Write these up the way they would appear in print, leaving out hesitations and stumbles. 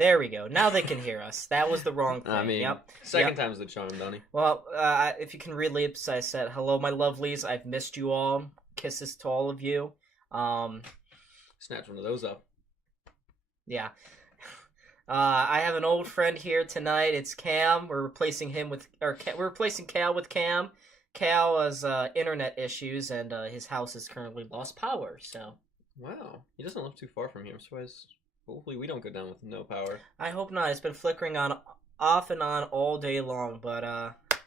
There we go. Now they can hear us. That was the wrong thing. I mean, yep. second time's the charm, Donnie. Well, if you can read lips, I said, hello, my lovelies. I've missed you all. Kisses to all of you. Snatch one of those up. Yeah. I have an old friend here tonight. It's Cam. We're replacing Cal with Cam. Cal has internet issues, and his house has currently lost power. So. Wow, he doesn't live too far from here. So hopefully we don't go down with no power. I hope not. It's been flickering on off and on all day long. But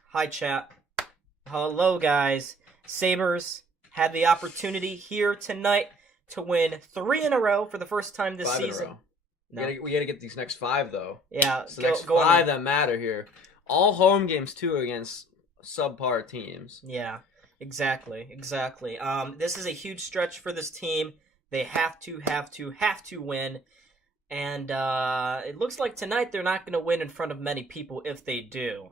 hi chat. Hello guys. Sabres had the opportunity here tonight to win 3 in a row for the first time this 5 season. in a row. No. We gotta get these next 5 though. Yeah, it's the next 5 that matter here. All home games too against subpar teams. Yeah, exactly. This is a huge stretch for this team. They have to win. And it looks like tonight they're not going to win in front of many people if they do.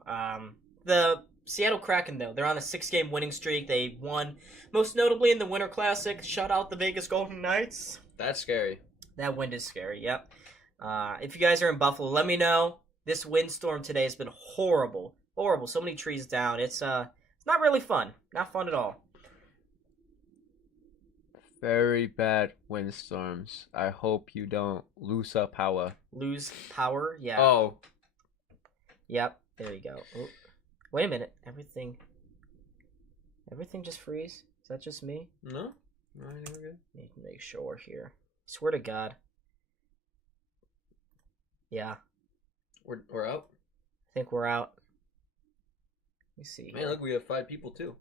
The Seattle Kraken, though, they're on a 6-game winning streak. They won, most notably in the Winter Classic, shut out the Vegas Golden Knights. That's scary. That wind is scary, yep. If you guys are in Buffalo, let me know. This windstorm today has been horrible. Horrible. So many trees down. It's not really fun. Not fun at all. Very bad windstorms. I hope you don't lose power. Lose power? Yeah. Oh. Yep. There you go. Oh. Wait a minute. Everything just freeze? Is that just me? No. No, we're good. Need to make sure here. Swear to God. Yeah. We're out? I think we're out. Let me see. Man, look, we have 5 people too.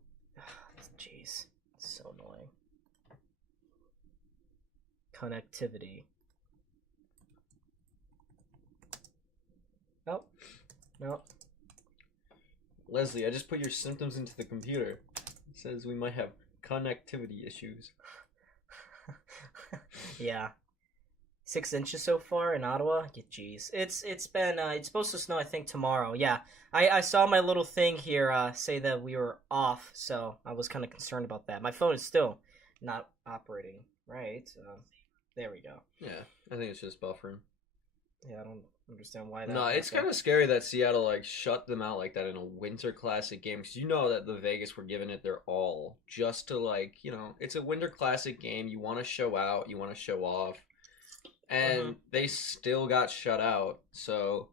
Jeez. It's so annoying. Connectivity. Oh. No. Leslie, I just put your symptoms into the computer. It says we might have connectivity issues. Yeah. 6 inches so far in Ottawa. Yeah, jeez. It's been it's supposed to snow I think tomorrow. Yeah. I saw my little thing here say that we were off, so I was kind of concerned about that. My phone is still not operating right. There we go. Yeah, I think it's just buffering. Yeah, I don't understand why that. No, it's kind of scary that Seattle shut them out like that in a Winter Classic game, because you know that the Vegas were giving it their all just to it's a Winter Classic game. You want to show out, you want to show off, and they still got shut out. So,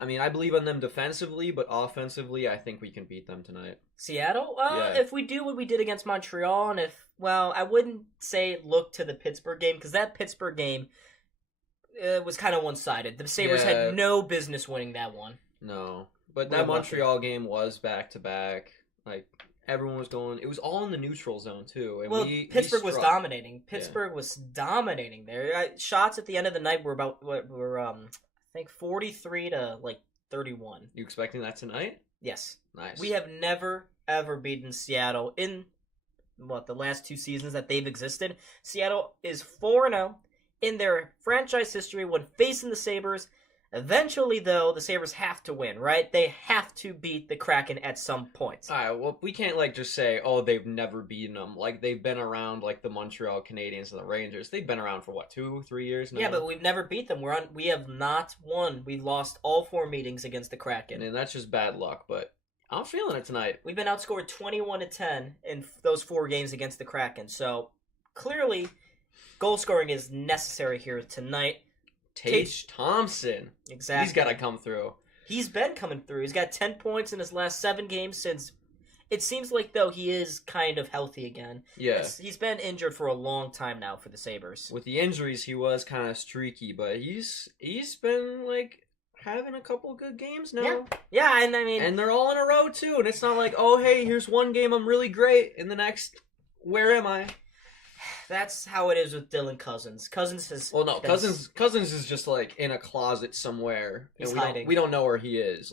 I mean, I believe in them defensively, but offensively, I think we can beat them tonight. Seattle? Yeah. If we do what we did against Montreal, and I wouldn't say look to the Pittsburgh game, because that Pittsburgh game was kind of one-sided. The Sabres had no business winning that one. No. But that Montreal game was back-to-back. Everyone was going... It was all in the neutral zone, too. And Pittsburgh was dominating. Pittsburgh was dominating there. Shots at the end of the night were I think 43 to 31. You expecting that tonight? Yes. Nice. We have never, ever beaten Seattle in, the last 2 seasons that they've existed. Seattle is 4-0 in their franchise history when facing the Sabres. Eventually, though, the Sabres have to win, right? They have to beat the Kraken at some point. All right, well, we can't, just say, they've never beaten them. They've been around, the Montreal Canadiens and the Rangers. They've been around for, 2-3 years now? Yeah, but we've never beat them. We have not won. We lost all 4 meetings against the Kraken. And that's just bad luck, but I'm feeling it tonight. We've been outscored 21-10 in those 4 games against the Kraken. So, clearly, goal scoring is necessary here tonight. Tage Thompson. Exactly. He's got to come through. He's been coming through. He's got 10 points in his last 7 games since... It seems like, though, he is kind of healthy again. Yeah. He's been injured for a long time now for the Sabres. With the injuries, he was kind of streaky, but he's been, having a couple good games now. Yeah, and I mean... And they're all in a row, too. And it's not like, hey, here's one game I'm really great, and the next, where am I? That's how it is with Dylan Cousins. Cousins has... Well, no, Cousins is just, in a closet somewhere. He's hiding. We don't know where he is.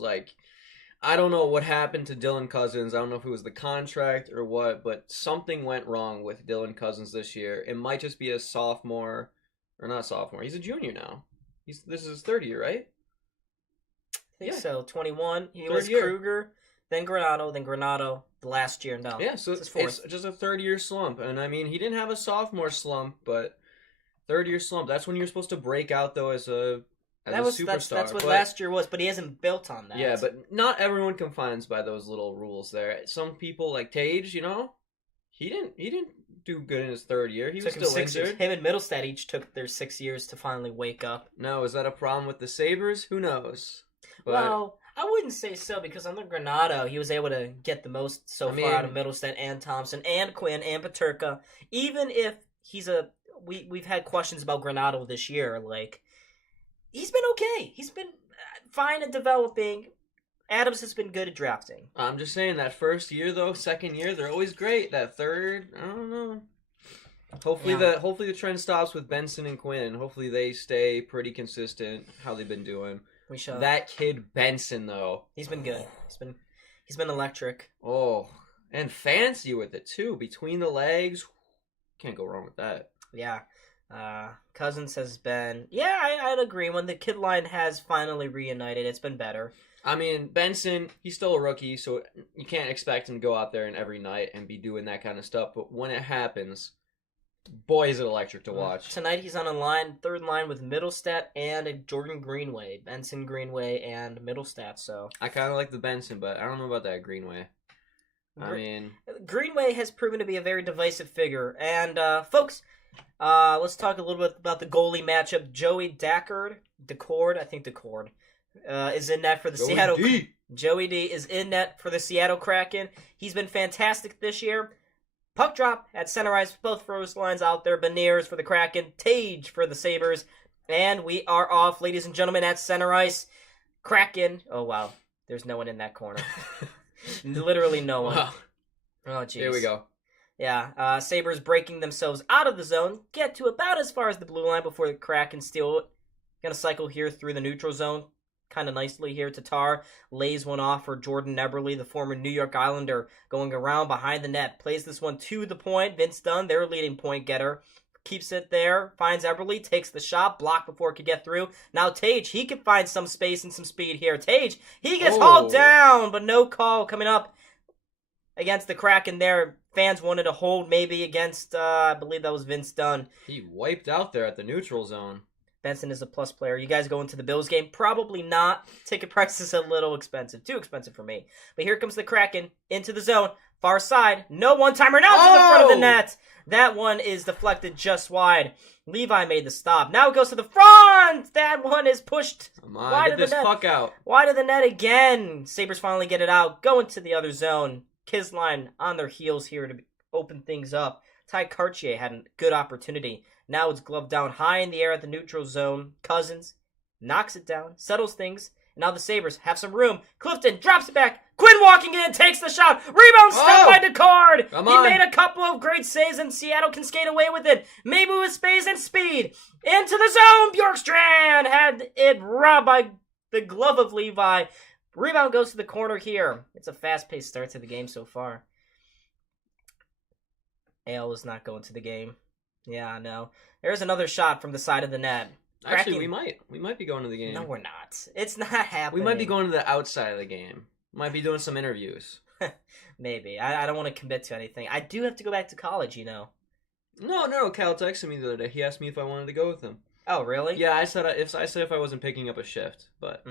I don't know what happened to Dylan Cousins. I don't know if it was the contract or what, but something went wrong with Dylan Cousins this year. It might just be a sophomore, or not sophomore. He's a junior now. This is his 3rd year, right? I think so. 21. He was Kruger, then Granato, the last year. No. Yeah, so it's just a 3rd-year slump. And, I mean, he didn't have a sophomore slump, but 3rd-year slump. That's when you're supposed to break out, though, as as a superstar. That's what but, last year was, but he hasn't built on that. Yeah, but not everyone confines by those little rules there. Some people like Tage, you know, he didn't do good in his third year. He was still injured. Him and Middlestat each took their 6 years to finally wake up. No, is that a problem with the Sabres? Who knows? But, well, I wouldn't say so because under Granato, he was able to get the most far out of Middlestat and Thompson and Quinn and Paterka. Even if he's we've had questions about Granato this year. Like, he's been okay. He's been fine at developing. Adams has been good at drafting. I'm just saying that first year though, second year, they're always great. That third, I don't know. Hopefully the trend stops with Benson and Quinn. Hopefully they stay pretty consistent how they've been doing. We shall. That kid Benson though, he's been good. He's been electric. Oh, and fancy with it too. Between the legs, can't go wrong with that. Yeah. Cousins has been... Yeah, I'd agree. When the kid line has finally reunited, it's been better. I mean, Benson, he's still a rookie, so you can't expect him to go out there and every night and be doing that kind of stuff. But when it happens, boy, is it electric to watch. Tonight he's on third line with Middlestat and Jordan Greenway. Benson, Greenway, and Middlestat, so... I kind of like the Benson, but I don't know about that Greenway. Greenway has proven to be a very divisive figure. And, folks... let's talk a little bit about the goalie matchup. Joey Decord, is in net for the Seattle. Joey D is in net for the Seattle Kraken. He's been fantastic this year. Puck drop at center ice, both first lines out there. Beniers for the Kraken, Tage for the Sabres, and we are off, ladies and gentlemen, at center ice. Kraken. Oh wow, there's no one in that corner. Literally no one. Wow. Oh jeez. Here we go. Yeah, Sabres breaking themselves out of the zone, get to about as far as the blue line before the Kraken steal it. Gonna cycle here through the neutral zone, kind of nicely here. Tatar lays one off for Jordan Eberle, the former New York Islander, going around behind the net. Plays this one to the point. Vince Dunn, their leading point getter, keeps it there, finds Eberle, takes the shot, blocked before it could get through. Now Tage, he could find some space and some speed here. Tage, he gets hauled down, but no call coming up against the Kraken there. Fans wanted to hold maybe against, I believe that was Vince Dunn. He wiped out there at the neutral zone. Benson is a plus player. You guys going to the Bills game? Probably not. Ticket price is a little expensive. Too expensive for me. But here comes the Kraken into the zone. Far side. No one-timer. Now to the front of the net. That one is deflected just wide. Levi made the stop. Now it goes to the front. That one is pushed wide of the net. Puck out. Wide of the net again. Sabres finally get it out. Going to the other zone. Kisline on their heels here to open things up. Ty Cartier had a good opportunity. Now it's gloved down high in the air at the neutral zone. Cousins knocks it down, settles things. And now the Sabres have some room. Clifton drops it back. Quinn walking in, takes the shot. Rebound stopped by Decord. He made a couple of great saves, and Seattle can skate away with it. Maybe with space and speed. Into the zone. Bjorkstrand had it robbed by the glove of Levi. Rebound goes to the corner here. It's a fast-paced start to the game so far. Ale is not going to the game. Yeah, no. There's another shot from the side of the net. Actually, we might be going to the game. No, we're not. It's not happening. We might be going to the outside of the game. Might be doing some interviews. Maybe. I don't want to commit to anything. I do have to go back to college, you know. No. Cal texted me the other day. He asked me if I wanted to go with him. Oh, really? Yeah, I said if I wasn't picking up a shift, but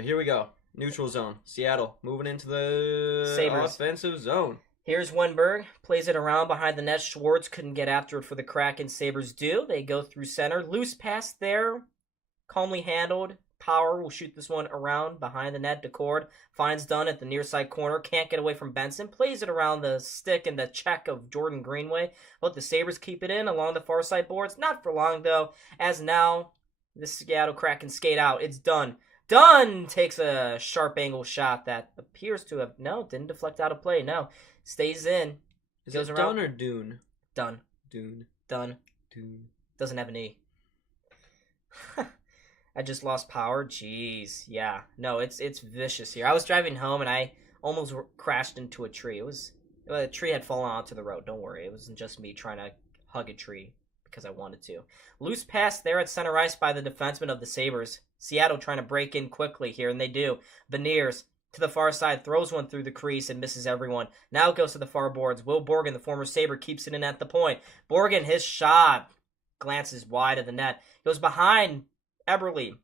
here we go. Neutral zone. Seattle moving into the Sabres. Offensive zone. Here's Wenberg. Plays it around behind the net. Schwartz couldn't get after it for the Kraken. Sabres do. They go through center. Loose pass there. Calmly handled. Power will shoot this one around behind the net. Decord finds Dunn at the near side corner. Can't get away from Benson. Plays it around the stick and the check of Jordan Greenway. But the Sabres keep it in along the far side boards. Not for long, though, as now the Seattle Kraken skate out. It's Dunn. Dunn takes a sharp angle shot that appears to have... No, didn't deflect out of play. No. Stays in. Goes around. Dunn or Dune? Dunn. Dune. Doesn't have an E. I just lost power. Jeez. Yeah. No, it's vicious here. I was driving home and I almost crashed into a tree. A tree had fallen onto the road. Don't worry. It wasn't just me trying to hug a tree because I wanted to. Loose pass there at center ice by the defenseman of the Sabres. Seattle trying to break in quickly here, and they do. Beniers to the far side, throws one through the crease and misses everyone. Now it goes to the far boards. Will Borgen, the former Sabre, keeps it in at the point. Borgen, his shot, glances wide of the net. Goes behind Eberle.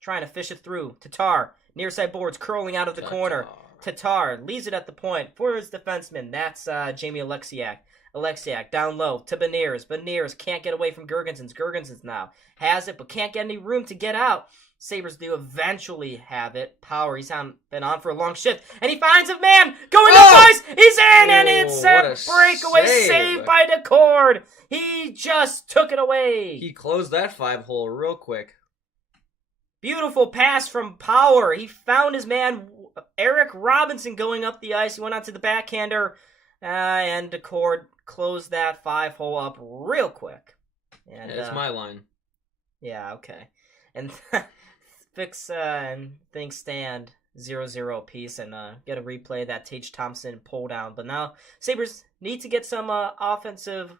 trying to fish it through. Tatar, near side boards, curling out of the corner. Tatar leaves it at the point for his defenseman. That's Jamie Alexiak. Alexiak down low to Beniers. Beniers can't get away from Gergensons. Gergensons now has it, but can't get any room to get out. Sabres do eventually have it. Power, been on for a long shift, and he finds a man going up ice. He's in, and it's a breakaway save by Decord. He just took it away. He closed that 5-hole real quick. Beautiful pass from Power. He found his man, Eric Robinson, going up the ice. He went out to the backhander, and Decord closed that 5-hole up real quick. And it's my line. Yeah, okay. And Fix and things stand 0-0 apiece, and get a replay of that Tage Thompson pull down. But now Sabres need to get some offensive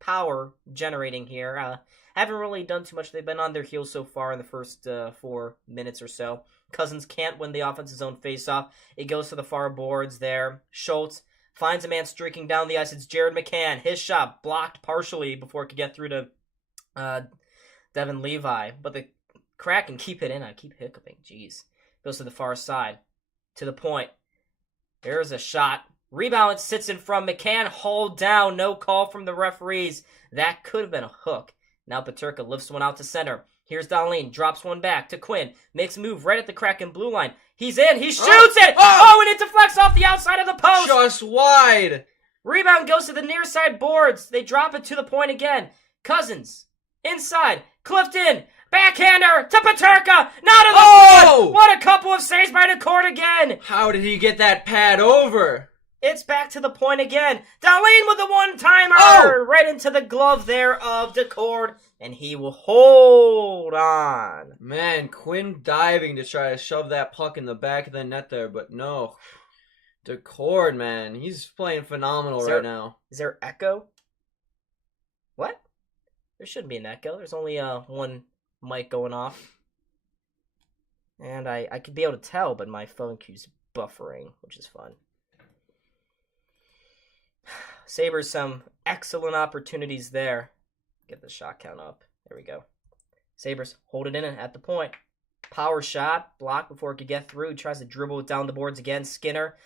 power generating here. Haven't really done too much. They've been on their heels so far in the first 4 minutes or so. Cousins can't win the offensive zone faceoff. It goes to the far boards there. Schultz finds a man streaking down the ice. It's Jared McCann. His shot blocked partially before it could get through to Devin Levi. But the Kraken keep it in. I keep hiccuping. Jeez. Goes to the far side. To the point. There's a shot. Rebound sits in front. McCann hauled down. No call from the referees. That could have been a hook. Now Peterka lifts one out to center. Here's Dahlin. Drops one back to Quinn. Makes a move right at the Kraken blue line. He's in. He shoots it. And it deflects off the outside of the post. Just wide. Rebound goes to the near side boards. They drop it to the point again. Cousins. Inside. Clifton. Backhander to Peterka. Not in the point. What a couple of saves by Decord again. How did he get that pad over? It's back to the point again. Dahlin with the one-timer. Right into the glove there of Decord. And he will hold on. Man, Quinn diving to try to shove that puck in the back of the net there, but no. Decord, man, he's playing phenomenal right now. Is there echo? What? There shouldn't be an echo. There's only one mic going off. And I could be able to tell, but my phone keeps buffering, which is fun. Sabres some excellent opportunities there. Get the shot count up. There we go. Sabres hold it in at the point. Power shot. Blocked before it could get through. Tries to dribble it down the boards again. Skinner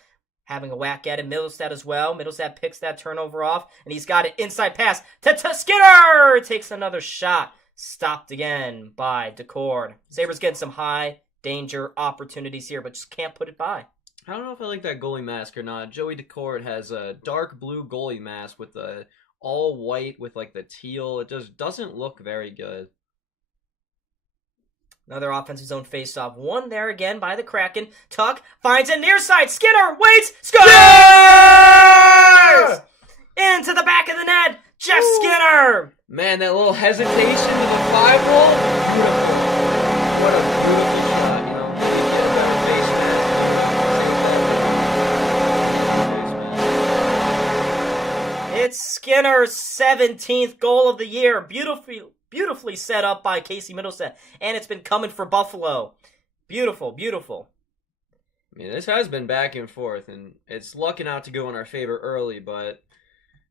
having a whack at it. Middlestad as well. Middlestad picks that turnover off. And he's got it. Inside pass to Skinner. Takes another shot. Stopped again by Decord. Sabres getting some high danger opportunities here, but just can't put it by. I don't know if I like that goalie mask or not. Joey Decord has a dark blue goalie mask with the all white with like the teal. It just doesn't look very good. Another offensive zone faceoff. One there again by the Kraken. Tuck finds it near side. Skinner waits. Scores! Yeah! Into the back of the net. Jeff Skinner. Man, that little hesitation to the 5-hole. Beautiful. What a beautiful shot, you know. It's Skinner's 17th goal of the year. Beautifully set up by Casey Middlestad. And it's been coming for Buffalo. Beautiful, beautiful. I mean, this has been back and forth, and it's lucking out to go in our favor early, but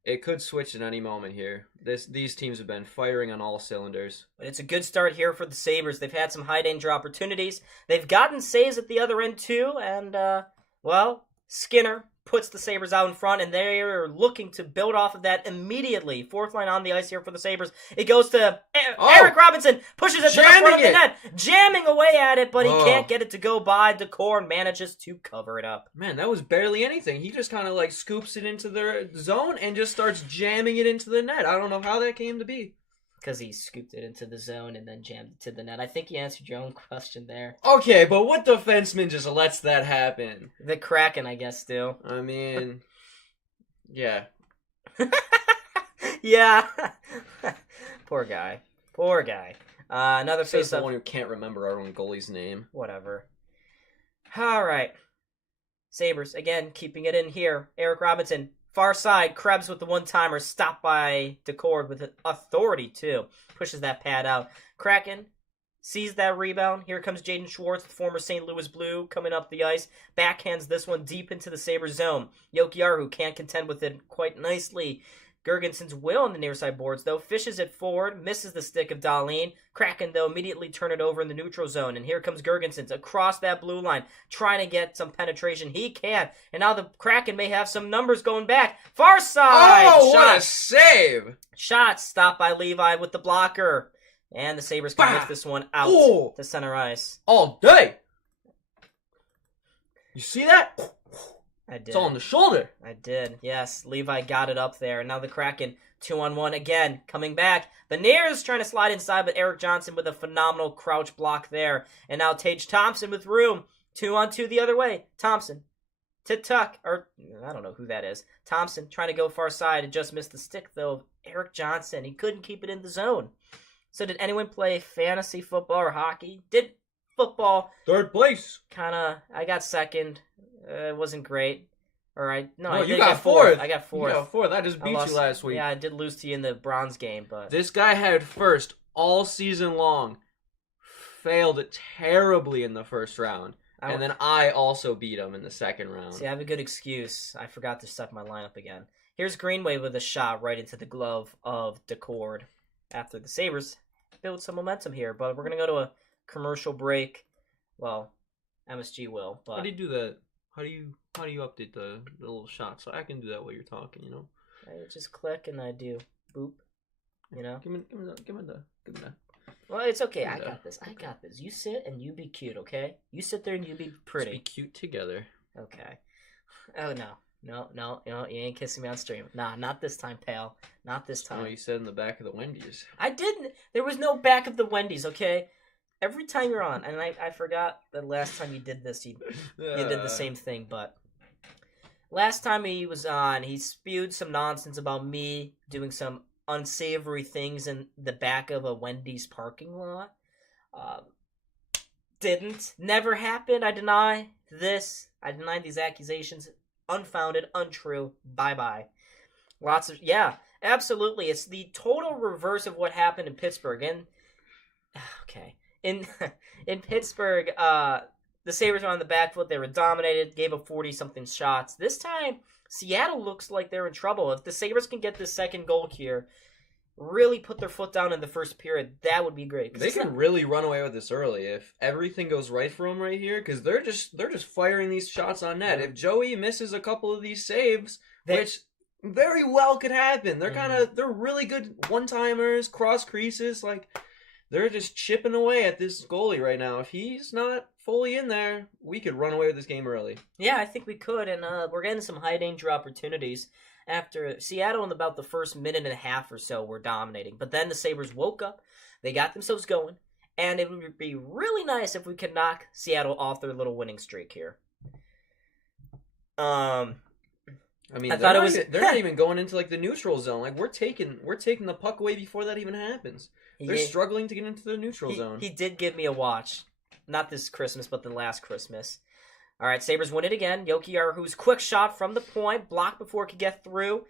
it could switch at any moment here. These teams have been firing on all cylinders. But it's a good start here for the Sabres. They've had some high-danger opportunities. They've gotten saves at the other end, too. And, Skinner puts the Sabres out in front, and they're looking to build off of that immediately. Fourth line on the ice here for the Sabres. It goes to Eric Robinson. Pushes it to the front of the net. Jamming away at it, but he can't get it to go by. Decord manages to cover it up. Man, that was barely anything. He just kind of like scoops it into their zone and just starts jamming it into the net. I don't know how that came to be. Because he scooped it into the zone and then jammed it to the net. I think you answered your own question there. Okay, but what defenseman just lets that happen? The Kraken, I guess, still. I mean, yeah. Yeah. Poor guy. Another face up. The one who can't remember our own goalie's name. Whatever. All right. Sabres, again, keeping it in here. Eric Robinson. Far side, Krebs with the one-timer, stopped by Decord with authority, too. Pushes that pad out. Kraken sees that rebound. Here comes Jaden Schwartz, the former St. Louis Blue, coming up the ice. Backhands this one deep into the Sabres zone. Yokiaru can't contend with it quite nicely. Gergenson's will on the near side boards, though. Fishes it forward, misses the stick of Dahlin. Kraken, though, immediately turn it over in the neutral zone. And here comes Gergensons across that blue line, trying to get some penetration. He can. And now the Kraken may have some numbers going back. Far side! Oh, what a save! Shot stopped by Levi with the blocker. And the Sabres can lift this one out to center ice. All day! You see that? I did. It's all on the shoulder. I did, yes. Levi got it up there. And now the Kraken, 2-on-1 again, coming back. Beniers trying to slide inside, but Eric Johnson with a phenomenal crouch block there. And now Tage Thompson with room. 2-on-2 the other way. Thompson to Tuck, or I don't know who that is. Thompson trying to go far side and just missed the stick, though, of Eric Johnson. He couldn't keep it in the zone. So did anyone play fantasy football or hockey? Did football. Third place. I got second. It wasn't great. All right. No, you got fourth. I got fourth. You got fourth. I just beat you last week. Yeah, I did lose to you in the bronze game, but this guy had first all season long. Failed it terribly in the first round. And then I also beat him in the second round. See, I have a good excuse. I forgot to set my lineup again. Here's Greenway with a shot right into the glove of DeCord after the Sabres build some momentum here. But we're going to go to a commercial break. Well, MSG will. But how do you do that? How do you update the little shot? So I can do that while you're talking, you know? I just click and I do boop, you know? Give me that. Well, it's okay. I got this. You sit and you be cute, okay? You sit there and you be pretty. Let's be cute together. Okay. Oh, no, you ain't kissing me on stream. Nah, not this time, pal. Not this time. Oh, you said in the back of the Wendy's. I didn't. There was no back of the Wendy's, okay? Every time you're on, and I forgot the last time you did this, you did the same thing, but last time he was on, he spewed some nonsense about me doing some unsavory things in the back of a Wendy's parking lot. Never happened. I deny this. I deny these accusations. Unfounded, untrue. Bye-bye. Absolutely. It's the total reverse of what happened in Pittsburgh. And, okay. In Pittsburgh, the Sabres were on the back foot. They were dominated, gave up 40-something shots. This time, Seattle looks like they're in trouble. If the Sabres can get this second goal here, really put their foot down in the first period, that would be great. They can really run away with this early if everything goes right for them right here, because they're just firing these shots on net. If Joey misses a couple of these saves, which very well could happen, they're really good one-timers, cross creases, like. They're just chipping away at this goalie right now. If he's not fully in there, we could run away with this game early. Yeah, I think we could, and we're getting some high-danger opportunities. After Seattle in about the first minute and a half or so were dominating. But then the Sabres woke up, they got themselves going, and it would be really nice if we could knock Seattle off their little winning streak here. I mean, they're not even going into like the neutral zone. Like we're taking the puck away before that even happens. They're struggling to get into the neutral zone. He did give me a watch. Not this Christmas, but the last Christmas. All right, Sabres win it again. Jokiharju's quick shot from the point, blocked before it could get through.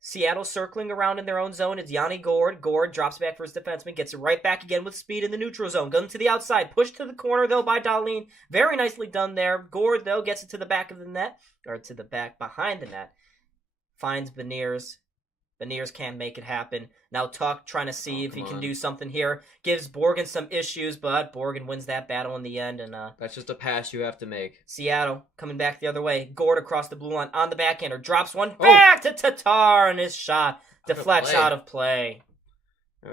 Seattle circling around in their own zone. It's Yanni Gourde. Gourde drops back for his defenseman, gets it right back again with speed in the neutral zone. Going to the outside, pushed to the corner, though, by Dahlin. Very nicely done there. Gourde, though, gets it to the back of the net, or to the back behind the net. Finds Beniers. Beniers can't make it happen. Now Tuck trying to see if he can do something here. Gives Borgen some issues, but Borgen wins that battle in the end. And that's just a pass you have to make. Seattle coming back the other way. Gourde across the blue line on the backhander. Drops one back to Tatar, and his shot deflects out of play.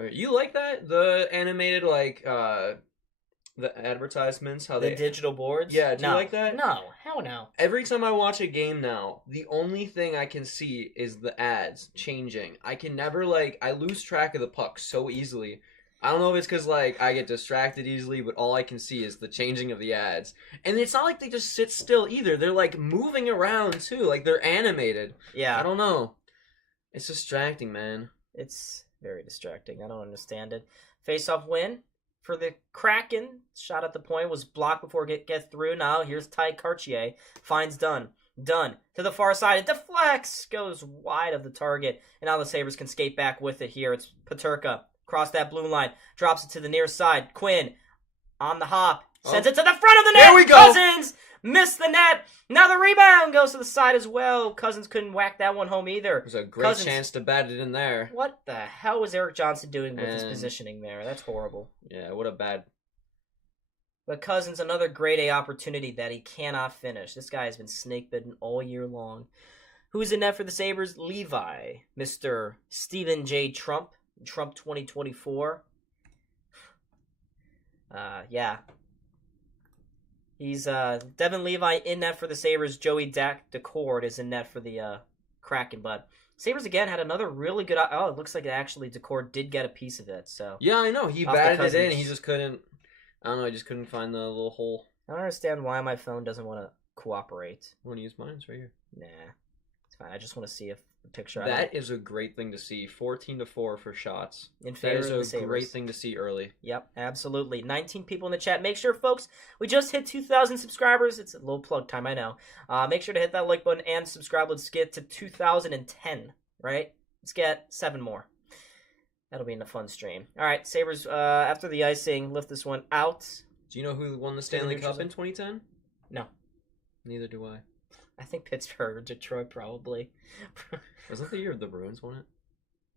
You like that? The animated, like, the advertisements, how the digital boards? Yeah, do you like that? No, hell no. Every time I watch a game now, the only thing I can see is the ads changing. I can never, I lose track of the puck so easily. I don't know if it's because, I get distracted easily, but all I can see is the changing of the ads. And it's not like they just sit still either. They're, moving around, too. Like, they're animated. Yeah. I don't know. It's distracting, man. It's very distracting. I don't understand it. Face-off win for the Kraken. Shot at the point was blocked before it gets through. Now here's Ty Cartier. Finds Dunn. Dunn to the far side. It deflects. Goes wide of the target. And now the Sabres can skate back with it here. It's Peterka. Cross that blue line. Drops it to the near side. Quinn on the hop. Sends it to the front of the net. There we go. Cousins Missed the net. Now the rebound goes to the side as well. Cousins couldn't whack that one home either. It was a great chance to bat it in there. What the hell was Eric Johnson doing with his positioning there? That's horrible. Yeah, what a bad... But Cousins, another grade A opportunity that he cannot finish. This guy has been snake bitten all year long. Who's in net for the Sabres? Levi. Mr. Stephen J. Trump 2024. Yeah. He's Devin Levi in net for the Sabres. Joey Decord is in net for the Kraken. But Sabres again had another really good... Oh, it looks like actually Decord did get a piece of it. So yeah, I know. He batted it in. He just couldn't... I don't know, I just couldn't find the little hole. I don't understand why my phone doesn't want to cooperate. I want to use mine, it's right here. Nah, it's fine. I just want to see if the picture... That is a great thing to see. 14-4 for shots. In favor of the That is a great thing to see early. Yep, absolutely. 19 people in the chat. Make sure, folks, we just hit 2,000 subscribers. It's a little plug time, I know. Make sure to hit that like button and subscribe. Let's get to 2,010, right? Let's get 7 more. That'll be in a fun stream. All right, Sabres, after the icing, lift this one out. Do you know who won the Stanley Cup in 2010? No. Neither do I. I think Pittsburgh or Detroit, probably. Wasn't that the year the Bruins won it?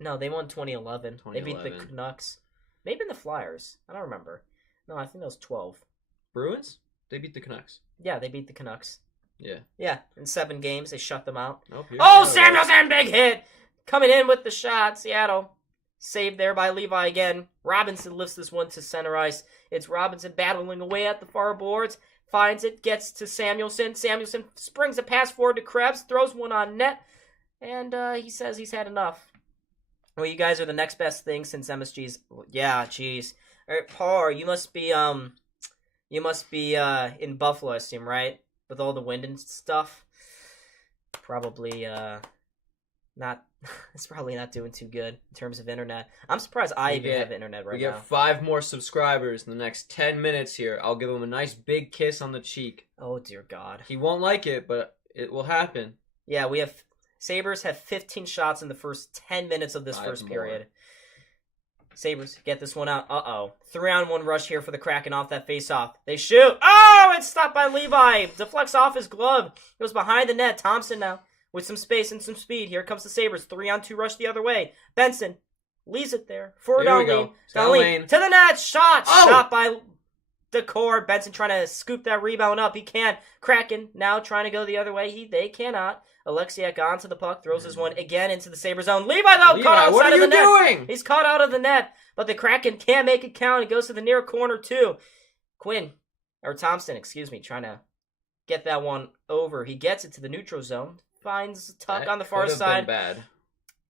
No, they won 2011. They beat the Canucks. Maybe the Flyers. I don't remember. No, I think that was 12. Bruins? They beat the Canucks. Yeah, they beat the Canucks. Yeah. Yeah, in 7 games, they shut them out. Oh, Samuelson, big hit! Coming in with the shot, Seattle. Saved there by Levi again. Robinson lifts this one to center ice. It's Robinson battling away at the far boards. Finds it, gets to Samuelson. Samuelson springs a pass forward to Krebs, throws one on net, and he says he's had enough. Well, you guys are the next best thing since MSG's... Yeah, jeez. All right, Paul, you must be in Buffalo, I assume, right? With all the wind and stuff. Probably, not... It's probably not doing too good in terms of internet. I'm surprised I even have internet right now. We get 5 more subscribers in the next 10 minutes here. I'll give him a nice big kiss on the cheek. Oh, dear God. He won't like it, but it will happen. Yeah, we have... Sabres have 15 shots in the first 10 minutes of this first period. Sabres get this one out. Uh-oh. 3-on-1 rush here for the Kraken off that face-off. They shoot. Oh, it's stopped by Levi. Deflects off his glove. Goes behind the net. Thompson now with some space and some speed. Here comes the Sabres. 3-on-2 rush the other way. Benson leaves it there. For Darlene. Darlene to the net. Shot. Oh! Shot by Decord. Benson trying to scoop that rebound up. He can't. Kraken now trying to go the other way. They cannot. Alexiak onto the puck, throws his one again into the Sabre zone. Levi, though, caught outside of the net. What are you doing? He's caught out of the net, but the Kraken can't make it count. He goes to the near corner, too. Thompson, trying to get that one over. He gets it to the neutral zone, finds Tuck on the far side. Been bad.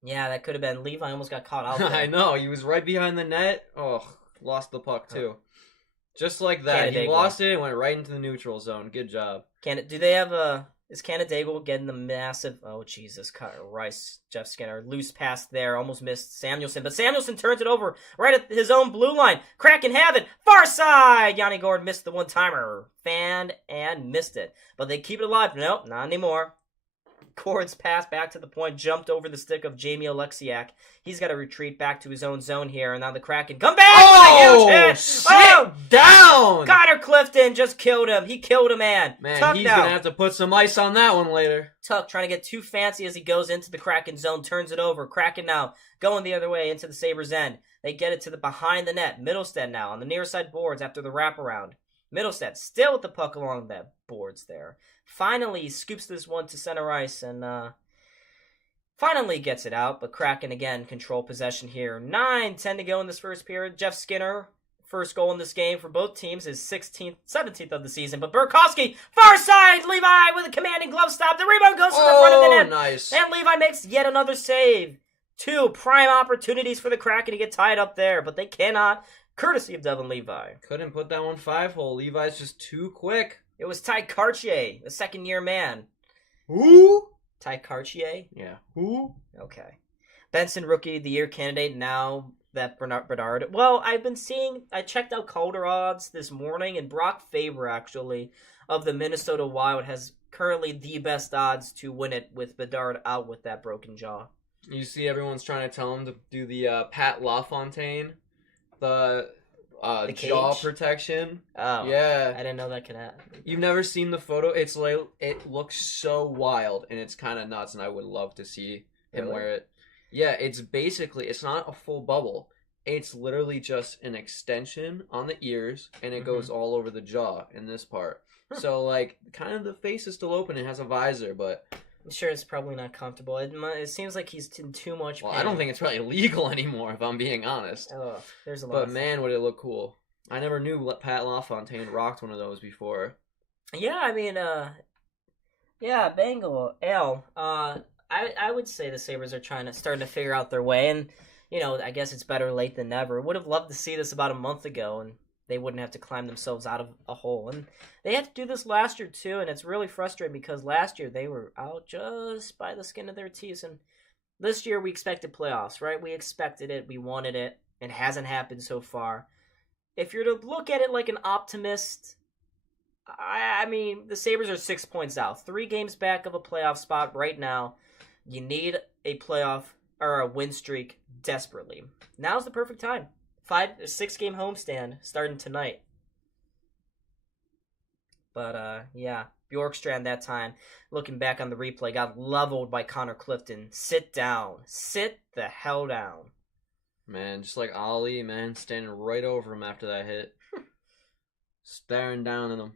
Yeah, that could have been. Levi almost got caught out there. I know, he was right behind the net. Oh, lost the puck, too. Just like that. He lost it and went right into the neutral zone. Good job. Do they have a... Is Canandaigua getting the massive... Oh, Jesus. Rice, Jeff Skinner. Loose pass there. Almost missed Samuelson. But Samuelson turns it over right at his own blue line. Kraken have it. Far side. Yanni Gord missed the one-timer. Fanned and missed it. But they keep it alive. Nope, not anymore. Gord's pass back to the point. Jumped over the stick of Jamie Alexiak. He's got to retreat back to his own zone here. And now the Kraken come back with a huge hit. Sit down. Connor Clifton just killed him. He killed a man. Man, Tuck he's going to have to put some ice on that one later. Tuck trying to get too fancy as he goes into the Kraken zone. Turns it over. Kraken now going the other way into the Sabres end. They get it to the behind the net. Middlestead now on the near side boards after the wraparound. Middlestead still with the puck along the boards there. Finally scoops this one to center ice and finally gets it out. But Kraken again control possession here. 9-10 to go in this first period. Jeff Skinner, first goal in this game for both teams, is 17th of the season. But Burakovsky, far side, Levi with a commanding glove stop. The rebound goes to the front of the net. Nice. And Levi makes yet another save. 2 prime opportunities for the Kraken to get tied up there, but they cannot. Courtesy of Devin Levi. Couldn't put that one 5-hole. Levi's just too quick. It was Ty Cartier, the second-year man. Who? Ty Cartier? Yeah. Who? Okay. Benson, Rookie of the Year candidate, now that Bernard. Well, I checked out Calder odds this morning, and Brock Faber, actually, of the Minnesota Wild, has currently the best odds to win it with Bedard out with that broken jaw. You see everyone's trying to tell him to do the Pat LaFontaine, the The jaw cage? protection. Oh, Yeah. I didn't know that could happen. You've never seen the photo? It's like it looks so wild and it's kind of nuts, and I would love to see him Really? wear it. Yeah, it's not a full bubble. It's literally just an extension on the ears, and it goes all over the jaw in this part. So like, kind of the face is still open. It has a visor, but I'm sure it's probably not comfortable. It seems like he's in too much pain. well, I don't think it's really legal anymore, if I'm being honest. Oh, there's a lot. But man, would it look cool! I never knew Pat LaFontaine rocked one of those before. Yeah, I mean, yeah, Bengal L. I would say the Sabres are starting to figure out their way, and I guess it's better late than never. Would have loved to see this about a month ago, and they wouldn't have to climb themselves out of a hole. And they had to do this last year too, and it's really frustrating because last year they were out just by the skin of their teeth, and this year we expected playoffs, right? We expected it, we wanted it. It hasn't happened so far. If you're to look at it like an optimist, I mean, the Sabres are 6 points out. 3 games back of a playoff spot right now. You need a playoff or a win streak desperately. Now's the perfect time. 6-game homestand starting tonight. But, yeah, Bjorkstrand that time, looking back on the replay, got leveled by Connor Clifton. Sit down. Sit the hell down. Man, just like Ali, man, standing right over him after that hit. Staring down at him.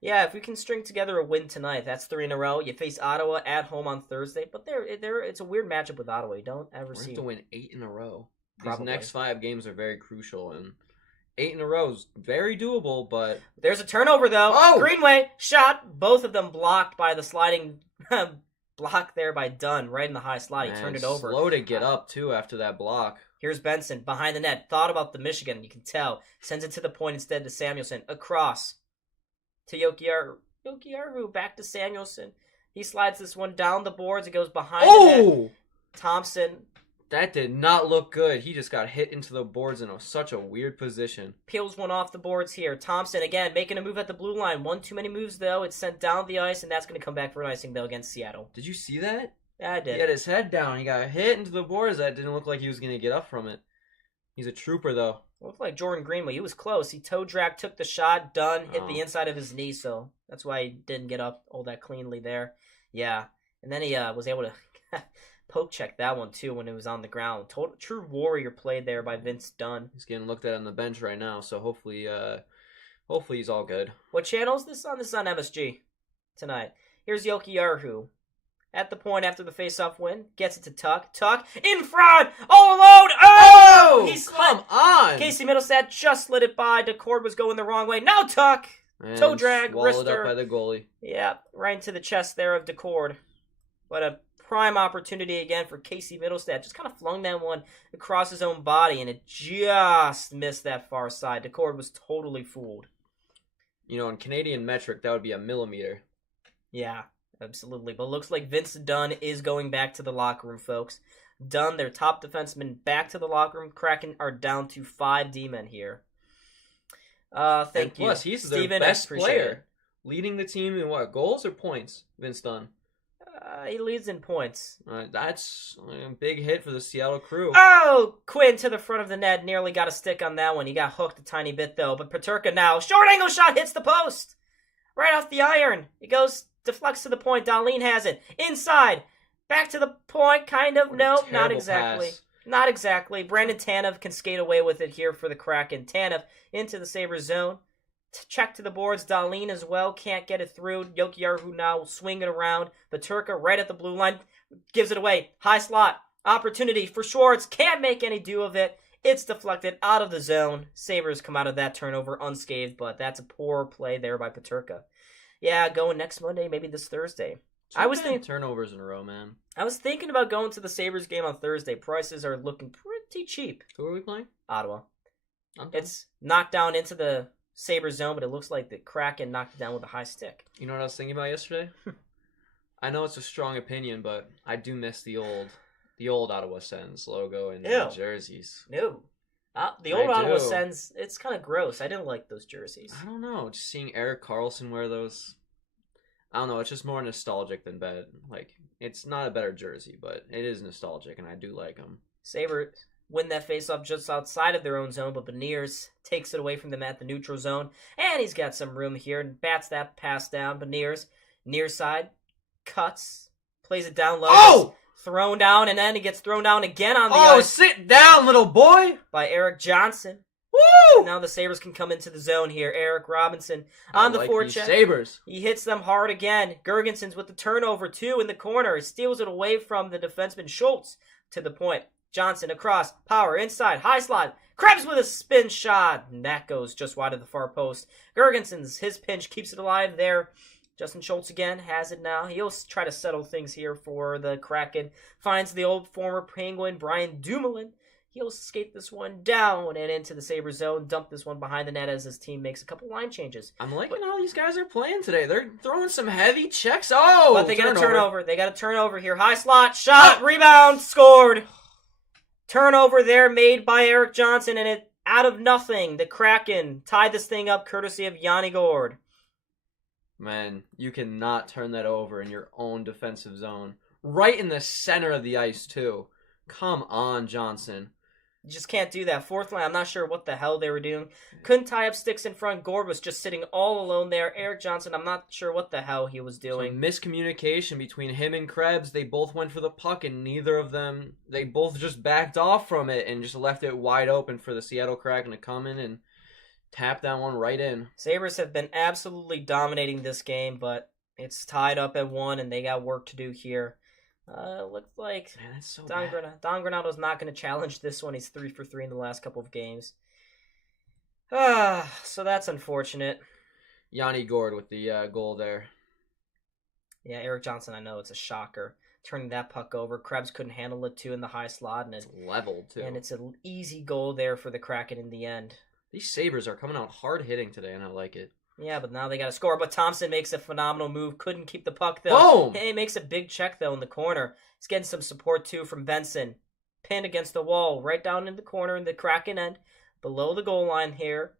Yeah, if we can string together a win tonight, that's 3 in a row. You face Ottawa at home on Thursday, but it's a weird matchup with Ottawa. You don't ever see. We have to win 8 in a row. Probably. These next 5 games are very crucial, and 8 in a row is very doable, but... There's a turnover, though. Oh! Greenway, shot. Both of them blocked by the sliding block there by Dunn, right in the high slot. He turned it over. Slow to get up, too, after that block. Here's Benson, behind the net. Thought about the Michigan, you can tell. Sends it to the point instead to Samuelson. Across to Jokiharju, back to Samuelson. He slides this one down the boards. It goes behind the net. Thompson. That did not look good. He just got hit into the boards in such a weird position. Peels one off the boards here. Thompson, again, making a move at the blue line. One too many moves, though. It's sent down the ice, and that's going to come back for an icing, though, against Seattle. Did you see that? Yeah, I did. He had his head down. He got hit into the boards. That didn't look like he was going to get up from it. He's a trooper, though. Looked like Jordan Greenway. He was close. He toe dragged, took the shot, done, hit the inside of his knee, so that's why he didn't get up all that cleanly there. Yeah. And then he was able to poke check that one, too, when it was on the ground. True warrior play there by Vince Dunn. He's getting looked at on the bench right now, so hopefully he's all good. What channel is this on? This is on MSG tonight. Here's Jokiharju. At the point after the face-off win, gets it to Tuck. Tuck in front, all alone. Oh, come on! Casey Middlestat just slid it by. DeCord was going the wrong way. Now Tuck, and toe drag, swallowed wrister. Up by the goalie. Yeah, right into the chest there of DeCord. But a prime opportunity again for Casey Middlestat. Just kind of flung that one across his own body, and it just missed that far side. DeCord was totally fooled. In Canadian metric, that would be a millimeter. Yeah. Absolutely. But looks like Vince Dunn is going back to the locker room, folks. Dunn, their top defenseman, back to the locker room. Kraken are down to 5 D-men here. Thank you. Plus, he's Steven, their best player. Leading the team in what, goals or points, Vince Dunn? He leads in points. That's a big hit for the Seattle Crew. Oh! Quinn to the front of the net. Nearly got a stick on that one. He got hooked a tiny bit, though. But Peterka now. Short angle shot hits the post. Right off the iron. It goes... deflects to the point. Dahlin has it. Inside. Back to the point, kind of. Nope, not exactly. Pass. Not exactly. Brandon Tanev can skate away with it here for the Kraken. Tanev into the Sabres zone. Check to the boards. Dahlin as well. Can't get it through. Jokiharju now swinging around. Peterka right at the blue line. Gives it away. High slot. Opportunity for Schwartz. Can't make any do of it. It's deflected out of the zone. Sabres come out of that turnover unscathed, but that's a poor play there by Peterka. Yeah, going next Monday, maybe this Thursday. I was thinking turnovers in a row, man. I was thinking about going to the Sabres game on Thursday. Prices are looking pretty cheap. Who are we playing? Ottawa. It's knocked down into the Sabres zone, but it looks like the Kraken knocked it down with a high stick. You know what I was thinking about yesterday? I know it's a strong opinion, but I do miss the old Ottawa Sens logo and the jerseys. No. The old Ottawa Sens, it's kind of gross. I didn't like those jerseys. I don't know. Just seeing Erik Karlsson wear those, I don't know. It's just more nostalgic than bad. Like, it's not a better jersey, but it is nostalgic, and I do like them. win that faceoff just outside of their own zone, but Beniers takes it away from them at the neutral zone, and he's got some room here and bats that pass down. Beniers, near side, cuts, plays it down low. Oh! Thrown down, and then he gets thrown down again on the Oh, ice sit down, little boy! by Eric Johnson. Woo! Now the Sabres can come into the zone here. Eric Robinson on the forecheck. Sabres. He hits them hard again. Gergensons with the turnover, too, in the corner. He steals it away from the defenseman Schultz to the point. Johnson across, power, inside, high slot. Krebs with a spin shot. And that goes just wide of the far post. Gergensons, his pinch, keeps it alive there. Justin Schultz again has it now. He'll try to settle things here for the Kraken. Finds the old former Penguin, Brian Dumoulin. He'll skate this one down and into the Sabres zone, dump this one behind the net as his team makes a couple line changes. I'm liking how these guys are playing today. They're throwing some heavy checks. Oh! But they got a turnover. They got a turnover here. High slot, shot, rebound, scored. Turnover there made by Eric Johnson, and it out of nothing. The Kraken tied this thing up courtesy of Yanni Gourde. Man, you cannot turn that over in your own defensive zone. Right in the center of the ice, too. Come on, Johnson. You just can't do that. Fourth line, I'm not sure what the hell they were doing. Couldn't tie up sticks in front. Gourde was just sitting all alone there. Eric Johnson, I'm not sure what the hell he was doing. Some miscommunication between him and Krebs. They both went for the puck, and neither of them, they both just backed off from it and just left it wide open for the Seattle Kraken to come in and tap that one right in. Sabres have been absolutely dominating this game, but it's tied up at 1, and they got work to do here. Looks like Man, that's so Don bad. Granado's not going to challenge this one. He's 3 for 3 in the last couple of games. So that's unfortunate. Yanni Gourde with the goal there. Yeah, Eric Johnson, I know it's a shocker. Turning that puck over. Krebs couldn't handle it, too, in the high slot. And It's leveled, too. And it's an easy goal there for the Kraken in the end. These Sabres are coming out hard hitting today, and I like it. Yeah, but now they got to score. But Thompson makes a phenomenal move. Couldn't keep the puck, though. Boom! He makes a big check, though, in the corner. He's getting some support, too, from Benson. Pinned against the wall, right down in the corner in the Kraken end. Below the goal line here.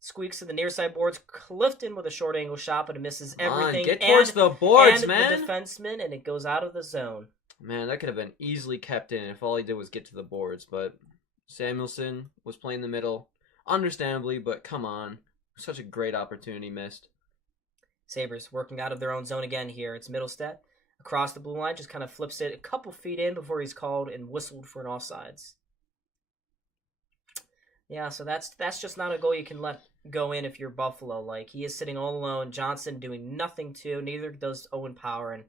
Squeaks to the near side boards. Clifton with a short angle shot, but it misses everything. Get towards the boards, and man. the defenseman, and it goes out of the zone. Man, that could have been easily kept in if all he did was get to the boards. But Samuelson was playing the middle. Understandably, but come on. Such a great opportunity missed. Sabres working out of their own zone again here. It's Middlestead. Across the blue line, just kind of flips it a couple feet in before he's called and whistled for an offsides. Yeah, so that's just not a goal you can let go in if you're Buffalo. Like, he is sitting all alone. Johnson doing nothing too. Neither does Owen Power, and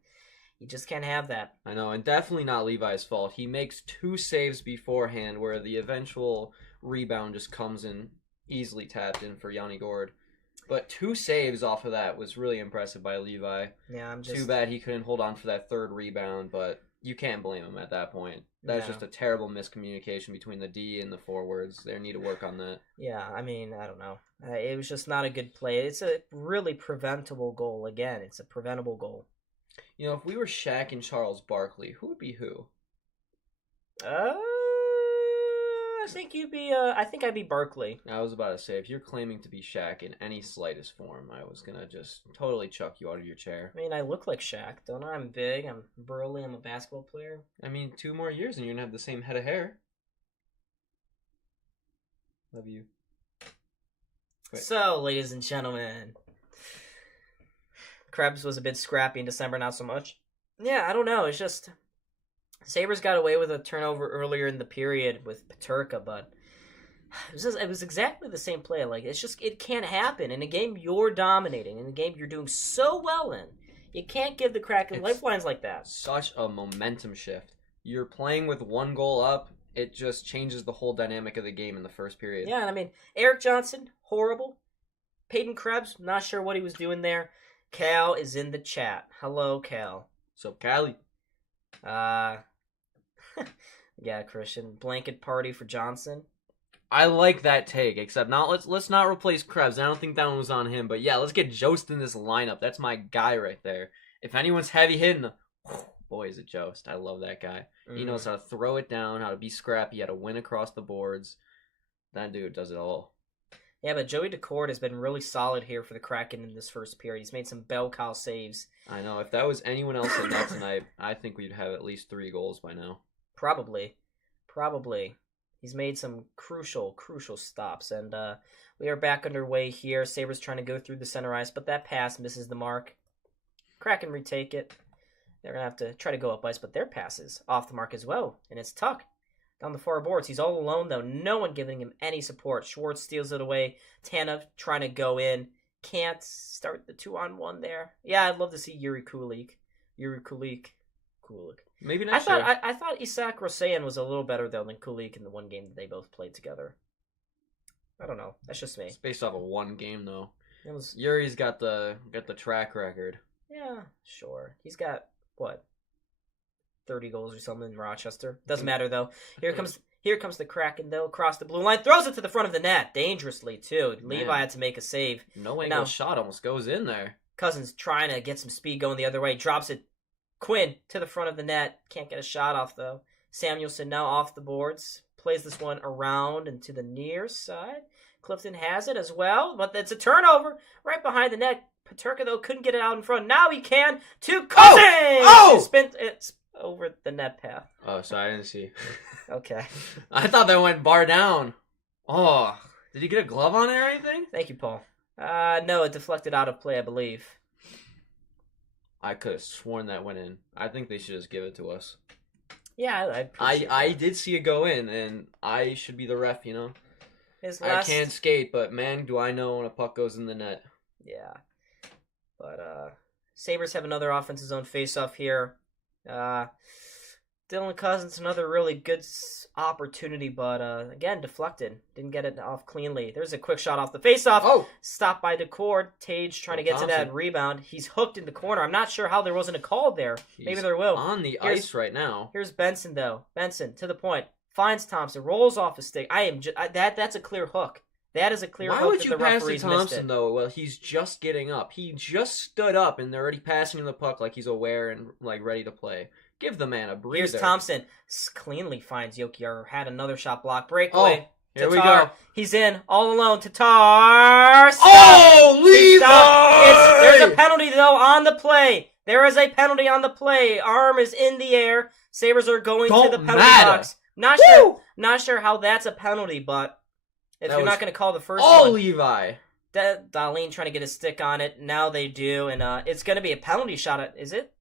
you just can't have that. I know, and definitely not Levi's fault. He makes 2 saves beforehand where the eventual rebound just comes in easily tapped in for Yanni Gourde. But 2 saves off of that was really impressive by Levi. Yeah, Too bad he couldn't hold on for that third rebound, but you can't blame him at that point. That's just a terrible miscommunication between the D and the forwards. They need to work on that. Yeah, I mean, I don't know. It was just not a good play. It's a really preventable goal. Again, it's a preventable goal. You know, if we were Shaq and Charles Barkley, who would be who? I think you'd be. I think I'd be Barkley. I was about to say, if you're claiming to be Shaq in any slightest form, I was gonna just totally chuck you out of your chair. I mean, I look like Shaq, don't I? I'm big. I'm burly. I'm a basketball player. I mean, 2 more years and you're gonna have the same head of hair. Love you. Wait. So, ladies and gentlemen, Krebs was a bit scrappy in December, not so much. Yeah, I don't know. It's just Sabres got away with a turnover earlier in the period with Peterka, but it was exactly the same play. Like, it can't happen in a game you're dominating, in a game you're doing so well in. You can't give the Kraken lifelines like that. Such a momentum shift. You're playing with 1 goal up. It just changes the whole dynamic of the game in the first period. Yeah, and I mean, Eric Johnson, horrible. Peyton Krebs, not sure what he was doing there. Cal is in the chat. Hello, Cal. So, Cali. Yeah, Christian. Blanket party for Johnson. I like that take, except let's not replace Krebs. I don't think that one was on him, but yeah, let's get Jost in this lineup. That's my guy right there. If anyone's heavy hitting, boy, is it Jost. I love that guy. He knows how to throw it down, how to be scrappy, how to win across the boards. That dude does it all. Yeah, but Joey Decord has been really solid here for the Kraken in this first period. He's made some bell cow saves. I know. If that was anyone else in net tonight, I think we'd have at least 3 goals by now. Probably. He's made some crucial stops, and we are back underway here. Sabres trying to go through the center ice, but that pass misses the mark. Kraken retake it. They're going to have to try to go up ice, but their pass is off the mark as well, and it's Tuck down the far boards. He's all alone, though. No one giving him any support. Schwartz steals it away. Tanev trying to go in. Can't start the 2-on-1 there. Yeah, I'd love to see Yuri Kulik. Maybe next year. I thought Isak Roseyan was a little better, though, than Kulik in the one game that they both played together. I don't know. That's just me. It's based off of one game, though. It was... Yuri's got the track record. Yeah, sure. He's got, what, 30 goals or something in Rochester? Doesn't matter, though. Here comes the Kraken, though, across the blue line. Throws it to the front of the net. Dangerously, too. Man. Levi had to make a save. No angle shot almost goes in there. Cousins trying to get some speed going the other way. Drops it. Quinn to the front of the net. Can't get a shot off, though. Samuelson now off the boards. Plays this one around and to the near side. Clifton has it as well, but it's a turnover right behind the net. Peterka, though, couldn't get it out in front. Now he can to Cousins! Oh! It's over the net path. Oh, sorry, I didn't see. Okay. I thought that went bar down. Oh, did he get a glove on it or anything? Thank you, Paul. No, it deflected out of play, I believe. I could have sworn that went in. I think they should just give it to us. Yeah, I did see it go in, and I should be the ref, you know? I can't skate, but man, do I know when a puck goes in the net. Yeah. But Sabres have another offensive zone face-off here. Dylan Cousins, another really good opportunity, but again, deflected. Didn't get it off cleanly. There's a quick shot off the face-off. Oh! Stopped by Decord. Tage trying to get to that rebound. He's hooked in the corner. I'm not sure how there wasn't a call there. Maybe there will. On the ice right now. Here's Benson, though. Benson, to the point. Finds Thompson. Rolls off his stick. That's a clear hook. That is a clear hook. Why would you pass to Thompson, though? Well, he's just getting up. He just stood up, and they're already passing him the puck like he's aware and like ready to play. Give the man a breather. Here's Thompson. Cleanly finds Yokiar. Had another shot block. Breakaway. Oh, here we go. He's in. All alone. Tatar. Oh, Levi! There's a penalty, though, on the play. There is a penalty on the play. Arm is in the air. Sabres are going to the penalty box. Not sure how that's a penalty, but if you're not going to call the first one. Levi. Darlene trying to get a stick on it. Now they do, and it's going to be a penalty shot. Is it?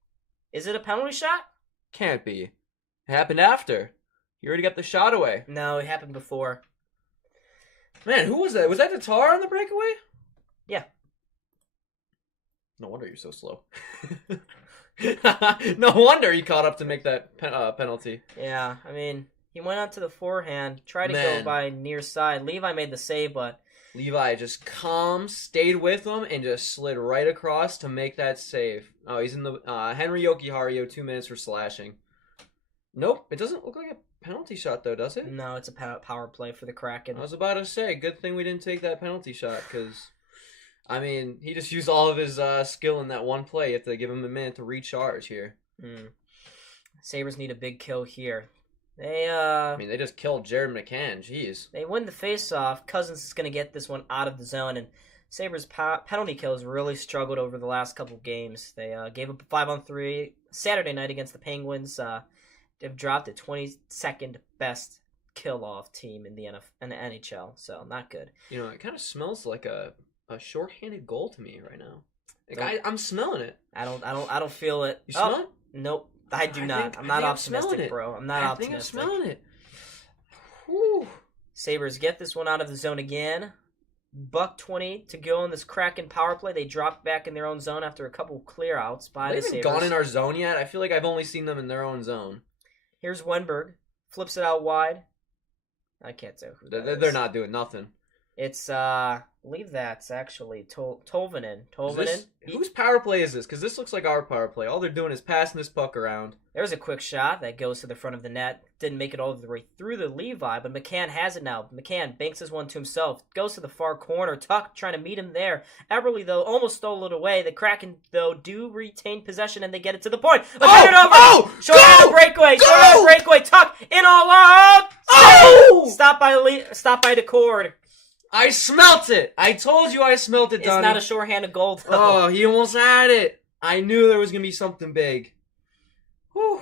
Is it a penalty shot? Can't be. It happened after. You already got the shot away. No, it happened before. Man, who was that? Was that Tatar on the breakaway? Yeah. No wonder you're so slow. No wonder he caught up to make that penalty. Yeah, I mean, he went out to the forehand, tried to go by near side. Levi made the save, but... Levi just calm, stayed with him, and just slid right across to make that save. Oh, he's in the... Henry Yokihario, 2 minutes for slashing. Nope, it doesn't look like a penalty shot, though, does it? No, it's a power play for the Kraken. I was about to say, good thing we didn't take that penalty shot, because... I mean, he just used all of his skill in that one play. You have to give him a minute to recharge here. Sabres need a big kill here. They just killed Jared McCann. Jeez. They win the face-off. Cousins is going to get this one out of the zone, and Sabres' penalty kills really struggled over the last couple games. They gave up a 5-on-3 Saturday night against the Penguins. They've dropped a 22nd best kill-off team in the NHL, so not good. You know, it kind of smells like a shorthanded goal to me right now. Like I'm smelling it. I don't feel it. You smell it? Nope. I do not. I'm not optimistic, bro. I'm not optimistic. I think I'm smelling it. Whew. Sabres get this one out of the zone again. $1:20 to go in this Kraken power play. They dropped back in their own zone after a couple clear outs by the Sabres. They haven't gone in our zone yet. I feel like I've only seen them in their own zone. Here's Wenberg. Flips it out wide. I can't say who that is. They're not doing nothing. It's, I believe that's actually Tolvanen. Whose power play is this? Because this looks like our power play. All they're doing is passing this puck around. There's a quick shot that goes to the front of the net. Didn't make it all the way through the Levi, but McCann has it now. McCann banks this one to himself. Goes to the far corner. Tuck trying to meet him there. Eberle, though, almost stole it away. The Kraken, though, do retain possession, and they get it to the point. Let's turn it over! Short breakaway! Short breakaway! Tuck in all out! Oh! Stop by the cord. I smelt it! I told you I smelt it, Donnie. It's not a shorthanded goal, though. Oh, he almost had it. I knew there was going to be something big. Whew.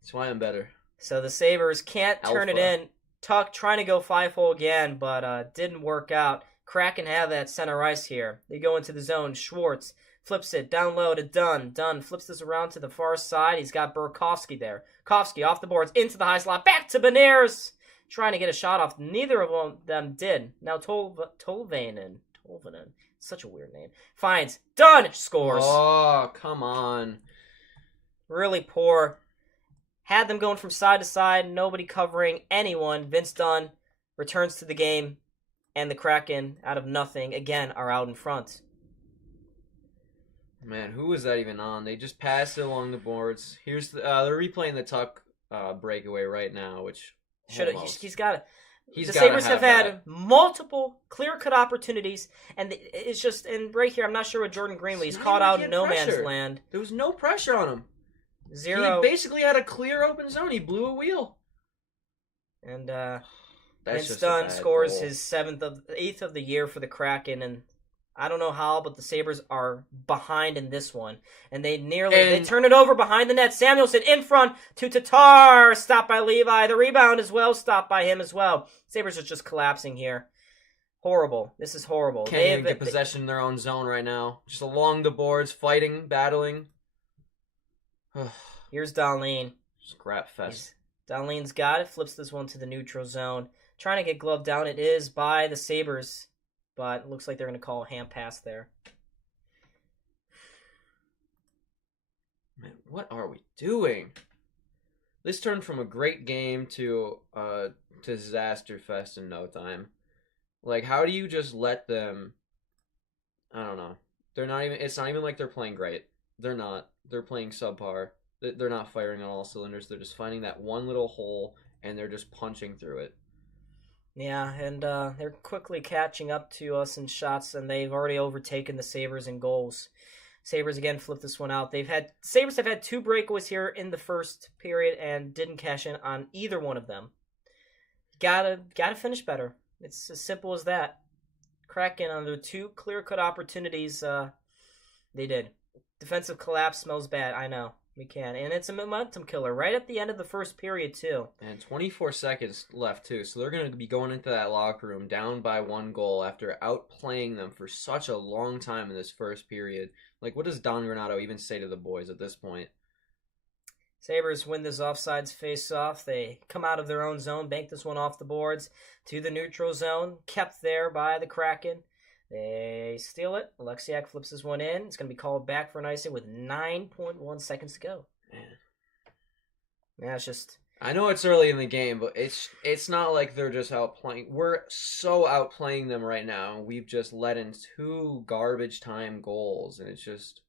That's why I'm better. So the Sabres can't turn it in. Tuck trying to go 5-hole again, but didn't work out. Kraken have that center ice here. They go into the zone. Schwartz flips it down low to Dunn. Dunn flips this around to the far side. He's got Burakovsky there. Kovsky off the boards into the high slot. Back to Beniers. Trying to get a shot off. Neither of them did. Now Tolvanen. Such a weird name. Finds. Dunn scores. Oh, come on. Really poor. Had them going from side to side. Nobody covering anyone. Vince Dunn returns to the game. And the Kraken, out of nothing, again, are out in front. Man, who was that even on? They just passed it along the boards. Here's the, they're replaying the Tuck breakaway right now, which he's got it. The Sabres have had multiple clear-cut opportunities, and it's just, and right here, I'm not sure what Jordan Greenlee. He's caught out in no man's land. There was no pressure on him. Zero. He basically had a clear open zone. He blew a wheel. And Vince Dunn scores his 8th of the year for the Kraken, and I don't know how, but the Sabres are behind in this one. And they turn it over behind the net. Samuelson in front to Tatar. Stopped by Levi. The rebound as well, stopped by him as well. Sabres are just collapsing here. Horrible. This is horrible. Can't even get possession in their own zone right now. Just along the boards, fighting, battling. Here's Dahlin. Scrap fest. Dahlin's got it. Flips this one to the neutral zone. Trying to get gloved down. It is by the Sabres. But it looks like they're going to call a hand pass there. Man, what are we doing? This turned from a great game to disaster fest in no time. Like, how do you just let them... I don't know. It's not even like they're playing great. They're not. They're playing subpar. They're not firing on all cylinders. They're just finding that one little hole, and they're just punching through it. Yeah, and they're quickly catching up to us in shots, and they've already overtaken the Sabres in goals. Sabres again flip this one out. Sabres have had 2 breakaways here in the first period and didn't cash in on either one of them. Gotta finish better. It's as simple as that. Kraken on their 2 clear-cut opportunities, they did. Defensive collapse smells bad, I know. We can. And it's a momentum killer right at the end of the first period, too. And 24 seconds left, too. So they're going to be going into that locker room down by 1 goal after outplaying them for such a long time in this first period. Like, what does Don Granato even say to the boys at this point? Sabres win this offsides face-off. They come out of their own zone, bank this one off the boards to the neutral zone, kept there by the Kraken. They steal it. Alexiak flips this one in. It's going to be called back for an icing with 9.1 seconds to go. Man. Yeah, it's just... I know it's early in the game, but it's not like they're just outplaying. We're so outplaying them right now. We've just let in 2 garbage time goals, and it's just...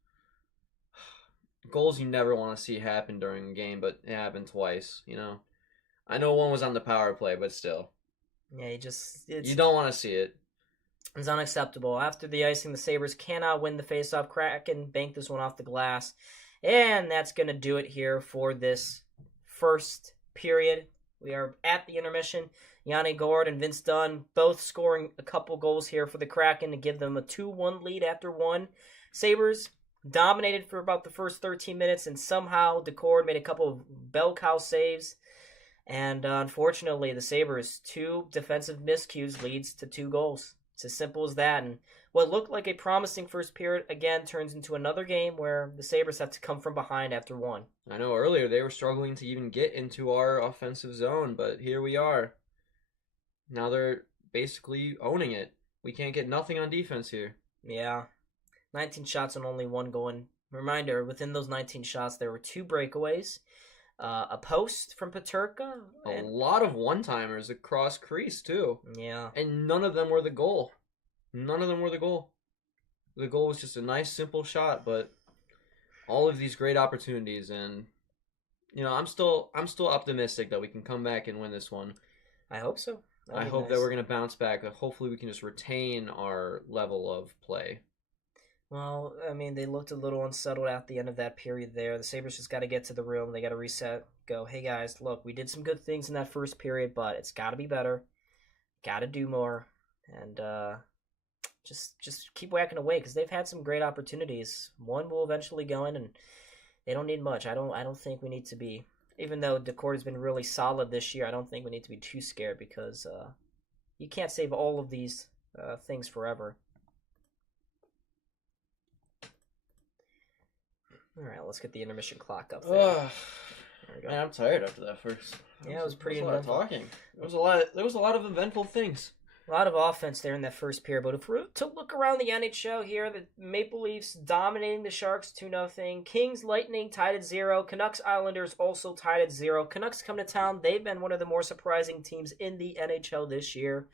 Goals you never want to see happen during a game, but it happened twice, you know? I know one was on the power play, but still. Yeah, you don't want to see it. It's unacceptable. After the icing, the Sabres cannot win the faceoff. Kraken bank this one off the glass. And that's going to do it here for this first period. We are at the intermission. Yanni Gourde and Vince Dunn both scoring a couple goals here for the Kraken to give them a 2-1 lead after 1. Sabres dominated for about the first 13 minutes, and somehow Decord made a couple of bell cow saves. And unfortunately, the Sabres' 2 defensive miscues leads to 2 goals. It's as simple as that. And what looked like a promising first period, again, turns into another game where the Sabres have to come from behind after 1. I know earlier they were struggling to even get into our offensive zone, but here we are. Now they're basically owning it. We can't get nothing on defense here. Yeah. 19 shots and only 1 goal. And reminder, within those 19 shots, there were 2 breakaways, a post from Peterka. A lot of one-timers across crease, too. Yeah. And none of them were the goal. None of them were the goal. The goal was just a nice, simple shot, but all of these great opportunities, and you know, I'm still optimistic that we can come back and win this one. I hope so. I hope that we're going to bounce back. Hopefully we can just retain our level of play. Well, I mean, they looked a little unsettled at the end of that period there. The Sabres just got to get to the room. They got to reset, go, hey, guys, look, we did some good things in that first period, but it's got to be better. Got to do more. And just keep whacking away because they've had some great opportunities. One will eventually go in, and they don't need much. I don't think we need to be Even though Decord has been really solid this year, I don't think we need to be too scared because you can't save all of these things forever. All right, let's get the intermission clock up there. There we go. Man, I'm tired after that first. Yeah, it was pretty a lot of talking. There was a lot of eventful things. A lot of offense there in that first period, but if we're to look around the NHL here, the Maple Leafs dominating the Sharks 2-0. Kings, Lightning tied at 0. Canucks, Islanders also tied at 0. Canucks come to town. They've been one of the more surprising teams in the NHL this year.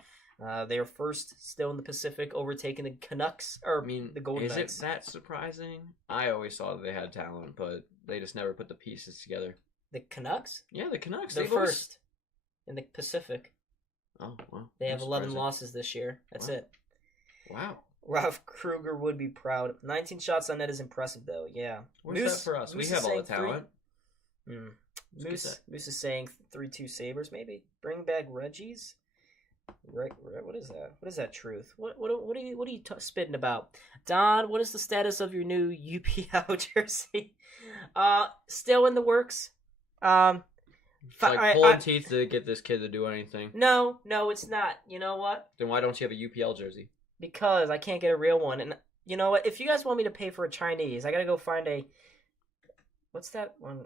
They are first still in the Pacific, overtaking the Canucks, the Golden Knights. Is it that surprising? I always thought they had talent, but they just never put the pieces together. The Canucks? Yeah, the Canucks. They're first in the Pacific. Oh, wow. They have 11 losses this year. That's it. Wow. Ralph Kruger would be proud. 19 shots on net is impressive, though. Yeah. What's that for us? We have all the talent. Moose is saying 3-2 Sabres, maybe. Bring back Reggie's. What is that? What is that truth? What are you spitting about? Don, what is the status of your new UPL jersey? Still in the works. It's like pulling teeth to get this kid to do anything. No, it's not. You know what? Then why don't you have a UPL jersey? Because I can't get a real one. And you know what? If you guys want me to pay for a Chinese, I gotta go find a... What's that one?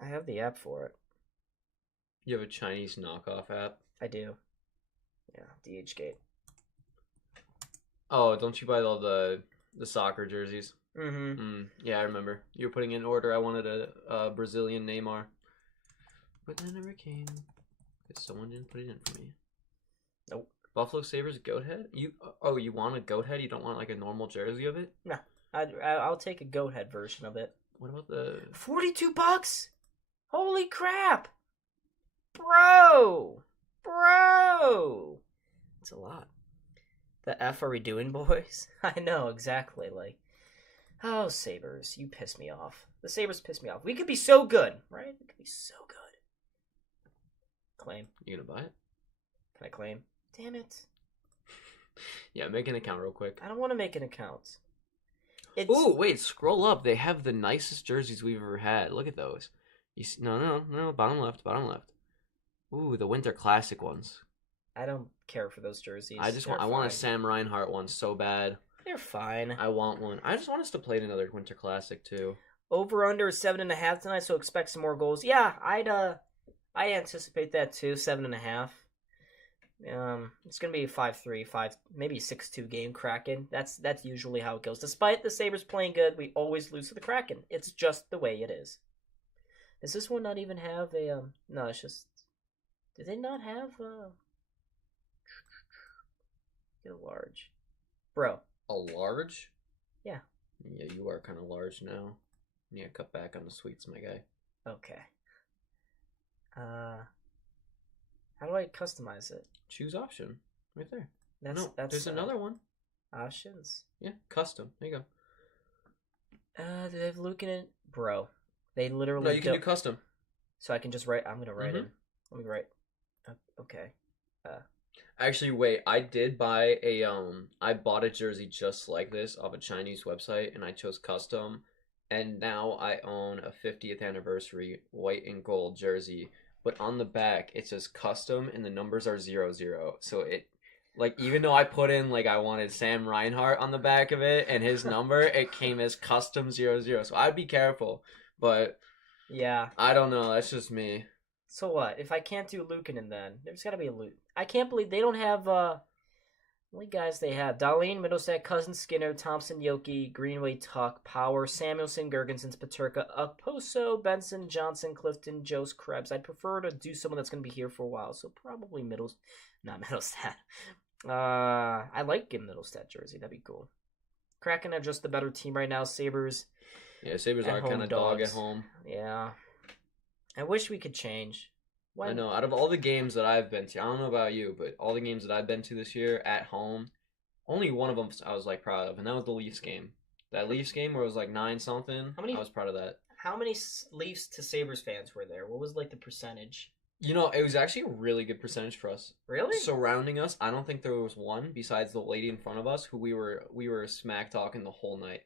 I have the app for it. You have a Chinese knockoff app? I do. Yeah, DHgate. Oh, don't you buy all the soccer jerseys? Mm-hmm. Yeah, I remember. You were putting in an order. I wanted a Brazilian Neymar. But that never came. Because someone didn't put it in for me. Nope. Buffalo Sabres goat head? You want a goat head? You don't want like a normal jersey of it? No. I'll take a goat head version of it. What about the... $42? Holy crap! Bro! That's a lot. The F are we doing, boys? I know, exactly. Like, oh, Sabres, you piss me off. The Sabres piss me off. We could be so good, right? We could be so good. Claim. You gonna buy it? Can I claim? Damn it. Yeah, make an account real quick. I don't want to make an account. Ooh, wait, scroll up. They have the nicest jerseys we've ever had. Look at those. No, bottom left. Ooh, the Winter Classic ones. I don't care for those jerseys. I want a Sam Reinhart one so bad. They're fine. I want one. I just want us to play in another Winter Classic too. Over under 7.5 tonight, so expect some more goals. Yeah, I anticipate that too. 7.5. It's gonna be a 5-3, maybe a 6-2 game. Kraken. That's usually how it goes. Despite the Sabres playing good, we always lose to the Kraken. It's just the way it is. Does this one not even have a No, it's just. Do they not have get a large, bro? A large? Yeah. Yeah, you are kind of large now. Yeah, cut back on the sweets, my guy. Okay. How do I customize it? Choose option. Right there. That's there's another one. Options. Yeah, custom. There you go. Do they have Luke in it? Bro. They literally No, you can do custom. So I can just write, I'm gonna write it. Let me write. Okay. Actually, wait, I did buy I bought a jersey just like this off a Chinese website, and I chose custom, and now I own a 50th anniversary white and gold jersey, but on the back it says custom, and the numbers are 00, so it, like, even though I put in, like, I wanted Sam Reinhart on the back of it, and his number, it came as custom 00, so I'd be careful, but... Yeah. I don't know, that's just me. So what? If I can't do Luukkonen, then there's got to be a Luke. I can't believe they don't have only guys they have: Dahlin, Middlestat, Cousins, Skinner, Thompson, Yoki, Greenway, Tuck, Power, Samuelson, Gergensons, Paterka, Okposo, Benson, Johnson, Clifton, Jost, Krebs. I'd prefer to do someone that's going to be here for a while, so probably not Middlestat. I like getting Middlestat jersey. That'd be cool. Kraken are just the better team right now. Sabres. Yeah, Sabres are kind of dog at home. Yeah. I wish we could change. I know. Out of all the games that I've been to, I don't know about you, but all the games that I've been to this year at home, only one of them I was like proud of, and that was the Leafs game. That Leafs game where it was like 9-something. I was proud of that. How many Leafs to Sabres fans were there? What was like the percentage? You know, it was actually a really good percentage for us. Really? Surrounding us, I don't think there was one besides the lady in front of us who we were smack talking the whole night.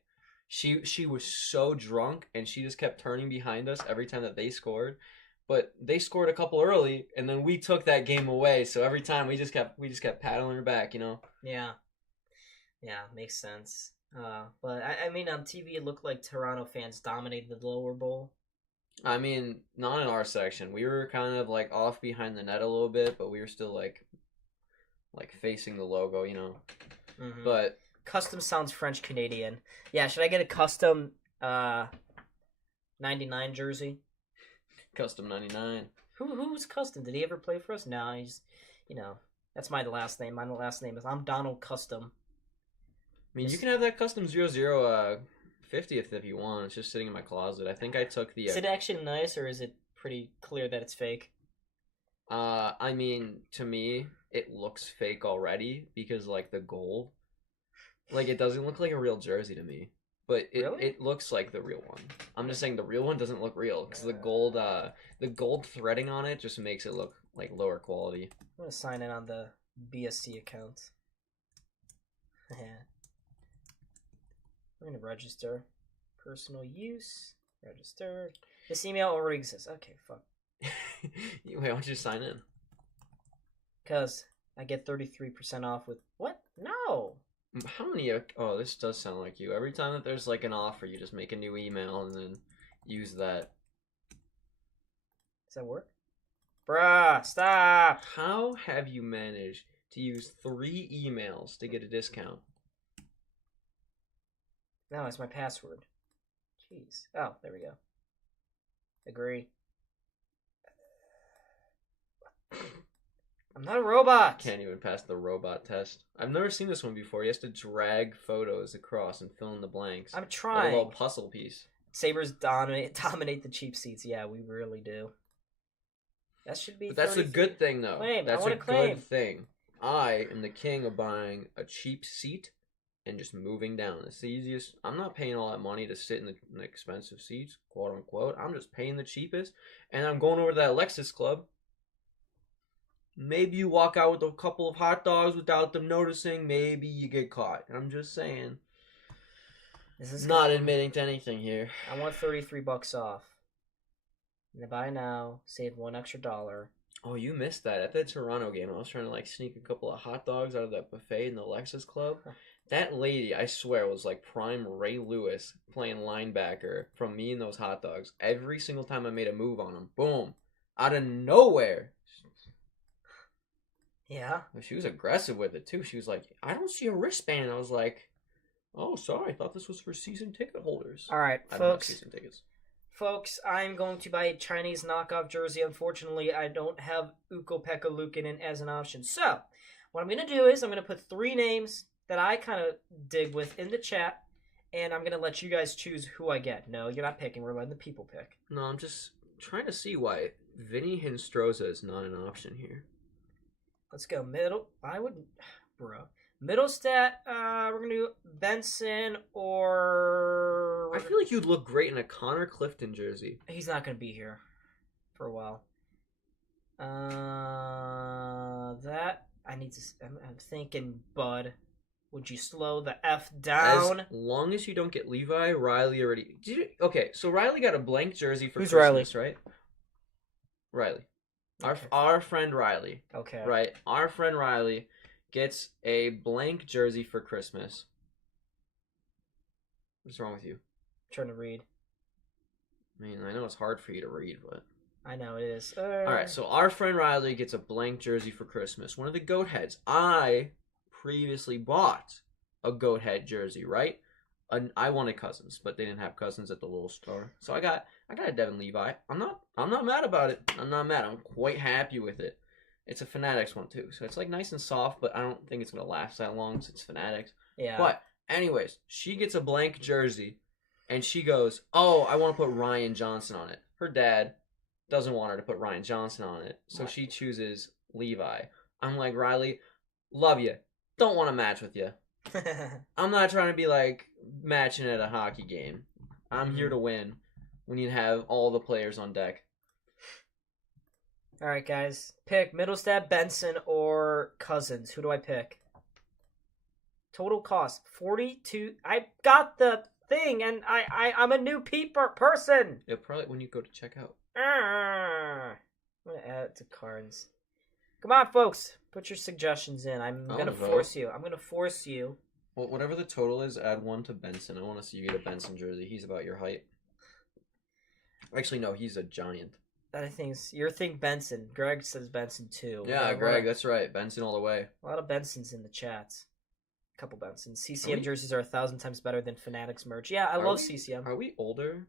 She was so drunk, and she just kept turning behind us every time that they scored. But they scored a couple early, and then we took that game away. So every time we just kept paddling her back, Yeah, makes sense. But I mean, on TV, it looked like Toronto fans dominated the lower bowl. I mean, not in our section. We were kind of like off behind the net a little bit, but we were still like facing the logo, Mm-hmm. But Custom sounds French Canadian. Yeah, should I get a custom 99 jersey? Custom 99. Who's Custom? Did he ever play for us? No, he's, that's my last name. My last name is I'm Donald Custom. I mean, you can have that custom 00 50th if you want. It's just sitting in my closet. I think I took the. Is it actually nice, or is it pretty clear that it's fake? I mean, to me, it looks fake already because like the gold, like it doesn't look like a real jersey to me. But it looks like the real one. I'm just saying the real one doesn't look real because the gold threading on it just makes it look like lower quality. I'm gonna sign in on the BSC account. I'm gonna register. Personal use. Register. This email already exists. Okay, fuck. Wait, why don't you sign in? Because I get 33% off with what? No. How many? Oh, this does sound like you. Every time that there's like an offer, you just make a new email and then use that. Does that work? Bruh, stop! How have you managed to use 3 emails to get a discount? No, it's my password. Jeez. Oh, there we go. Agree. I'm not a robot. Can't even pass the robot test. I've never seen this one before. He has to drag photos across and fill in the blanks. I'm trying. Like a little puzzle piece. Sabres dominate the cheap seats. Yeah, we really do. That should be. But that's a good thing, though. Claim. That's I want a to claim. good thing. I am the king of buying a cheap seat and just moving down. It's the easiest. I'm not paying all that money to sit in the expensive seats, quote unquote. I'm just paying the cheapest, and I'm going over to that Lexus Club. Maybe you walk out with a couple of hot dogs without them noticing. Maybe you get caught. I'm just saying. This is not admitting to anything here. I want $33 off. And buy now, save $1 extra. Oh, you missed that. At the Toronto game, I was trying to sneak a couple of hot dogs out of that buffet in the Lexus Club. That lady, I swear, was like prime Ray Lewis playing linebacker from me and those hot dogs. Every single time I made a move on them, boom, out of nowhere. Yeah? She was aggressive with it, too. She was like, I don't see a wristband. I was like, oh, sorry. I thought this was for season ticket holders. All right, I don't have folks. season tickets. Folks, I'm going to buy a Chinese knockoff jersey. Unfortunately, I don't have Ukko-Pekka Luukkonen as an option. So, what I'm going to do is I'm going to put 3 names that I kind of dig with in the chat, and I'm going to let you guys choose who I get. No, you're not picking. We're letting the people pick. No, I'm just trying to see why Vinny Hinstroza is not an option here. Let's go middle. Middle stat, we're going to do Benson or... I feel like you'd look great in a Connor Clifton jersey. He's not going to be here for a while. That, I need to... I'm thinking, Bud. Would you slow the F down? As long as you don't get Levi, Riley already... Okay, so Riley got a blank jersey for Who's Christmas, Riley? right? Riley. Okay. Our friend Riley. Okay. Right? Our friend Riley gets a blank jersey for Christmas. What's wrong with you? I'm trying to read. I mean, I know it's hard for you to read, but... I know, it is. Alright, so our friend Riley gets a blank jersey for Christmas. One of the goat heads. I previously bought a goat head jersey, right? I wanted Cousins, but they didn't have Cousins at the little store. So I got a Devin Levi. I'm not mad about it. I'm not mad. I'm quite happy with it. It's a Fanatics one too. So it's nice and soft, but I don't think it's going to last that long since it's Fanatics. Yeah. But anyways, she gets a blank jersey and she goes, "Oh, I want to put Ryan Johnson on it." Her dad doesn't want her to put Ryan Johnson on it. So she chooses Levi. I'm like, "Riley, love you. Don't want to match with you. I'm not trying to be matching at a hockey game. I'm here to win. We need to have all the players on deck." All right, guys. Pick Middlestat, Benson, or Cousins. Who do I pick? Total cost, 42. I got the thing, and I'm a new person. Yeah, probably when you go to check out. I'm gonna add it to cards. Come on, folks, put your suggestions in. I'm gonna force you. I'm gonna force you. Well, whatever the total is, add one to Benson. I want to see you get a Benson jersey. He's about your height. Actually, no, he's a giant. I think your thing, Benson. Greg says Benson too. Yeah, Greg, that's right. Benson all the way. A lot of Bensons in the chats. A couple Bensons. CCM jerseys are 1,000 times better than Fanatics merch. Yeah, I love CCM. Are we older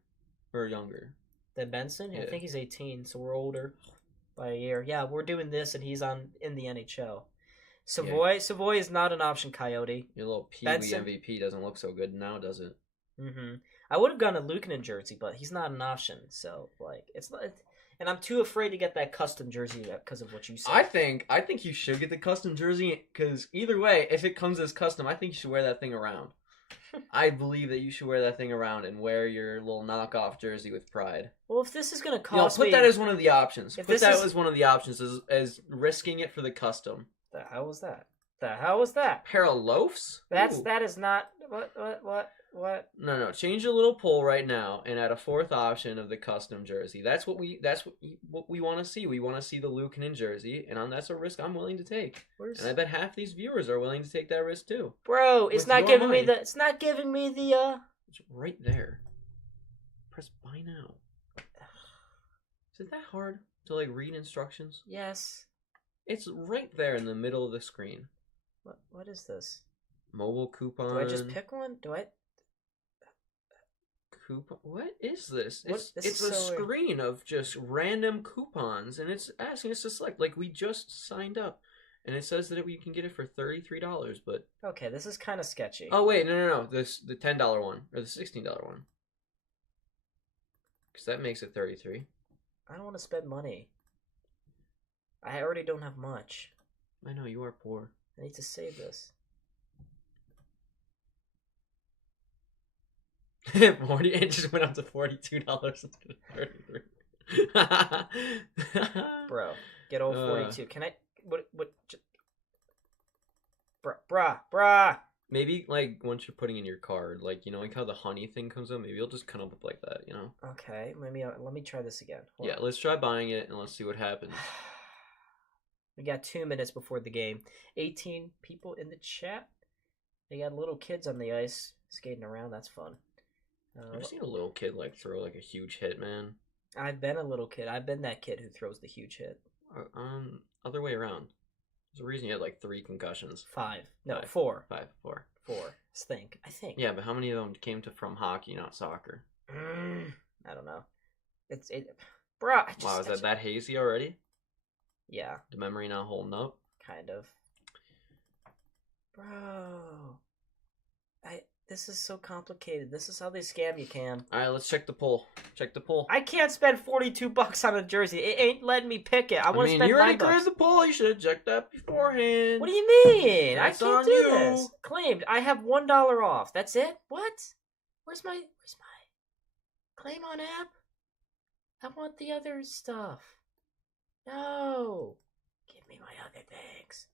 or younger than Benson? Yeah. I think he's 18, so we're older by a year. Yeah, we're doing this, and he's in the NHL. Savoy is not an option, Coyote. Your little Pee Wee MVP doesn't look so good now, does it? Mm-hmm. I would have gone a Luukkonen jersey, but he's not an option. So, it's not... And I'm too afraid to get that custom jersey because of what you said. I think you should get the custom jersey because either way, if it comes as custom, I think you should wear that thing around. I believe that you should wear that thing around and wear your little knockoff jersey with pride. Well, if this is going to cost put that as one of the options. Put that as one of the options as risking it for the custom. The hell was that? The hell was that? Pair of loafs? That is not what? No. Change your little poll right now and add a fourth option of the custom jersey. That's what we want to see. We want to see the Luukkonen jersey, and that's a risk I'm willing to take. And I bet half these viewers are willing to take that risk too. Bro, it's not giving me the. It's right there. Press buy now. Is it that hard to read instructions? Yes. It's right there in the middle of the screen. What is this? Mobile coupon. Do I just pick one? Coupon? What is this? It's a screen of just random coupons, and it's asking us to select. We just signed up, and it says that we can get it for $33. But okay, this is kind of sketchy. Oh wait, no. The $10 one or the $16 one, because that makes it $33. I don't want to spend money. I already don't have much. I know you are poor. I need to save this. 40. It just went up to $42 instead of $33. Bro, get old 42. Can I? What? Bruh. Maybe once you're putting in your card, how the honey thing comes up. Maybe you'll just come up like that. Okay, maybe let me try this again. Hold on. Let's try buying it and let's see what happens. We got 2 minutes before the game. 18 people in the chat. They got little kids on the ice skating around. That's fun. I've seen a little kid throw a huge hit, man. I've been a little kid. I've been that kid who throws the huge hit. Other way around. There's a reason you had 3 concussions. 5. No, 4. 4. I think. Yeah, but how many of them came from hockey, not soccer? I don't know. Bruh. Wow, is that hazy already? Yeah. The memory not holding up? Kind of. Bro. This is so complicated. This is how they scam you, Cam. Alright, let's check the poll. I can't spend $42 on a jersey. It ain't letting me pick it. I want to spend $9. You already cleared the poll. You should have checked that beforehand. What do you mean? That's I can't on do you. this. Claimed. I have $1 off. That's it? What? Where's my claim on app? I want the other stuff. No. Give me my other things.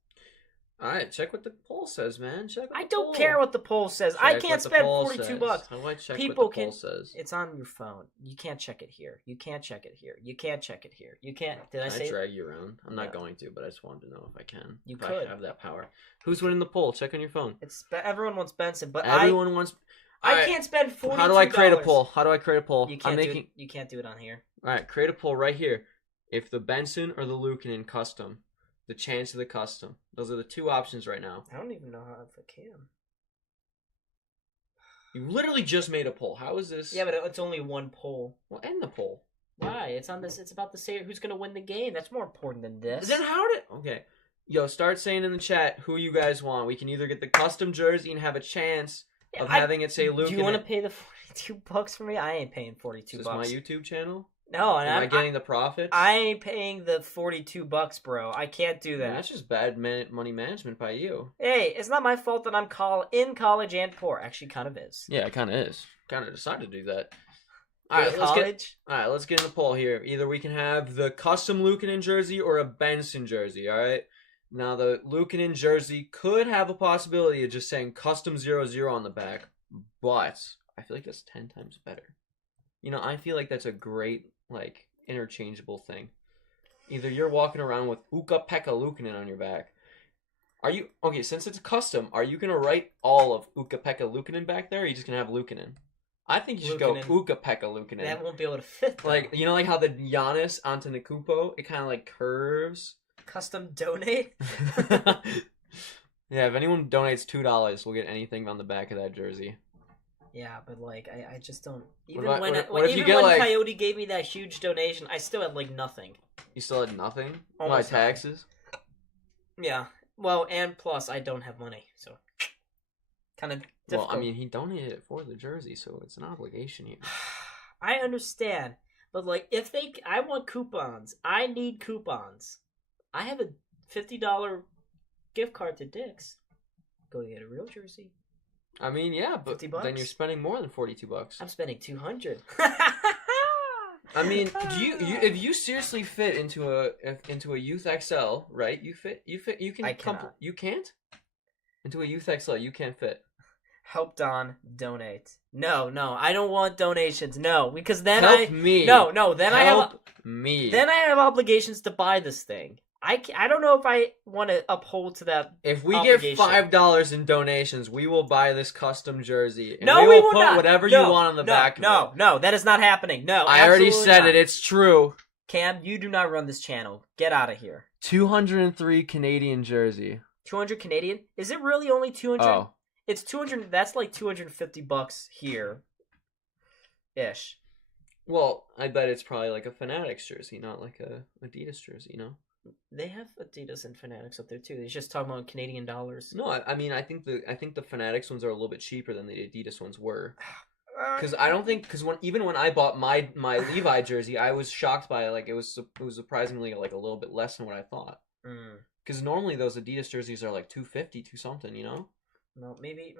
Alright, check what the poll says, man. I don't care what the poll says. I can't spend $42. How do I check People what the poll says? It's on your phone. You can't check it here. You can't check it here. You can't check it here. You can't. Did I say? Can I drag you around? I'm not going to, but I just wanted to know if I can. You if could. I have that power. Who's winning the poll? Check on your phone. Everyone wants Benson, but everyone wants. I can't spend $42. How do I create a poll? You can't do it on here. All right, create a poll right here. If the Benson or the Luukkonen custom. The chance of the custom. Those are the 2 options right now. I don't even know how I can. You literally just made a poll. How is this? Yeah, but it's only 1 poll. Well, end the poll. Why? It's on this. It's about who's going to win the game. That's more important than this. Then okay. Yo, start saying in the chat who you guys want. We can either get the custom jersey and have a chance of having it say Luukkonen. Do you want to pay the $42 for me? I ain't paying $42. Is this my YouTube channel? No, and am I getting the profits? I ain't paying the $42, bro. I can't do that. Man, that's just bad money management by you. Hey, it's not my fault that I'm in college and poor. Actually, kind of is. Yeah, it kind of is. Kind of decided to do that. All right, let's get in the poll here. Either we can have the custom Luukkonen jersey or a Benson jersey. All right. Now the Luukkonen jersey could have a possibility of just saying custom 00 on the back, but I feel like that's 10 times better. You know, I feel like that's a great, like, interchangeable thing. Either you're walking around with Ukko-Pekka Luukkonen on your back. Are you, okay, since it's custom, are you going to write all of Ukko-Pekka Luukkonen back there, or are you just going to have Luukkonen? I think you should go Ukko-Pekka Luukkonen. That won't be able to fit, though. Like, you know, like how the Giannis Antetokounmpo, it kind of, like, curves? Custom donate? Yeah, if anyone donates $2, we'll get anything on the back of that jersey. Yeah, but like I just don't. Even What when if Coyote gave me that huge donation, I still had like nothing. You still had nothing? Almost My taxes? Yeah. Well, and plus I don't have money, so kind of difficult. Well, I mean, he donated it for the jersey, so it's an obligation here. I understand, but like I want coupons. I need coupons. I have a $50 gift card to Dick's. Go get a real jersey. I mean, yeah, but then you're spending more than $42. I'm spending $200. I mean, if you seriously fit into a Youth XL, right? You can. I cannot. You can't. Into a Youth XL, you can't fit. Help Don donate. No, I don't want donations. No, because then Help me. No, then Help me. Then I have obligations to buy this thing. I don't know if I want to uphold to that. If we get $5 in donations, we will buy this custom jersey. And no, we will will put not. whatever you want on the back of it. No, that is not happening. No, I already said not. it. It's true. Cam, you do not run this channel. Get out of here. 203 Canadian jersey. 200 Canadian? Is it really only 200? Oh. It's 200. That's like $250 here. Ish. Well, I bet it's probably like a Fanatics jersey, not like a Adidas jersey, you know? They have Adidas and Fanatics up there too. They're just talking about Canadian dollars. No, I mean I think the Fanatics ones are a little bit cheaper than the Adidas ones were. Because even when I bought my Levi jersey, I was shocked by it. Like it was surprisingly like a little bit less than what I thought. Because normally those Adidas jerseys are like $250 to something, you know. No, maybe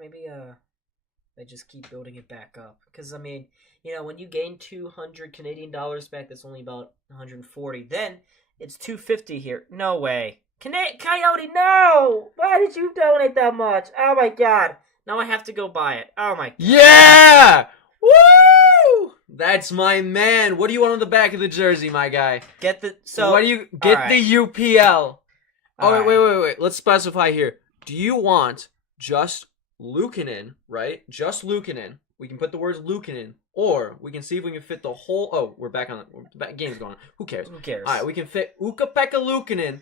they just keep building it back up. Because I mean, you know, when you gain 200 Canadian dollars back, that's only about 140. Then it's 250 here. No way. Coyote, no! Why did you donate that much? Oh my god. Now I have to go buy it. Oh my god. Yeah! Woo! That's my man. What do you want on the back of the jersey, my guy? What do you get the UPL? Oh, wait. Let's specify here. Do you want just Luukkonen, right? Just Luukkonen. We can put the words Luukkonen. Or we can see if we can fit the whole... Oh, we're back on... The game's going on. Who cares? Who cares? All right, we can fit Ukko-Pekka Luukkonen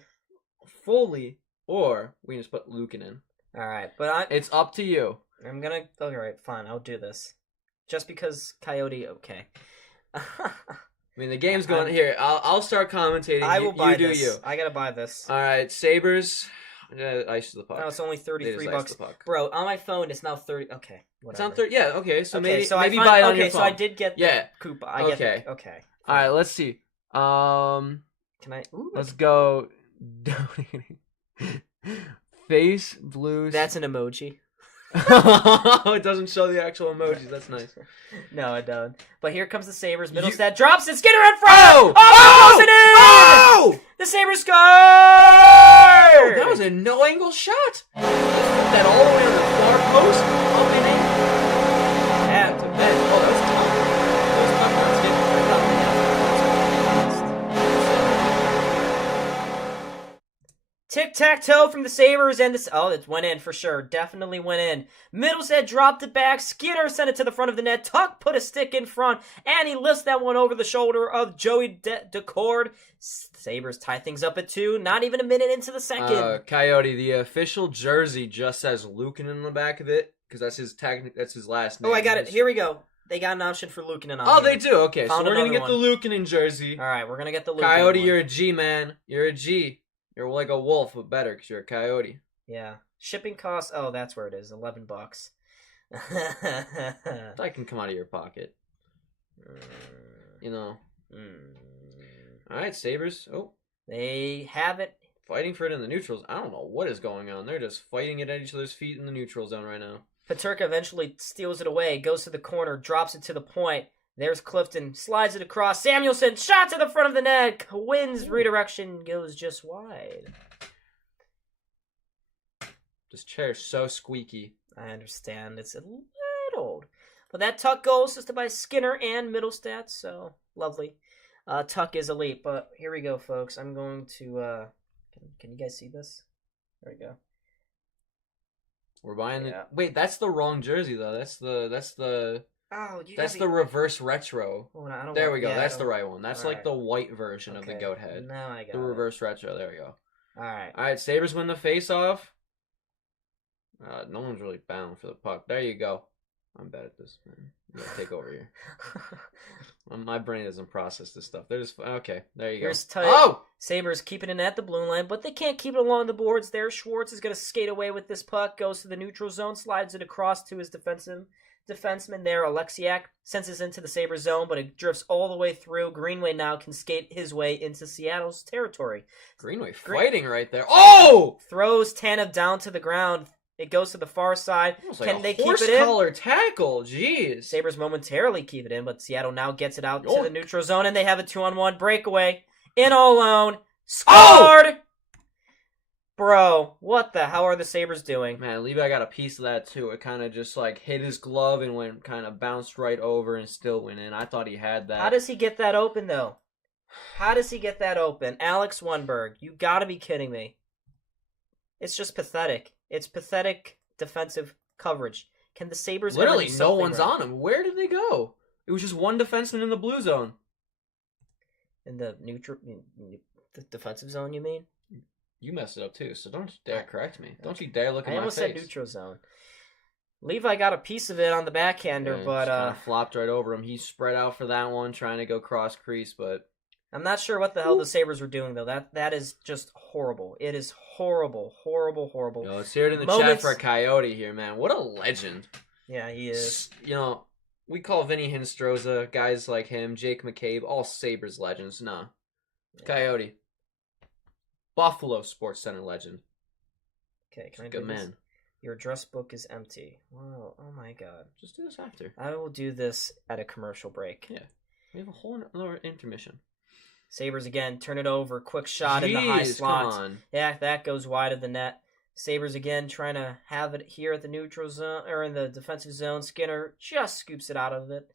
fully, or we can just put Luukkonen. All right, but it's up to you. I'm gonna... All right, fine, I'll do this. Just because Coyote... Okay. I mean, the game's going... Here, I'll start commentating. I will buy this. You. I gotta buy this. All right, Sabres... ice to the puck. No, it's only $33. Bro, on my phone, it's now 30... Okay, whatever. It's on 30... Yeah, okay, so maybe so maybe buy it on your phone. Okay, so I did get the coupon. Okay. All right, let's see. Can I... Let's go... Donating. Face blues... That's an emoji. It doesn't show the actual emojis. That's nice. No, it don't. But here comes the Sabres. Middlestat drops it. Skinner in front. Oh! The Sabres score! That was a no-angle shot. That all the way to the far post. Opening. And to Ben. Oh, that was tough. Those touchdowns didn't turn up. Tic-tac-toe from the Sabres, and this... Oh, it went in for sure. Definitely went in. Middlestat dropped it back. Skinner sent it to the front of the net. Tuck put a stick in front, and he lifts that one over the shoulder of Joey Decord. Sabres tie things up at 2. Not even a minute into the second. Coyote, the official jersey just says Luukkonen on the back of it, because that's his last name. Oh, I got it. Here we go. They got an option for Luukkonen on Oh, here. they do? Okay, so we're going to get the Luukkonen jersey. All right, we're going to get the Luukkonen Coyote, one. you're a G, man. You're a G. You're like a wolf, but better because you're a coyote. Yeah. Shipping costs, oh, that's where it is, $11. That can come out of your pocket. You know. All right, Sabres. Oh. They have it. Fighting for it in the neutrals. I don't know what is going on. They're just fighting it at each other's feet in the neutral zone right now. Peterka eventually steals it away, goes to the corner, drops it to the point. There's Clifton, slides it across. Samuelson, shot to the front of the net. Wins redirection, goes just wide. This chair's so squeaky. I understand. It's a little But that tuck goal assisted by Skinner and Middlestat, so lovely. Tuck is elite, but here we go, folks. I'm going to... Can you guys see this? There we go. We're buying the... Wait, that's the wrong jersey, though. That's the... Oh, that's the reverse retro. Oh, no, there we go. That's the right one. That's like the white version of the goat head. Now I got the reverse retro. There we go. All right. All right, Sabres win the face-off. No one's really bound for the puck. There you go. I'm bad at this, man. You gotta take over here. My brain doesn't process this stuff. They're just... Okay, there you go. Here's tight. Oh! Sabres keeping it at the blue line, but they can't keep it along the boards there. Schwartz is going to skate away with this puck, goes to the neutral zone, slides it across to his defenseman there. Alexiak senses into the Sabres zone, but it drifts all the way through. Greenway now can skate his way into Seattle's territory. Greenway fighting right there. Oh! Throws Tanev down to the ground. It goes to the far side. Can they keep it in? Horse-collar tackle. Jeez. Sabres momentarily keep it in, but Seattle now gets it out to the neutral zone, and they have a 2-on-1 breakaway. In all alone. Scored! Oh! Bro, what the hell are the Sabres doing? Man, Levi got a piece of that, too. It kind of just, like, hit his glove and went kind of bounced right over and still went in. I thought he had that. How does he get that open, though? How does he get that open? Alex Wunberg, you gotta be kidding me. It's just pathetic. It's pathetic defensive coverage. Can the Sabres literally no one's on him? Where did they go? It was just one defenseman in the blue zone. In the neutral, the defensive zone, you mean? You messed it up too, so don't dare correct me. Don't you dare look at my face. I almost said neutral zone. Levi got a piece of it on the backhander, but kind of flopped right over him. He spread out for that one, trying to go cross crease, but I'm not sure what the hell the Sabres were doing, though. That is just horrible. It is horrible, horrible, horrible. Yo, let's hear it in the chat for a Coyote here, man. What a legend. Yeah, he is. You know, we call Vinny Hinstroza, guys like him, Jake McCabe, all Sabres legends. Nah. Yeah. Coyote. Buffalo SportsCenter legend. Okay, can I do this? Man. Your address book is empty. Wow, oh my god. Just do this after. I will do this at a commercial break. Yeah. We have a whole another intermission. Sabres again, turn it over. Quick shot in the high slot. Come on. Yeah, that goes wide of the net. Sabres again trying to have it here at the neutral zone, or in the defensive zone. Skinner just scoops it out of it.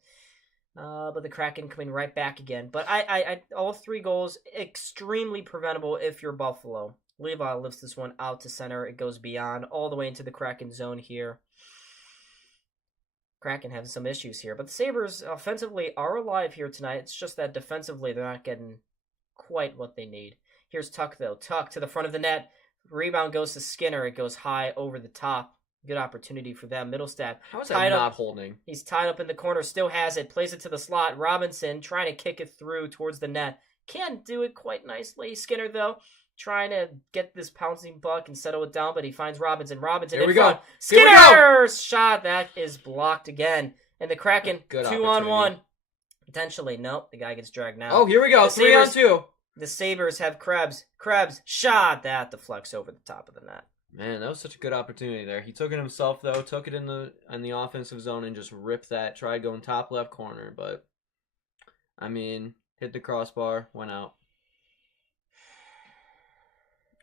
But the Kraken coming right back again. But I all three goals, extremely preventable if you're Buffalo. Levi lifts this one out to center. It goes beyond, all the way into the Kraken zone here. Kraken having some issues here. But the Sabres offensively are alive here tonight. It's just that defensively they're not getting quite what they need. Here's Tuck, though. Tuck to the front of the net. Rebound goes to Skinner. It goes high over the top. Good opportunity for them. Middlestat. How is that not holding? He's tied up in the corner. Still has it. Plays it to the slot. Robinson trying to kick it through towards the net. Can't do it quite nicely. Skinner, though, trying to get this pouncing buck and settle it down, but he finds Robinson. Robinson in front. Skinner's shot. That is blocked again. And the Kraken, 2-on-1. Potentially. Nope. The guy gets dragged now. Oh, here we go. 3-on-2. The Sabres have Krebs. Krebs shot. That deflects over the top of the net. Man, that was such a good opportunity there. He took it himself, though. Took it in the offensive zone and just ripped that. Tried going top left corner, but I mean, hit the crossbar, went out.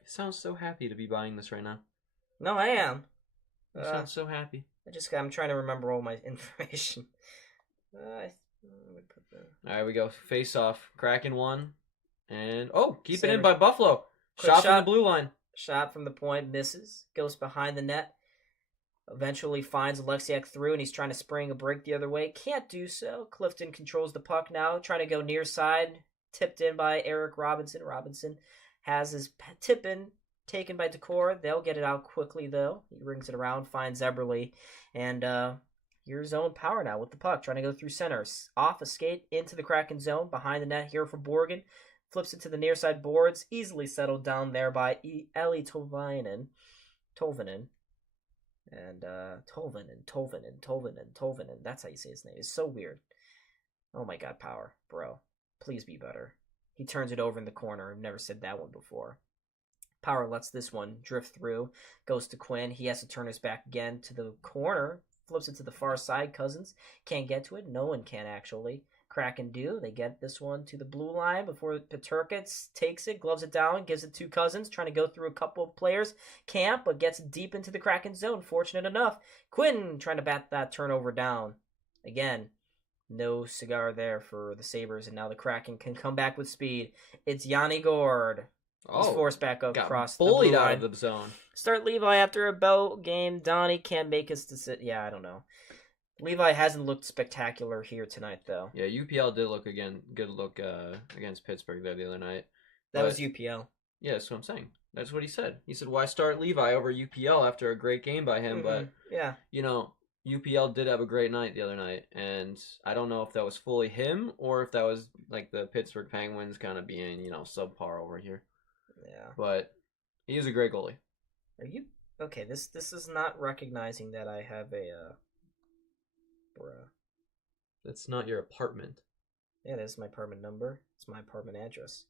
You sound so happy to be buying this right now. No, I am. You sound so happy. I'm trying to remember all my information. All right, we go. Face off. Kraken won. And, keep it in by Buffalo. Shot from the blue line. Shot from the point, misses, goes behind the net, eventually finds Alexiak through, and he's trying to spring a break the other way. Can't do so. Clifton controls the puck now, trying to go near side, tipped in by Eric Robinson. Robinson has his tip in, taken by Decor. They'll get it out quickly, though. He rings it around, finds Eberle, and here's zone power now with the puck, trying to go through center. Off a skate into the Kraken zone, behind the net here for Borgen. Flips it to the near side boards, easily settled down there by Eli Tolvanen. And Tolvanen. That's how you say his name. It's so weird. Oh my god, Power. Bro, please be better. He turns it over in the corner. I've never said that one before. Power lets this one drift through. Goes to Quinn. He has to turn his back again to the corner. Flips it to the far side. Cousins can't get to it. No one can, actually. Kraken do. They get this one to the blue line before Peterka takes it, gloves it down, gives it to Cousins, trying to go through a couple of players. Can't, but gets deep into the Kraken zone. Fortunate enough. Quinn trying to bat that turnover down. Again, no cigar there for the Sabres, and now the Kraken can come back with speed. It's Yanni Gord. He's forced back up across the blue bullied out line. of the zone. Start Levi after a bell game. Donnie can't make us to sit. Yeah, I don't know. Levi hasn't looked spectacular here tonight, though. Yeah, UPL did look good look against Pittsburgh there the other night. That was UPL. Yeah, that's what I'm saying. That's what he said. He said, why start Levi over UPL after a great game by him? But, yeah, UPL did have a great night the other night. And I don't know if that was fully him or if that was like the Pittsburgh Penguins kind of being, subpar over here. Yeah. But he is a great goalie. Are you... Okay, this is not recognizing that I have a... Bruh. That's not your apartment. Yeah, that's my apartment number. It's my apartment address.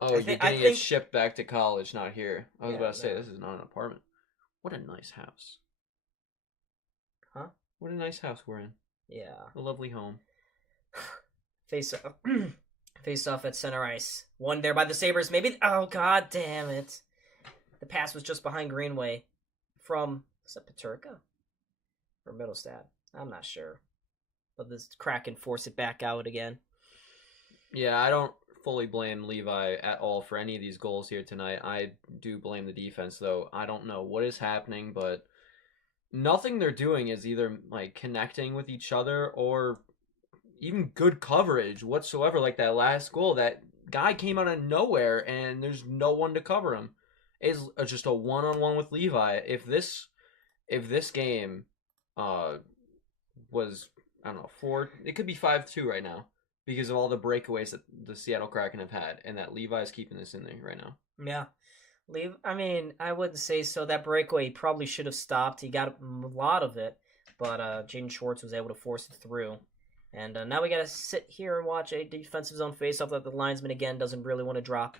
Oh, you're getting it shipped back to college, not here. I was about to say, this is not an apartment. What a nice house. Huh? What a nice house we're in. Yeah. A lovely home. Face off at center ice. One there by the Sabres. Maybe... Oh, god damn it. The pass was just behind Greenway from... Is that Paterka? Or Middlestad? I'm not sure. But this Kraken force it back out again. Yeah, I don't fully blame Levi at all for any of these goals here tonight. I do blame the defense, though. I don't know what is happening, but nothing they're doing is either like connecting with each other or even good coverage whatsoever. Like that last goal, that guy came out of nowhere and there's no one to cover him. It's just a one-on-one with Levi. If this game was, I don't know, it could be 5-2 right now because of all the breakaways that the Seattle Kraken have had, and that Levi's keeping this in there right now. Yeah. I mean, I wouldn't say so. That breakaway he probably should have stopped. He got a lot of it, but Jaden Schwartz was able to force it through. And now we got to sit here and watch a defensive zone faceoff that the linesman, again, doesn't really want to drop.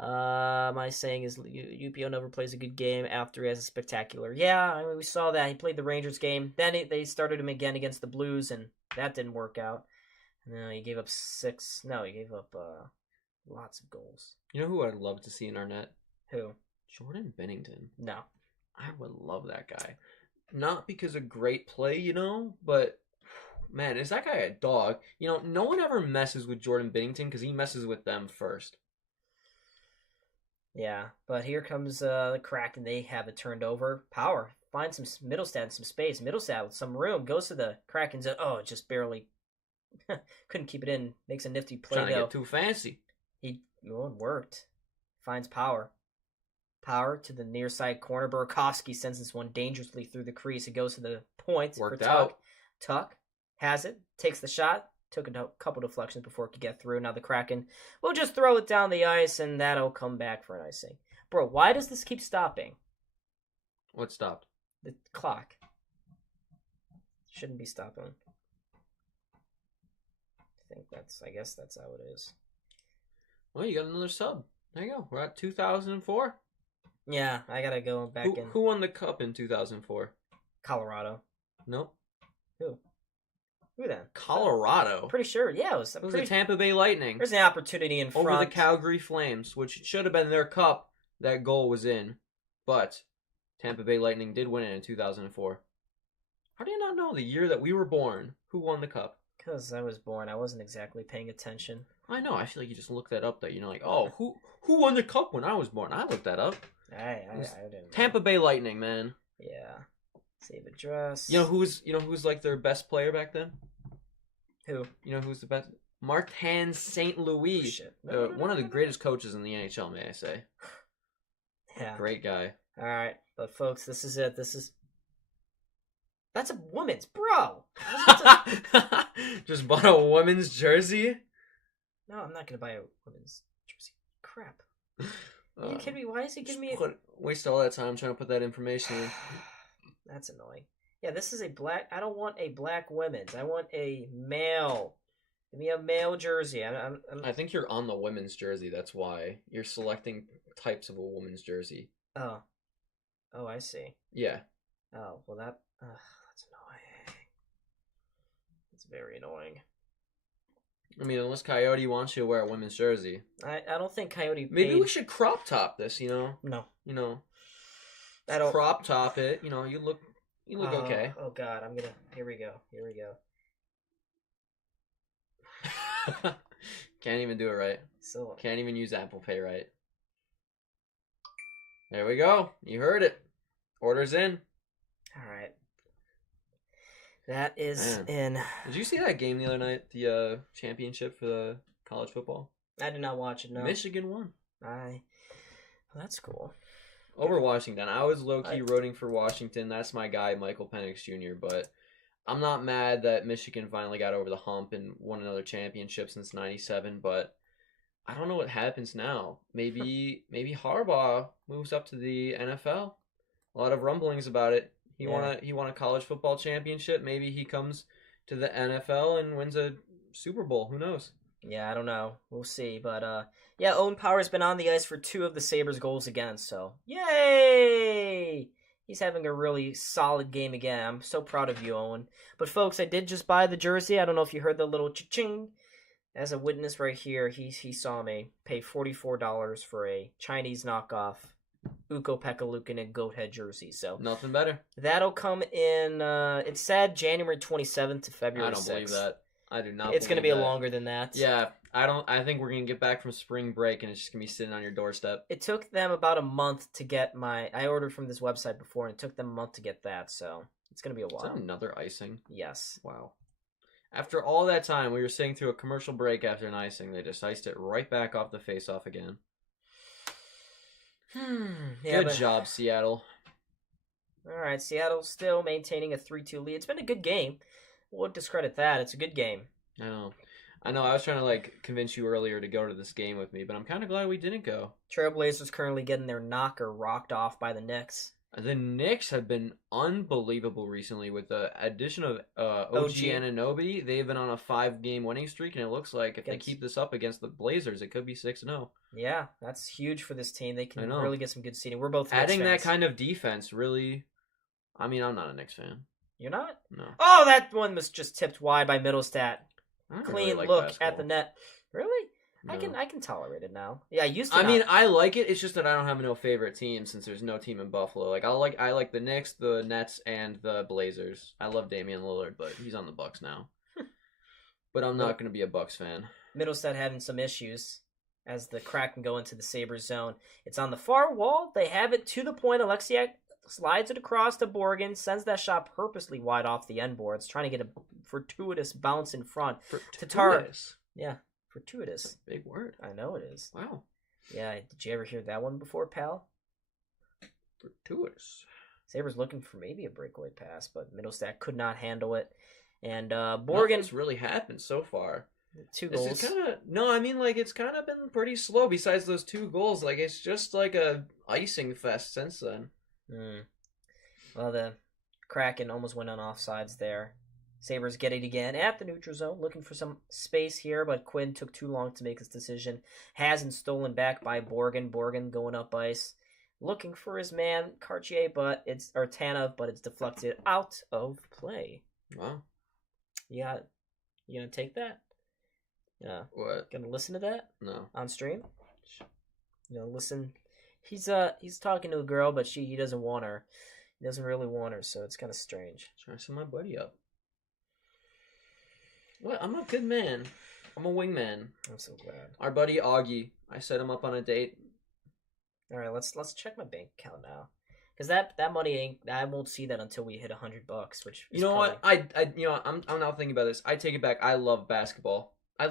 My saying is UPO never plays a good game after he has a spectacular. Yeah, I mean, we saw that. He played the Rangers game. Then they started him again against the Blues, and that didn't work out. And he gave up 6. No, he gave up lots of goals. You know who I'd love to see in our net? Who? Jordan Bennington. No. I would love that guy. Not because of great play, but... Man, is that guy a dog? No one ever messes with Jordan Bennington because he messes with them first. Yeah, but here comes the Kraken. They have it turned over. Power. Finds some Middlestad, some space. Middlestad with some room. Goes to the Kraken's. Oh, just barely. Couldn't keep it in. Makes a nifty play, Trying to get too fancy. It worked. Finds Power. Power to the near side corner. Burakovsky sends this one dangerously through the crease. It goes to the point. Worked for Tuck. out. Tuck has it. Takes the shot. Took a couple deflections before it could get through. Now the Kraken will just throw it down the ice, and that'll come back for an icing. Bro, why does this keep stopping? What stopped? The clock. Shouldn't be stopping. I guess that's how it is. Well, you got another sub. There you go. We're at 2004. Yeah, I gotta go back in. Who won the cup in 2004? Colorado. Nope. Who then? Colorado. I'm pretty sure. Yeah, it was the Tampa Bay Lightning. There's an opportunity in front. Over the Calgary Flames, which should have been their cup. That goal was in. But Tampa Bay Lightning did win it in 2004. How do you not know the year that we were born? Who won the cup? Because I was born. I wasn't exactly paying attention. I know. I feel like you just looked that up. That like, oh, who won the cup when I was born? I looked that up. I didn't. Tampa Bay Lightning, man. Yeah. Save address. You know who's like their best player back then? Who? You know who's the best? Martin St. Louis. Oh, shit. One of the greatest coaches in the NHL, may I say. Yeah. Great guy. All right, but folks, this is it. That's a woman's, bro. Just bought a woman's jersey? No, I'm not gonna buy a women's jersey. Crap. Are you kidding me? Why is he giving me waste all that time trying to put that information in? That's annoying. Yeah, this is a black... I don't want a black women's. I want a male. Give me a male jersey. I think you're on the women's jersey. That's why. You're selecting types of a woman's jersey. Oh. Oh, I see. Yeah. Oh, well that's annoying. It's very annoying. I mean, unless Coyote wants you to wear a women's jersey. I don't think Coyote Maybe we should crop top this, No. I don't... Crop top it. You look You look okay. Oh God, Here we go. Can't even do it right. So Can't even use Apple Pay right. There we go. You heard it. Order's in. all right. That is Man. in. Did you see that game the other night? The championship for the college football? I did not watch it. No. Michigan won. Well, that's cool. Over Washington. I was low-key rooting for Washington. That's my guy, Michael Penix Jr., but I'm not mad that Michigan finally got over the hump and won another championship since '97, but I don't know what happens now. Maybe Harbaugh moves up to the NFL. A lot of rumblings about it. He won a college football championship. Maybe he comes to the NFL and wins a Super Bowl. Who knows? Yeah, I don't know. We'll see. But, Owen Power's been on the ice for 2 of the Sabres' goals again, so yay! He's having a really solid game again. I'm so proud of you, Owen. But, folks, I did just buy the jersey. I don't know if you heard the little cha-ching. As a witness right here, he saw me pay $44 for a Chinese knockoff Ukko-Pekka Luukkonen goat head jersey. So nothing better. That'll come in, it said January 27th to February 6th. I don't believe that. I do not. It's going to be longer than that. Yeah, I think we're going to get back from spring break and it's just going to be sitting on your doorstep. It took them about a month to get I ordered from this website before, and it took them a month to get that, so it's going to be a while. Is that another icing? Yes. Wow. After all that time, we were sitting through a commercial break after an icing. They just iced it right back off the face-off again. Good job, Seattle. All right, Seattle still maintaining a 3-2 lead. It's been a good game. Won't discredit that. It's a good game. I know. I was trying to convince you earlier to go to this game with me, but I'm kind of glad we didn't go. Trailblazers currently getting their knocker rocked off by the Knicks. The Knicks have been unbelievable recently with the addition of OG Anunoby. They've been on a 5-game winning streak, and it looks like if they keep this up against the Blazers, it could be 6-0. Yeah, that's huge for this team. They can really get some good seeding. We're both adding Knicks fans. That kind of defense. Really, I mean, I'm not a Knicks fan. You're not? No. Oh, that one was just tipped wide by Middlestat. Clean really look basketball. at the net. Really? No. I can tolerate it now. Yeah, I used to. I mean, I like it. It's just that I don't have no favorite team since there's no team in Buffalo. I like the Knicks, the Nets, and the Blazers. I love Damian Lillard, but he's on the Bucks now. But I'm not going to be a Bucks fan. Middlestat having some issues as the Kraken go into the Sabres zone. It's on the far wall. They have it to the point. Alexiak slides it across to Borgen, sends that shot purposely wide off the end boards, trying to get a fortuitous bounce in front. Fortuitous? Yeah, fortuitous. That's a big word. I know it is. Wow. Yeah, did you ever hear that one before, pal? Fortuitous. Sabres looking for maybe a breakaway pass, but Middlestat could not handle it. And Borgen... Nothing's really happened so far. 2 goals. It's kind of been pretty slow besides those 2 goals. It's just like a icing fest since then. Well, the Kraken almost went on offsides there. Sabres get it again at the neutral zone, looking for some space here, but Quinn took too long to make his decision. Hasn't stolen back by Borgen. Borgen going up ice, looking for his man Cartier, or Tanev, but it's deflected out of play. Wow. Yeah, you gonna take that? Yeah. What? Gonna listen to that? No. On stream? Listen. He's talking to a girl, but he doesn't want her. He doesn't really want her, so it's kind of strange. Trying to set my buddy up. What? I'm a good man. I'm a wingman. I'm so glad. Our buddy Augie. I set him up on a date. All right, let's check my bank account now, because that money I won't see that until we hit $100, which is what I'm now thinking about this. I take it back. I love basketball. That's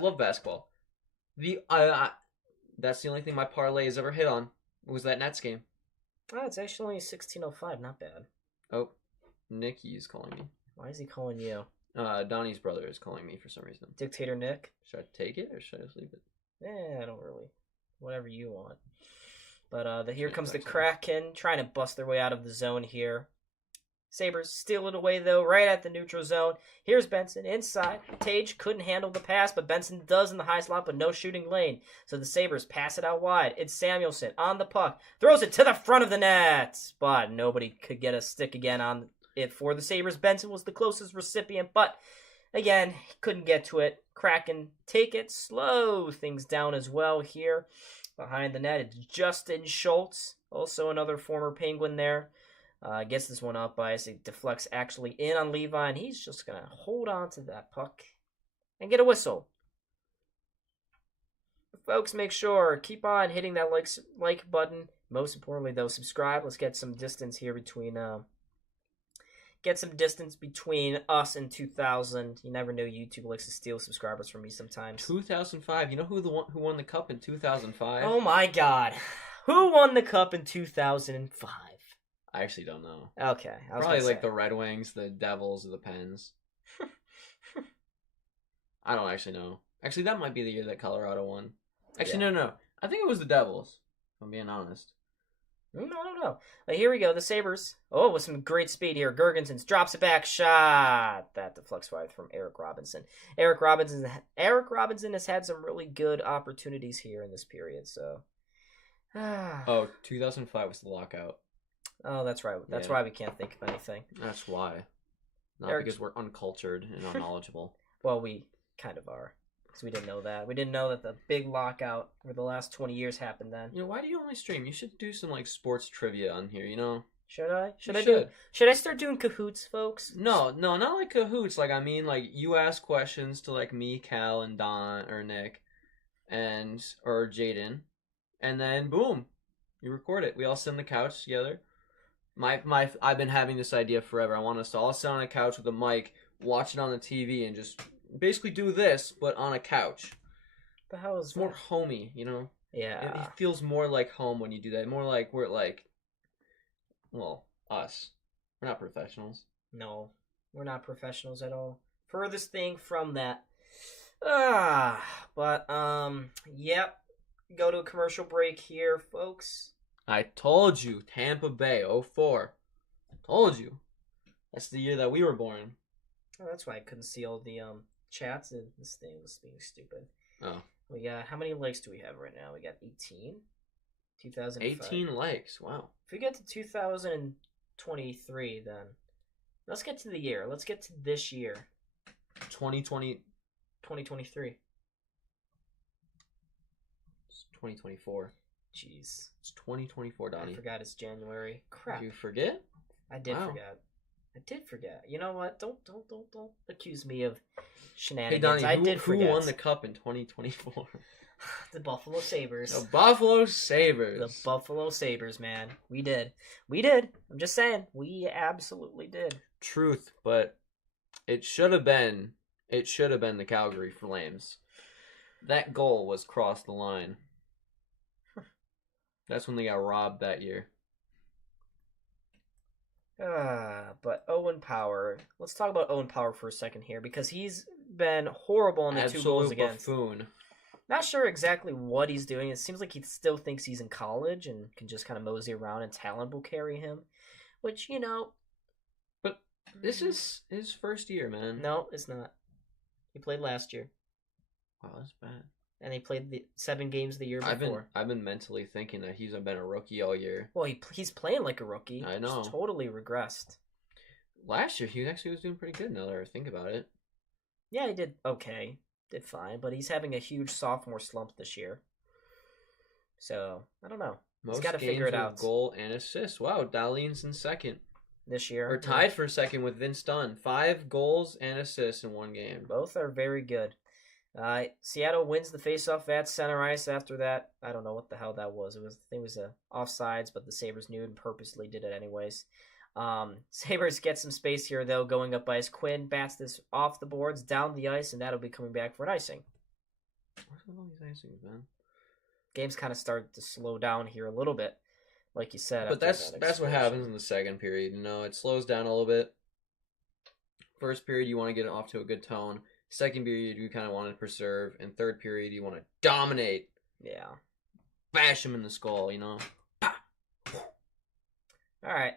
the only thing my parlay has ever hit on. Was that Nets game? Oh, it's actually only 16:05. Not bad. Oh, Nicky is calling me. Why is he calling you? Donnie's brother is calling me for some reason. Dictator Nick? Should I take it or should I just leave it? I don't really. Whatever you want. But here comes the Kraken, trying to bust their way out of the zone here. Sabres steal it away, though, right at the neutral zone. Here's Benson inside. Tage couldn't handle the pass, but Benson does in the high slot, but no shooting lane. So the Sabres pass it out wide. It's Samuelson on the puck. Throws it to the front of the net. But nobody could get a stick again on it for the Sabres. Benson was the closest recipient, but again, he couldn't get to it. Kraken take it. Slow things down as well here. Behind the net, it's Justin Schultz. Also another former Penguin there. Gets this one up by ice. It deflects actually in on Levi, and he's just going to hold on to that puck and get a whistle. Folks, make sure, keep on hitting that like button. Most importantly, though, subscribe. Let's get some distance here between us and 2,000. You never know, YouTube likes to steal subscribers from me sometimes. 2005. You know who won the cup in 2005? Oh my God, who won the cup in 2005? I actually don't know. Okay, probably like the Red Wings, the Devils, or the Pens. I don't actually know. Actually, that might be the year that Colorado won. Actually, Yeah. no. I think it was the Devils, if I'm being honest. I don't know. But here we go, the Sabres. Oh, with some great speed here. Gergensen drops it back, shot. That deflects wide from Eric Robinson. Eric Robinson has had some really good opportunities here in this period, so. Oh, 2005 was the lockout. Oh, that's right. That's why we can't think of anything. That's why. Not because we're uncultured and unknowledgeable. Well, we kind of are. Because we didn't know that. We didn't know that the big lockout for the last 20 years happened then. You know, why do you only stream? You should do some, like, sports trivia on here, you know? Should I? Should I start doing cahoots, folks? No, not like cahoots. Like, I mean, like, you ask questions to, like, me, Cal, and Don, or Nick, or Jaden, and then, boom, you record it. We all sit on the couch together. I've been having this idea forever. I want us to all sit on a couch with a mic, watch it on the TV, and just basically do this, but on a couch. The hell is it's more homey, you know? Yeah. It feels more like home when you do that. More like we're like, well, us. We're not professionals. No, we're not professionals at all. Furthest thing from that. Yep. Go to a commercial break here, folks. I told you, Tampa Bay, 04. Told you. That's the year that we were born. Oh, that's why I couldn't see all the chats, and this thing was being stupid. Oh. We got, how many likes do we have right now? We got 18? 2005. 18 likes, wow. If we get to 2023, then let's get to the year. Let's get to this year. 2023. It's 2024. Jeez. It's 2024, Donnie. I forgot it's January. Crap. Did you forget? I did forget. You know what? Don't accuse me of shenanigans. Hey, Donnie, who won the cup in 2024? The Buffalo Sabres. The Buffalo Sabres. The Buffalo Sabres, man. We did. I'm just saying. We absolutely did. Truth, but it should have been the Calgary Flames. That goal was crossed the line. That's when they got robbed that year. But Owen Power. Let's talk about Owen Power for a second here, because he's been horrible in the Absolute 2 goals against. Buffoon. Not sure exactly what he's doing. It seems like he still thinks he's in college and can just kind of mosey around and talent will carry him. Which, you know. But this is his first year, man. No, it's not. He played last year. Wow, that's bad. And he played the 7 games the year before. I've been mentally thinking that he's been a rookie all year. Well, he's playing like a rookie. I know. He's totally regressed. Last year, he actually was doing pretty good now that I think about it. Yeah, he did okay. Did fine, but he's having a huge sophomore slump this year. So, I don't know. He's got to figure it out. Goal and assist. Wow, Dahlin's in second. This year. Or tied for second with Vince Dunn. 5 goals and assists in 1 game. Both are very good. Seattle wins the faceoff at center ice after that. I don't know what the hell that was. I think it was a offsides, but the Sabres knew it and purposely did it anyways. Sabres get some space here, though, going up ice. Quinn bats this off the boards, down the ice, and that'll be coming back for an icing. Where's all these icings, man? Game's kind of started to slow down here a little bit, like you said. But that's what happens in the second period. You know, it slows down a little bit. First period, you want to get it off to a good tone. Second period, you kind of want to preserve. And third period, you want to dominate. Yeah. Bash him in the skull, you know? All right.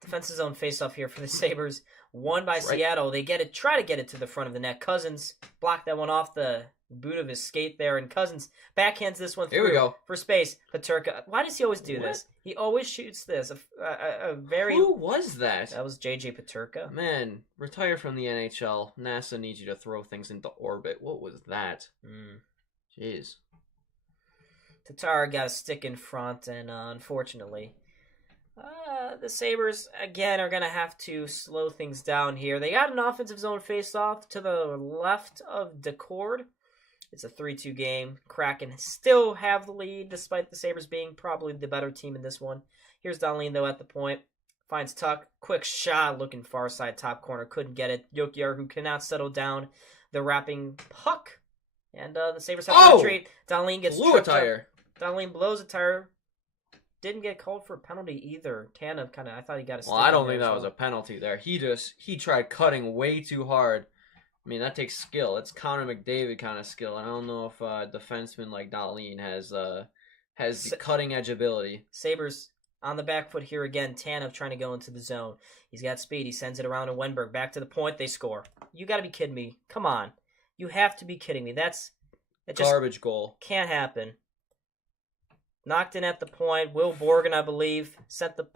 Defensive zone face-off here for the Sabres. Won by Seattle. They try to get it to the front of the net. Cousins blocked that one off the boot of his skate there, and Cousins backhands this one through. Here we go. For space. Paterka. Why does he always do this? He always shoots this. A very... Who was that? That was JJ Paterka. Man, retire from the NHL. NASA needs you to throw things into orbit. What was that? Jeez. Tatar got a stick in front, and unfortunately... the Sabres, again, are going to have to slow things down here. They got an offensive zone face-off to the left of Decord. It's a 3-2 game. Kraken still have the lead, despite the Sabres being probably the better team in this one. Here's Dahlin, though, at the point. Finds Tuck. Quick shot, looking far side top corner. Couldn't get it. Jokier, who cannot settle down the wrapping puck. And the Sabres have to retreat. Dahlin gets blew a tire. Dahlin blows a tire. Didn't get called for a penalty either. Tanev I thought he got a stick. Well, I don't think that was a penalty there. He tried cutting way too hard. I mean, that takes skill. It's Connor McDavid kind of skill. I don't know if a defenseman like Dahlin has the cutting edge ability. Sabres on the back foot here again. Tanev trying to go into the zone. He's got speed. He sends it around to Wenberg. Back to the point. They score. You got to be kidding me. Come on. You have to be kidding me. That just garbage goal. Can't happen. Knocked in at the point. Will Borgen, I believe, sent the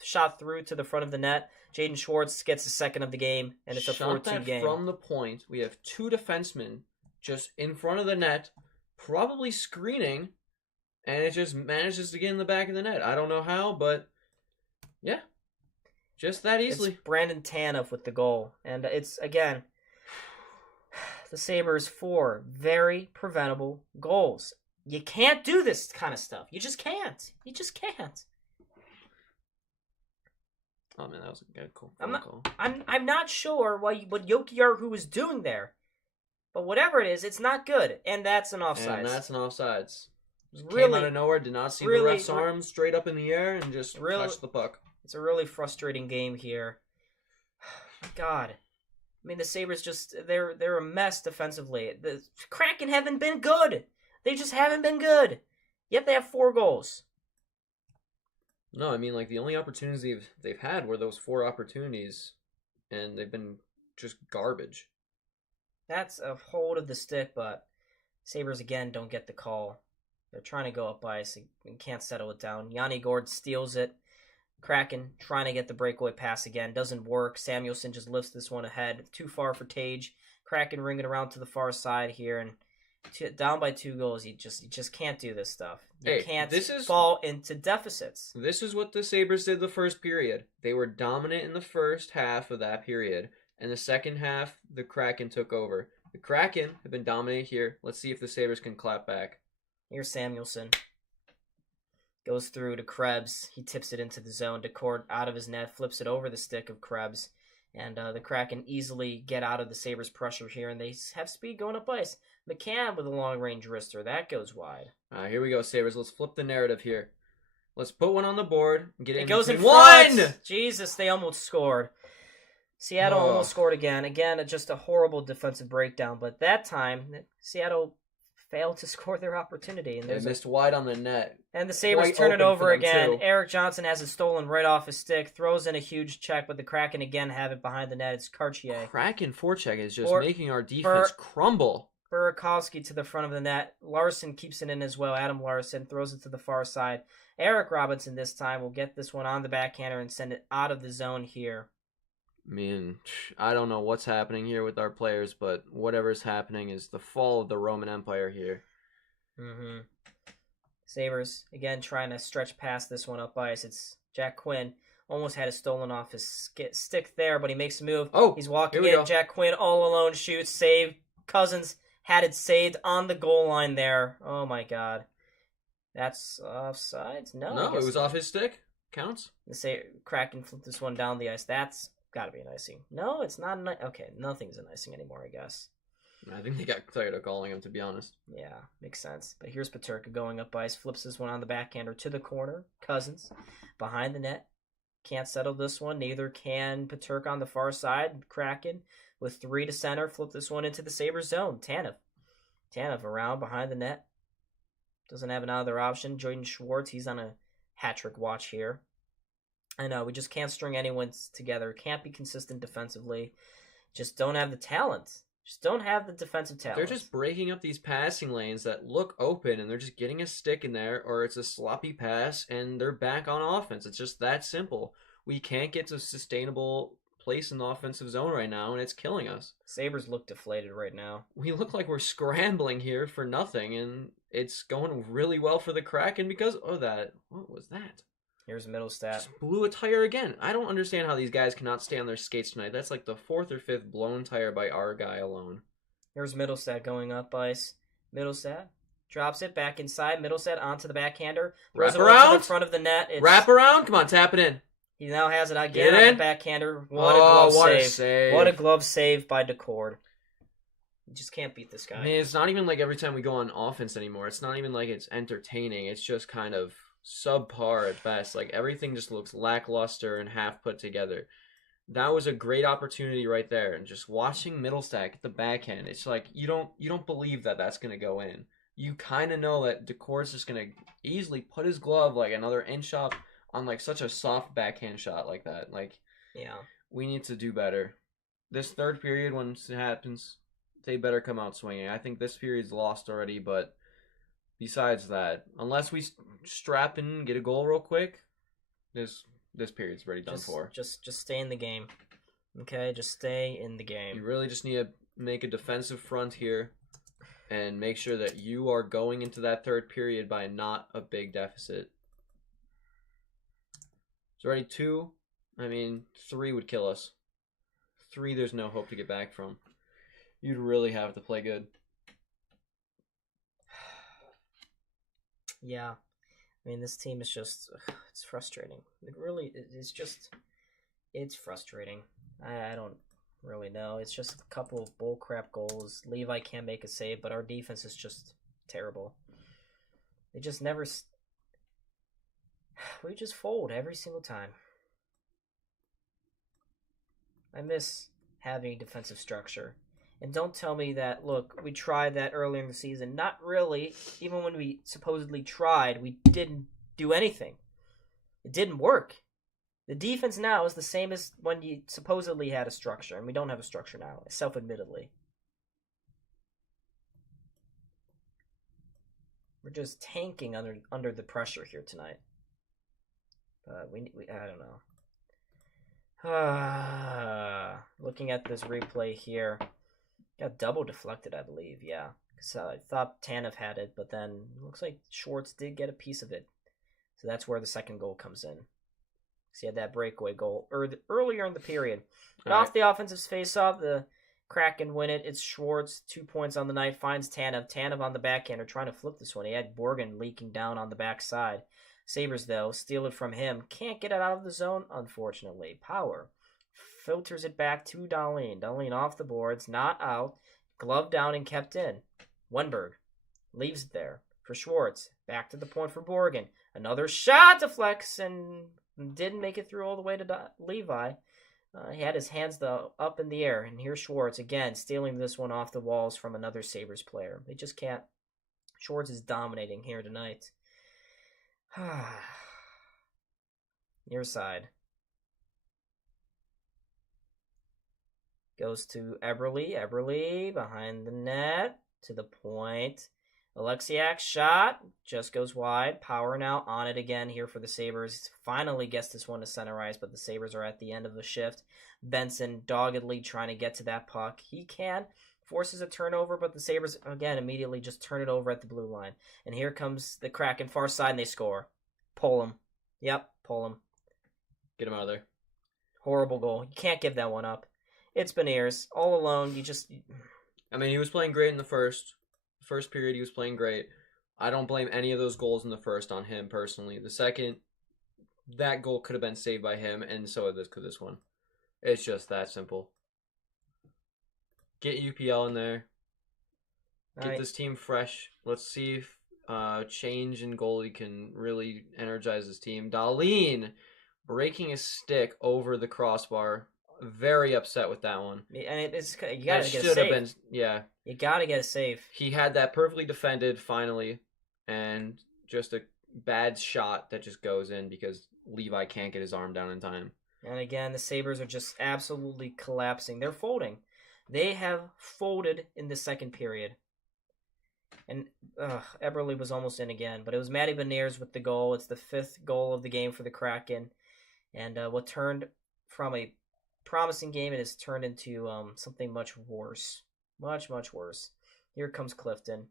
shot through to the front of the net. Jaden Schwartz gets the second of the game, and it's a 4-2 game. From the point, we have two defensemen just in front of the net, probably screening, and it just manages to get in the back of the net. I don't know how, but yeah, just that easily. It's Brandon Tanev with the goal, and it's, again, the Sabres 4 very preventable goals. You can't do this kind of stuff. You just can't. You just can't. Oh man, that was a good call. I'm not sure what Jokier was doing there, but whatever it is, it's not good, and that's an offsides. And that's an offsides. Really, came out of nowhere, did not see the ref's arm straight up in the air, and just touched the puck. It's a really frustrating game here. God, I mean the Sabres they're a mess defensively. The Kraken haven't been good. They just haven't been good. Yet they have 4 goals. No, I mean, like, the only opportunities they've had were those 4 opportunities, and they've been just garbage. That's a hold of the stick, but Sabres, again, don't get the call. They're trying to go up ice and can't settle it down. Yanni Gord steals it. Kraken trying to get the breakaway pass again. Doesn't work. Samuelson just lifts this one ahead. Too far for Tage. Kraken ringing around to the far side here, and down by 2 goals. You just can't do this stuff. You can't fall into deficits. This is what the Sabres did the first period. They were dominant in the first half of that period. And the second half, the Kraken took over. The Kraken have been dominant here. Let's see if the Sabres can clap back. Here's Samuelson. Goes through to Krebs. He tips it into the zone. Decord out of his net. Flips it over the stick of Krebs. And the Kraken easily get out of the Sabres' pressure here. And they have speed going up ice. McCann with a long-range wrister. That goes wide. Here we go, Sabres. Let's flip the narrative here. Let's put one on the board and get it. It goes in front. Jesus, they almost scored. Seattle almost scored again. Again, just a horrible defensive breakdown. But that time, Seattle failed to score their opportunity. And they missed wide on the net. And the Sabres turn it over again. Eric Johnson has it stolen right off his stick. Throws in a huge check, but the Kraken again have it behind the net. It's Cartier. Kraken forecheck is just making our defense crumble. Burakovsky to the front of the net. Larson keeps it in as well. Adam Larson throws it to the far side. Eric Robinson this time will get this one on the backhander and send it out of the zone here. I mean, I don't know what's happening here with our players, but whatever's happening is the fall of the Roman Empire here. Mm-hmm. Sabres, again, trying to stretch past this one up ice. It's Jack Quinn. Almost had it stolen off his stick there, but he makes a move. He's walking in. Jack Quinn all alone shoots, save. Cousins had it saved on the goal line there. Oh, my God. That's offsides? No, it was off his stick. Counts. Kraken flipped this one down the ice. That's got to be an icing. No, it's not an icing. Okay, nothing's an icing anymore, I guess. I think they got tired of calling him, to be honest. Yeah, makes sense. But here's Peterka going up ice. Flips this one on the backhander to the corner. Cousins behind the net. Can't settle this one. Neither can Peterka on the far side. Kraken with 3 to center. Flip this one into the Sabres zone. Tanev around behind the net. Doesn't have another option. Jaden Schwartz, he's on a hat-trick watch here. I know, we just can't string anyone together. Can't be consistent defensively. Just don't have the talent. Just don't have the defensive talent. They're just breaking up these passing lanes that look open, and they're just getting a stick in there, or it's a sloppy pass, and they're back on offense. It's just that simple. We can't get to a sustainable place in the offensive zone right now, and it's killing us. Sabres look deflated right now. We look like we're scrambling here for nothing, and it's going really well for the Kraken because of that. What was that? Here's Middlestat. Just blew a tire again. I don't understand how these guys cannot stay on their skates tonight. That's like the 4th or 5th blown tire by our guy alone. Here's Middlestat going up ice. Middlestat drops it back inside. Middlestat onto the backhander. Wrap To around. the front of the net. Wrap around. Come on, tap it in. He now has it again Get on in. the backhander. What a glove save. What a glove save by Decord. You just can't beat this guy. I mean, it's not even like every time we go on offense anymore. It's not even like it's entertaining. It's just kind of subpar at best. Like everything just looks lackluster and half put together. That was a great opportunity right there, and just watching Middlestat at the backhand, it's like you don't believe that that's gonna go in. You kind of know that Decor's just gonna easily put his glove like another inch up on like such a soft backhand shot like that. Like, yeah, we need to do better. This third period, when it happens, they better come out swinging. I think this period's lost already, but besides that, unless we strap in and get a goal real quick, this period's already done for. Just stay in the game. Okay, just stay in the game. You really just need to make a defensive front here and make sure that you are going into that third period by not a big deficit. It's already 2. I mean, 3 would kill us. 3, there's no hope to get back from. You'd really have to play good. Yeah. I mean, this team is just, it's frustrating. It really, it's frustrating. I don't really know. It's just a couple of bullcrap goals. Levi can't make a save, but our defense is just terrible. They just never, we just fold every single time. I miss having defensive structure. And don't tell me that, look, we tried that earlier in the season. Not really. Even when we supposedly tried, we didn't do anything. It didn't work. The defense now is the same as when you supposedly had a structure, and we don't have a structure now, self-admittedly. We're just tanking under the pressure here tonight. I don't know. Looking at this replay here. Got double deflected, I believe, yeah. So I thought Tanev had it, but then it looks like Schwartz did get a piece of it. So that's where the second goal comes in. So he had that breakaway goal earlier in the period. But off the offensive face-off, the Kraken win it. It's Schwartz, 2 points on the night, finds Tanev. Tanev on the backhander, trying to flip this one. He had Borgen leaking down on the backside. Sabres, though, steal it from him. Can't get it out of the zone, unfortunately. Power. Filters it back to Dahlin. Dahlin off the boards, not out. Glove down and kept in. Wenberg leaves it there for Schwartz. Back to the point for Borgen. Another shot deflects and didn't make it through all the way to Levi. He had his hands up in the air. And here's Schwartz again, stealing this one off the walls from another Sabres player. They just can't. Schwartz is dominating here tonight. Near side. Goes to Eberle. Eberle behind the net. To the point. Alexiak shot. Just goes wide. Power now on it again here for the Sabres. Finally gets this one to center ice, but the Sabres are at the end of the shift. Benson doggedly trying to get to that puck. He can. Forces a turnover, but the Sabres, again, immediately just turn it over at the blue line. And here comes the Kraken far side, and they score. Pull him. Yep, pull him. Get him out of there. Horrible goal. You can't give that one up. It's Beniers. All alone, I mean, he was playing great in the first period. He was playing great. I don't blame any of those goals in the first on him personally. The second, that goal could have been saved by him, and so could this one. It's just that simple. Get UPL in there. Get this team fresh. Let's see if change in goalie can really energize this team. Dahlin breaking his stick over the crossbar. Very upset with that one. And you gotta get a save. You gotta get a save. He had that perfectly defended finally, and just a bad shot that just goes in because Levi can't get his arm down in time. And again, the Sabres are just absolutely collapsing. They're folding. They have folded in the second period. And Eberle was almost in again, but it was Matty Beniers with the goal. It's the 5th goal of the game for the Kraken. And what turned from a promising game, it has turned into something much worse. Much, much worse. Here comes Clifton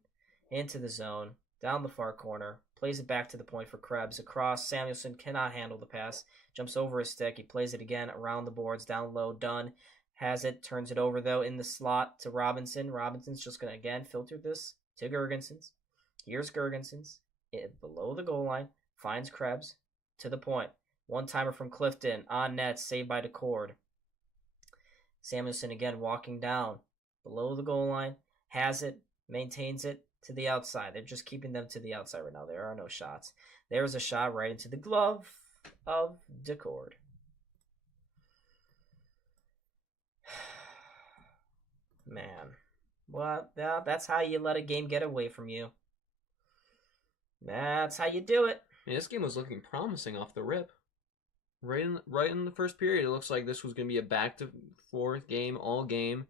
into the zone, down the far corner, Plays it back to the point for Krebs. Across, Samuelson cannot handle the pass. Jumps over his stick. He plays it again around the boards, down low, done. Has it, turns it over, though, in the slot to Robinson. Robinson's just going to, again, filter this to Gergensons. Here's Gergensons. Below the goal line. Finds Krebs to the point. One-timer from Clifton. On net, saved by DeCord. Samuelson, again, walking down. Below the goal line. Has it, maintains it. To the outside. They're just keeping them to the outside right now. There are no shots. There's a shot right into the glove of DeCord. Man. Well, that's how you let a game get away from you. That's how you do it. I mean, this game was looking promising off the rip. Right in the first period, it looks like this was going to be a back-to-forth game, all game.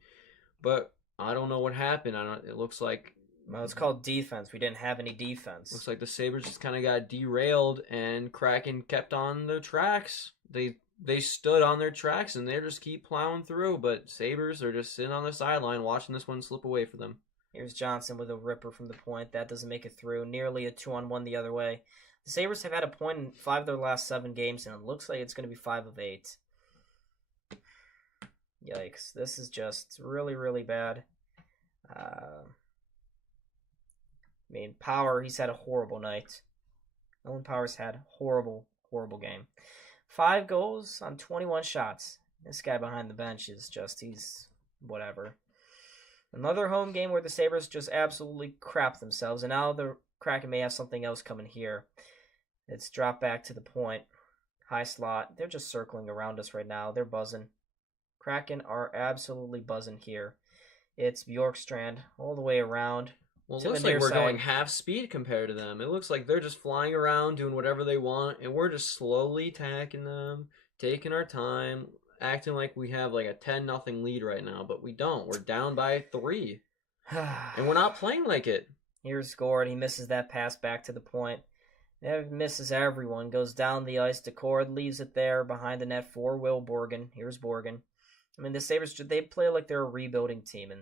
But I don't know what happened. It looks like... Well, it's called defense. We didn't have any defense. Looks like the Sabres just kind of got derailed, and Kraken kept on their tracks. They stood on their tracks, and they just keep plowing through. But Sabres are just sitting on the sideline watching this one slip away for them. Here's Johnson with a ripper from the point. That doesn't make it through. Nearly a 2-on-1 the other way. The Sabres have had a point in 5 of their last 7 games, and it looks like it's going to be 5 of 8. Yikes. This is just really, really bad. I mean, Power, he's had a horrible night. Owen Power's had a horrible, horrible game. 5 goals on 21 shots. This guy behind the bench is just, he's whatever. Another home game where the Sabres just absolutely crap themselves, and now the Kraken may have something else coming here. It's dropped back to the point. High slot. They're just circling around us right now. They're buzzing. Kraken are absolutely buzzing here. It's Bjorkstrand all the way around. Well, it looks like we're going half speed compared to them. It looks like they're just flying around, doing whatever they want, and we're just slowly attacking them, taking our time, acting like we have like a 10-0 lead right now, but we don't. We're down by 3, and we're not playing like it. Here's Gord. He misses that pass back to the point. Misses everyone. Goes down the ice to Cord, leaves it there behind the net for Will Borgen. Here's Borgen. I mean, the Sabres, they play like they're a rebuilding team, and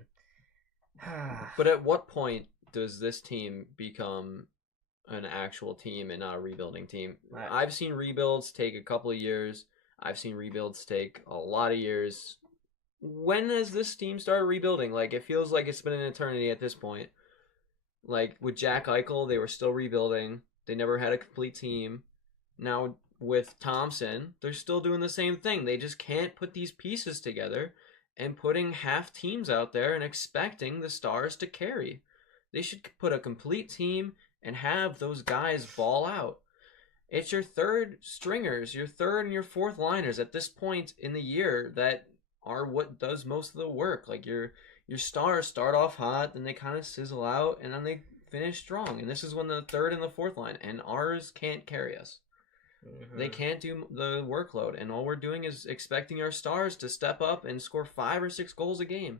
but at what point does this team become an actual team and not a rebuilding team? I've seen rebuilds take a couple of years. I've seen rebuilds take a lot of years. When has this team started rebuilding? Like, it feels like it's been an eternity at this point. Like, with Jack Eichel, they were still rebuilding. They never had a complete team. Now, with Thompson, they're still doing the same thing. They just can't put these pieces together and putting half teams out there and expecting the stars to carry. They should put a complete team and have those guys ball out. It's your third stringers, your third and your fourth liners at this point in the year that are what does most of the work. Like your stars start off hot, then they kind of sizzle out, and then they finish strong. And this is when the third and the fourth line, and ours can't carry us. Mm-hmm. They can't do the workload, and all we're doing is expecting our stars to step up and score 5 or 6 goals a game,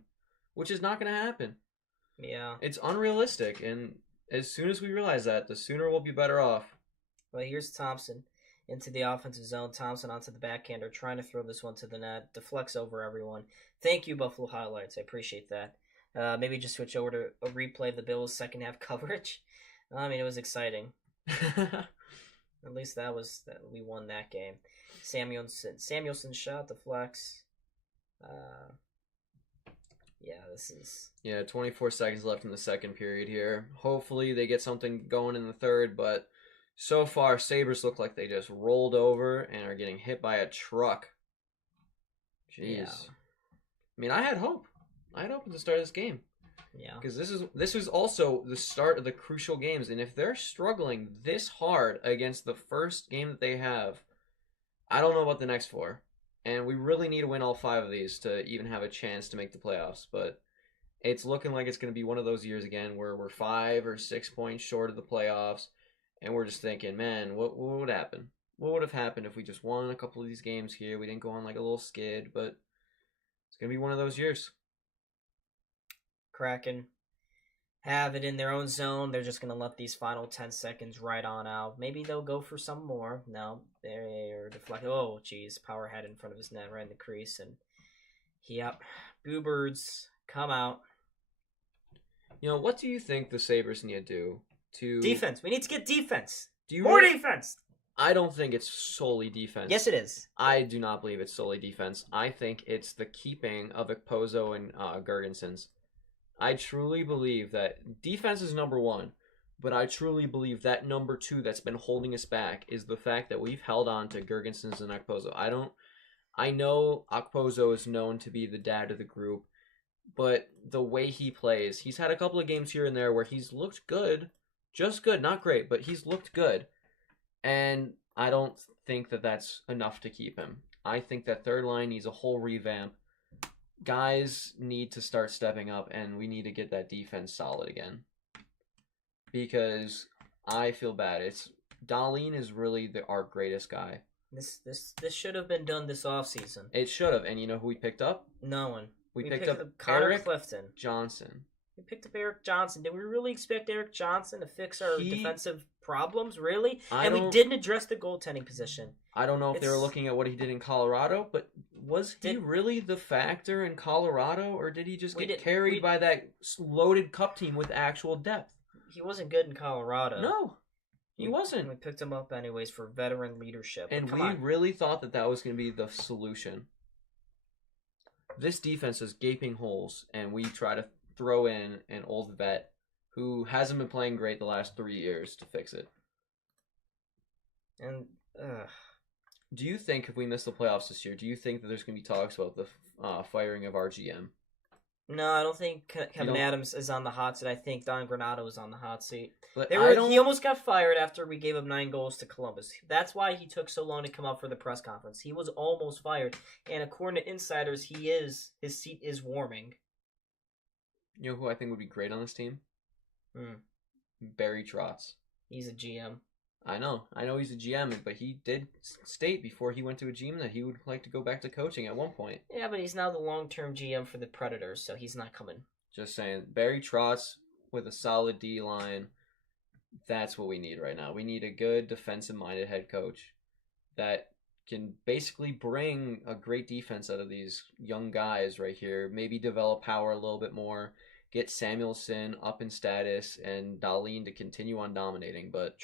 which is not going to happen. Yeah. It's unrealistic, and as soon as we realize that, the sooner we'll be better off. Well, here's Thompson into the offensive zone. Thompson onto the backhander, trying to throw this one to the net. Deflects over everyone. Thank you, Buffalo Highlights. I appreciate that. Maybe just switch over to a replay of the Bills' second half coverage. I mean, it was exciting. At least we won that game. Samuelson shot, deflects. This is... 24 seconds left in the second period here. Hopefully they get something going in the third, but so far Sabres look like they just rolled over and are getting hit by a truck. Jeez. Yeah. I mean, I had hope. I had hope at the start of this game. Yeah. Because this is also the start of the crucial games, and if they're struggling this hard against the first game that they have, I don't know about the next 4. And we really need to win all 5 of these to even have a chance to make the playoffs. But it's looking like it's going to be one of those years again where we're 5 or 6 points short of the playoffs. And we're just thinking, man, what would happen? What would have happened if we just won a couple of these games here? We didn't go on like a little skid, but it's going to be one of those years. Kraken have it in their own zone. They're just going to let these final 10 seconds right on out. Maybe they'll go for some more. No, they're deflected. Oh, geez. Power had in front of his net right in the crease. And, Boo Birds come out. You know, what do you think the Sabres need to do to Defense. We need to get defense. Do you More really- defense. I don't think it's solely defense. Yes, it is. I do not believe it's solely defense. I think it's the keeping of Okposo and Gergensons. I truly believe that defense is number one, but I truly believe that number two that's been holding us back is the fact that we've held on to Gergensons and Okposo. I know Okposo is known to be the dad of the group, but the way he plays, he's had a couple of games here and there where he's looked good, just good, not great, but he's looked good. And I don't think that that's enough to keep him. I think that third line needs a whole revamp. Guys need to start stepping up, and we need to get that defense solid again. Because I feel bad. Dahlin is really our greatest guy. This should have been done this offseason. It should have. And you know who we picked up? No one. We picked up Connor Eric Clifton. Johnson. We picked up Eric Johnson. Did we really expect Eric Johnson to fix our defensive problems? Really? We didn't address the goaltending position. I don't know if they were looking at what he did in Colorado, but was he really the factor in Colorado, or did he just get carried by that loaded cup team with actual depth? He wasn't good in Colorado. No, he wasn't. We picked him up anyways for veteran leadership. And we really thought that was going to be the solution. This defense has gaping holes, and we try to throw in an old vet who hasn't been playing great the last 3 years to fix it. And do you think if we miss the playoffs this year, do you think that there's going to be talks about the firing of our GM? No, I don't think Kevin Adams is on the hot seat. I think Don Granato is on the hot seat. But he almost got fired after we gave him 9 goals to Columbus. That's why he took so long to come up for the press conference. He was almost fired, and according to insiders, his seat is warming. You know who I think would be great on this team? Barry Trotz. He's a GM. I know he's a GM, but he did state before he went to a GM that he would like to go back to coaching at one point. Yeah, but he's now the long-term GM for the Predators, so he's not coming. Just saying, Barry Trotz with a solid D line, that's what we need right now. We need a good defensive-minded head coach that can basically bring a great defense out of these young guys right here. Maybe develop power a little bit more, get Samuelson up in status, and Dahlin to continue on dominating. But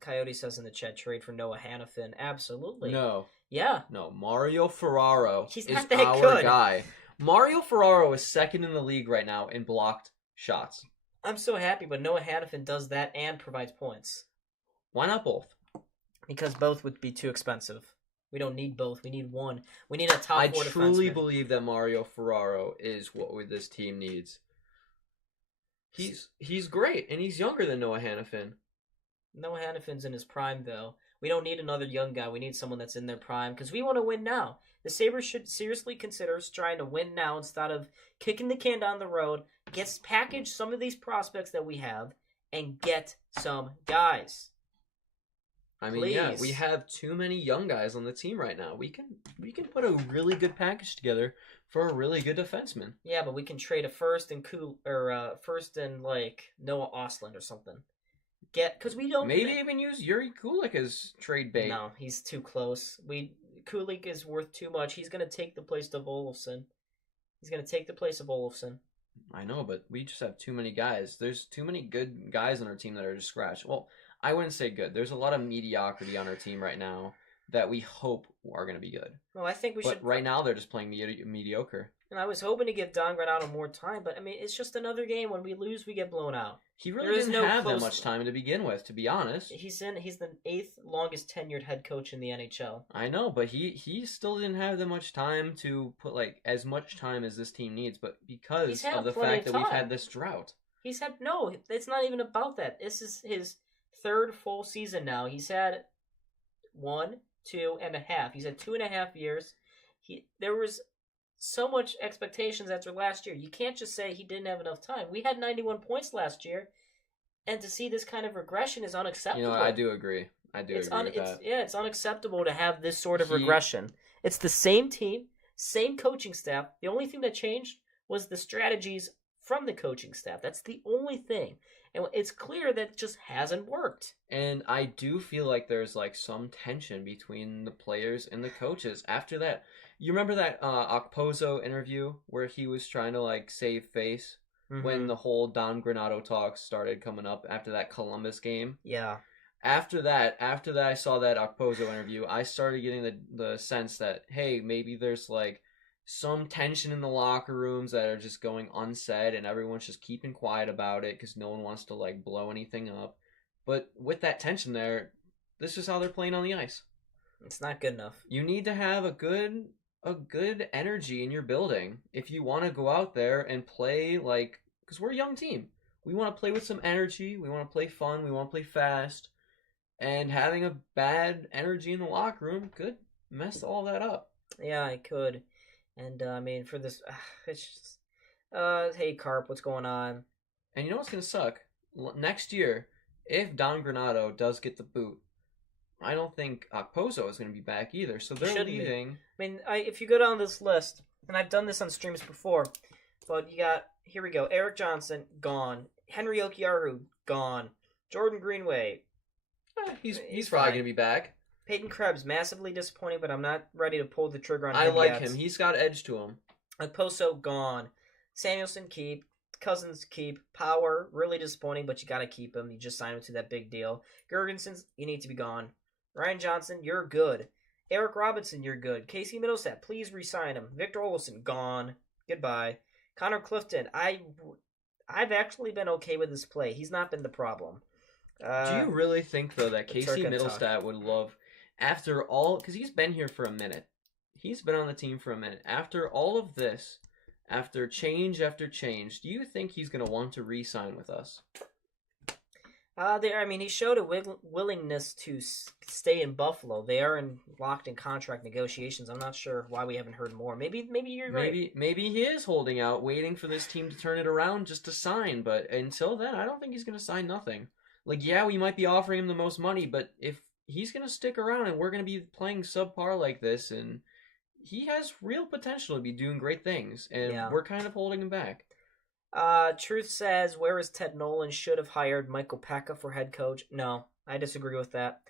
Coyote says in the chat, trade for Noah Hannafin. Absolutely. No. Yeah. No, Mario Ferraro is our good. guy. Mario Ferraro is second in the league right now in blocked shots. I'm so happy, but Noah Hannafin does that and provides points. Why not both? Because both would be too expensive. We don't need both. We need one. We need a top 4 defenseman. I truly believe that Mario Ferraro is what this team needs. He's great, and he's younger than Noah Hannafin. Noah Hannafin's in his prime, though. We don't need another young guy. We need someone that's in their prime, because we want to win now. The Sabres should seriously consider trying to win now instead of kicking the can down the road. Package some of these prospects that we have, and get some guys. I mean, yeah, we have too many young guys on the team right now. We can put a really good package together for a really good defenseman. Yeah, but we can trade a first and like Noah Ostlund or something. Because we don't even use Yuri Kulik as trade bait. No, he's too close. Kulik is worth too much. He's gonna take the place of Olofsson. I know, but we just have too many guys. There's too many good guys on our team that are just scratched. Well, I wouldn't say good. There's a lot of mediocrity on our team right now that we hope are going to be good. Well, I think we should. But right now, they're just playing mediocre. And I was hoping to give Don Granato more time, but I mean, it's just another game. When we lose, we get blown out. He really didn't have that much time to begin with, to be honest. He's the 8th longest tenured head coach in the NHL. I know, but he still didn't have that much time to put as much time as this team needs. But because of the fact that we've had this drought, it's not even about that. This is his 3rd full season now. He's had 1, 2.5. He's had 2.5 years. There was so much expectations after last year. You can't just say he didn't have enough time. We had 91 points last year, and to see this kind of regression is unacceptable. I do agree. Agree with that. Yeah, it's unacceptable to have this sort of regression. It's the same team, same coaching staff. The only thing that changed was the strategies from the coaching staff. That's the only thing. And it's clear that it just hasn't worked. And I do feel like there's some tension between the players and the coaches. After that, you remember that Okposo interview where he was trying to save face when the whole Don Granato talk started coming up after that Columbus game. Yeah. After that, I saw that Okposo interview, I started getting the sense that, hey, maybe there's like some tension in the locker rooms that are just going unsaid and everyone's just keeping quiet about it because no one wants to like blow anything up. But with that tension there, this is how they're playing on the ice. It's not good enough. You need to have a good energy in your building if you want to go out there and play like, because we're a young team. We want to play with some energy. We want to play fun. We want to play fast. And having a bad energy in the locker room could mess all that up. Yeah, it could. And I mean, for this, it's just, hey Carp, what's going on? And you know what's gonna suck? Next year, if Don Granato does get the boot, I don't think Okposo is gonna be back either. So they're leaving. I mean, if you go down this list, and I've done this on streams before, but you got, here we go: Eric Johnson gone, Henry Okiaru gone, Jordan Greenway. He's probably gonna be back. Peyton Krebs, massively disappointing, but I'm not ready to pull the trigger on him. I like him. He's got edge to him. Okposo gone. Samuelson keep. Cousins keep. Power, really disappointing, but you got to keep him. You just signed him to that big deal. Gergensen, you need to be gone. Ryan Johnson, you're good. Eric Robinson, you're good. Casey Middleset, please re-sign him. Victor Olofsson, gone. Goodbye. Connor Clifton, I've actually been okay with his play. He's not been the problem. Do you really think, though, that Casey Middleset would love, after all, because he's been here for a minute. He's been on the team for a minute. After all of this, after change after change, do you think he's going to want to re-sign with us? I mean, he showed a willingness to stay in Buffalo. They are locked in contract negotiations. I'm not sure why we haven't heard more. Maybe you're right. Maybe he is holding out, waiting for this team to turn it around just to sign. But until then, I don't think he's going to sign nothing. Like, yeah, we might be offering him the most money, but if he's going to stick around and we're going to be playing subpar like this, and he has real potential to be doing great things, and we're kind of holding him back. Truth says, where is Ted Nolan? Should have hired Michael Pekka for head coach. No, I disagree with that.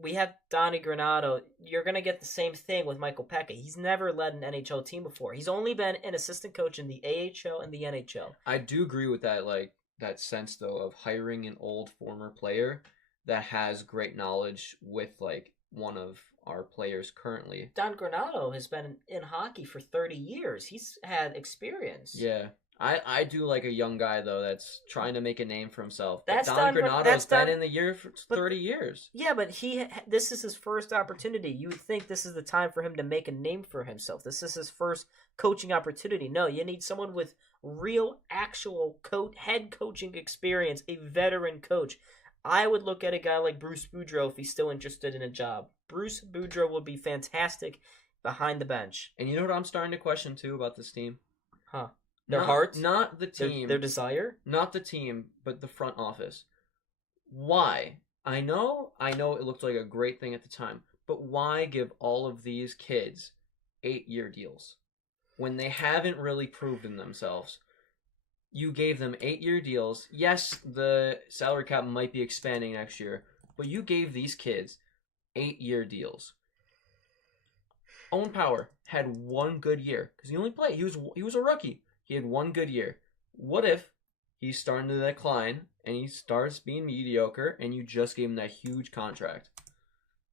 We have Donnie Granato. You're going to get the same thing with Michael Pekka. He's never led an NHL team before. He's only been an assistant coach in the AHL and the NHL. I do agree with that, like, that sense, though, of hiring an old former player that has great knowledge with, like, one of our players currently. Don Granato has been in hockey for 30 years. He's had experience. Yeah. I do like a young guy, though, that's trying to make a name for himself. But Don Granato's been in the year for 30 years. Yeah, but this is his first opportunity. You would think this is the time for him to make a name for himself. This is his first coaching opportunity. No, you need someone with real, actual head coaching experience, a veteran coach. I would look at a guy like Bruce Boudreau if he's still interested in a job. Bruce Boudreau would be fantastic behind the bench. And you know what I'm starting to question, too, about this team? Huh. Their hearts? Not the team. Their desire? Not the team, but the front office. Why? I know it looked like a great thing at the time, but why give all of these kids 8-year deals when they haven't really proven themselves? You gave them 8-year deals. Yes, the salary cap might be expanding next year, but you gave these kids 8-year deals. Owen Power had one good year because he only played. He was a rookie. He had one good year. What if he's starting to decline and he starts being mediocre and you just gave him that huge contract?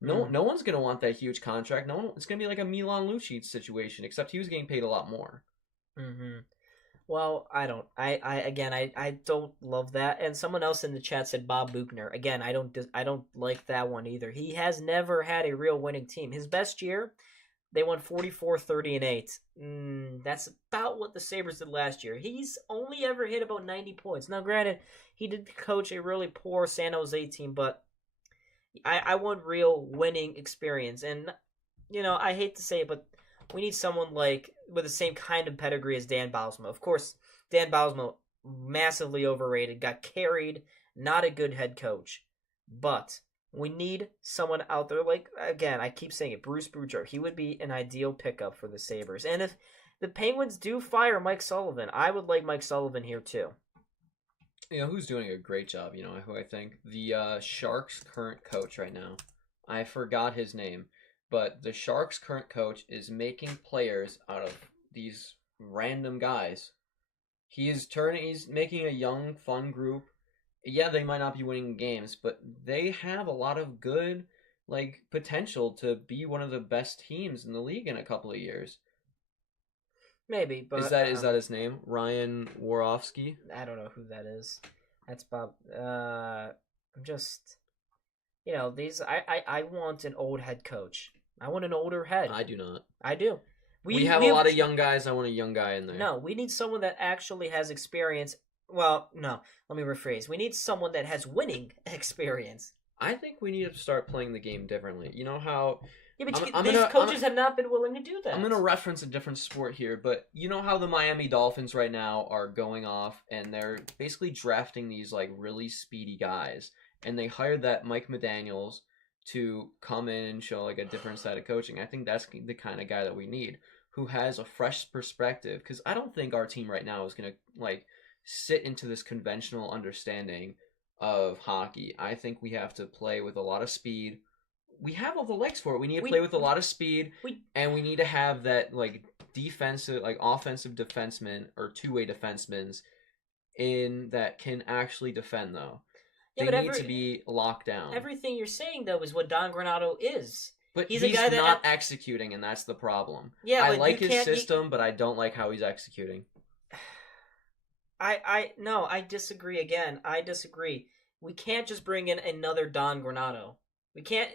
No one's going to want that huge contract. It's going to be like a Milan Lucic situation, except he was getting paid a lot more. Mm-hmm. Well, I don't. I don't love that. And someone else in the chat said Bob Buchner. Again, I don't like that one either. He has never had a real winning team. His best year, they won 44-30-8. That's about what the Sabres did last year. He's only ever hit about 90 points. Now, granted, he did coach a really poor San Jose team, but I want real winning experience. And, I hate to say it, but we need someone like with the same kind of pedigree as Dan Bylsma. Of course, Dan Bylsma, massively overrated, got carried, not a good head coach. But we need someone out there like, again, I keep saying it, Bruce Boudreau. He would be an ideal pickup for the Sabres. And if the Penguins do fire Mike Sullivan, I would like Mike Sullivan here too. Who's doing a great job, who I think? The Sharks' current coach right now. I forgot his name. But the Sharks' current coach is making players out of these random guys. He's making a young, fun group. Yeah, they might not be winning games, but they have a lot of good potential to be one of the best teams in the league in a couple of years. Maybe, but Is that his name? Ryan Worofsky? I don't know who that is. That's Bob. I'm just, these. I want an old head coach. I want an older head. I do not. I do. We have a lot of young guys. I want a young guy in there. No, we need someone that actually has experience. Well, no, let me rephrase. We need someone that has winning experience. I think we need to start playing the game differently. You know how... Yeah, but these coaches have not been willing to do that. I'm going to reference a different sport here, but you know how the Miami Dolphins right now are going off, and they're basically drafting these really speedy guys, and they hired that Mike McDaniels to come in and show a different side of coaching. I think that's the kind of guy that we need, who has a fresh perspective, because I don't think our team right now is going to sit into this conventional understanding of hockey. I think we have to play with a lot of speed. We have all the legs for it. We need to play with a lot of speed, and we need to have that defensive, offensive defenseman or two-way defensemen in that can actually defend though. Yeah, they need to be locked down. Everything you're saying though is what Don Granato is. But he's a guy that not executing, and that's the problem. Yeah, I like his system, but I don't like how he's executing. No, I disagree again. I disagree. We can't just bring in another Don Granato. We can't,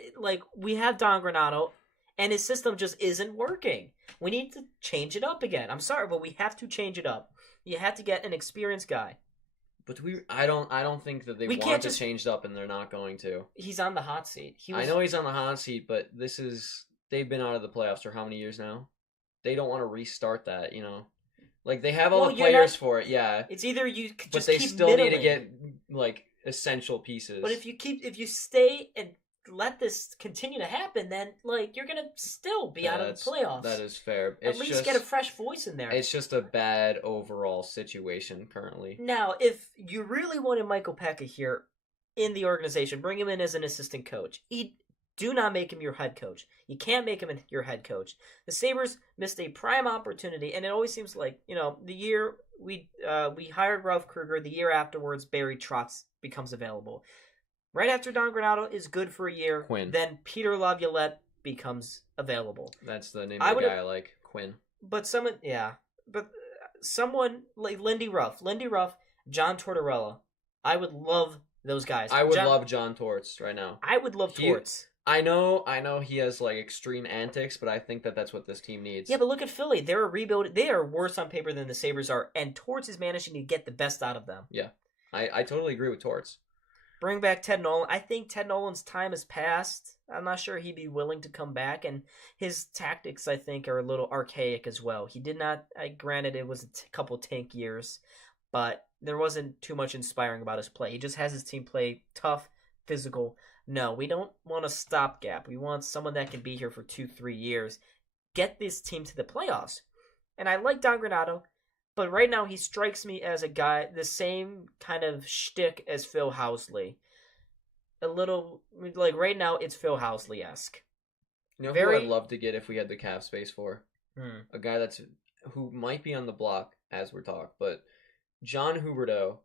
we have Don Granato, and his system just isn't working. We need to change it up again. I'm sorry, but we have to change it up. You have to get an experienced guy. But I don't think that they want to change it up, and they're not going to. He's on the hot seat. I know he's on the hot seat, but they've been out of the playoffs for how many years now? They don't want to restart that, they have all the players for it, yeah. It's either you just but they keep still middling. Need to get essential pieces. But if you stay and let this continue to happen, then you're gonna still be out of the playoffs. That is fair. At least get a fresh voice in there. It's just a bad overall situation currently. Now, if you really wanted Michael Pekka here in the organization, bring him in as an assistant coach. Do not make him your head coach. You can't make him your head coach. The Sabres missed a prime opportunity, and it always seems like, the year we hired Ralph Kruger, the year afterwards, Barry Trotz becomes available. Right after Don Granato is good for a year, Quinn. Then Peter Laviolette becomes available. That's the name of the guy I like, Quinn. But someone like Lindy Ruff, John Tortorella, I would love those guys. I would love John Torts right now. I would love Torts. I know he has extreme antics, but I think that's what this team needs. Yeah, but look at Philly. They're a rebuild. They are worse on paper than the Sabres are, and Torts is managing to get the best out of them. Yeah, I totally agree with Torts. Bring back Ted Nolan. I think Ted Nolan's time has passed. I'm not sure he'd be willing to come back, and his tactics, I think, are a little archaic as well. He did not, granted it was a couple tank years, but there wasn't too much inspiring about his play. He just has his team play tough, physical. No, we don't want a stopgap. We want someone that can be here for 2-3 years. Get this team to the playoffs. And I like Don Granato, but right now he strikes me as a guy, the same kind of shtick as Phil Housley. A little, right now it's Phil Housley-esque. You know who I'd love to get if we had the cap space for? A guy who might be on the block as we're talking, but John Huberdeau,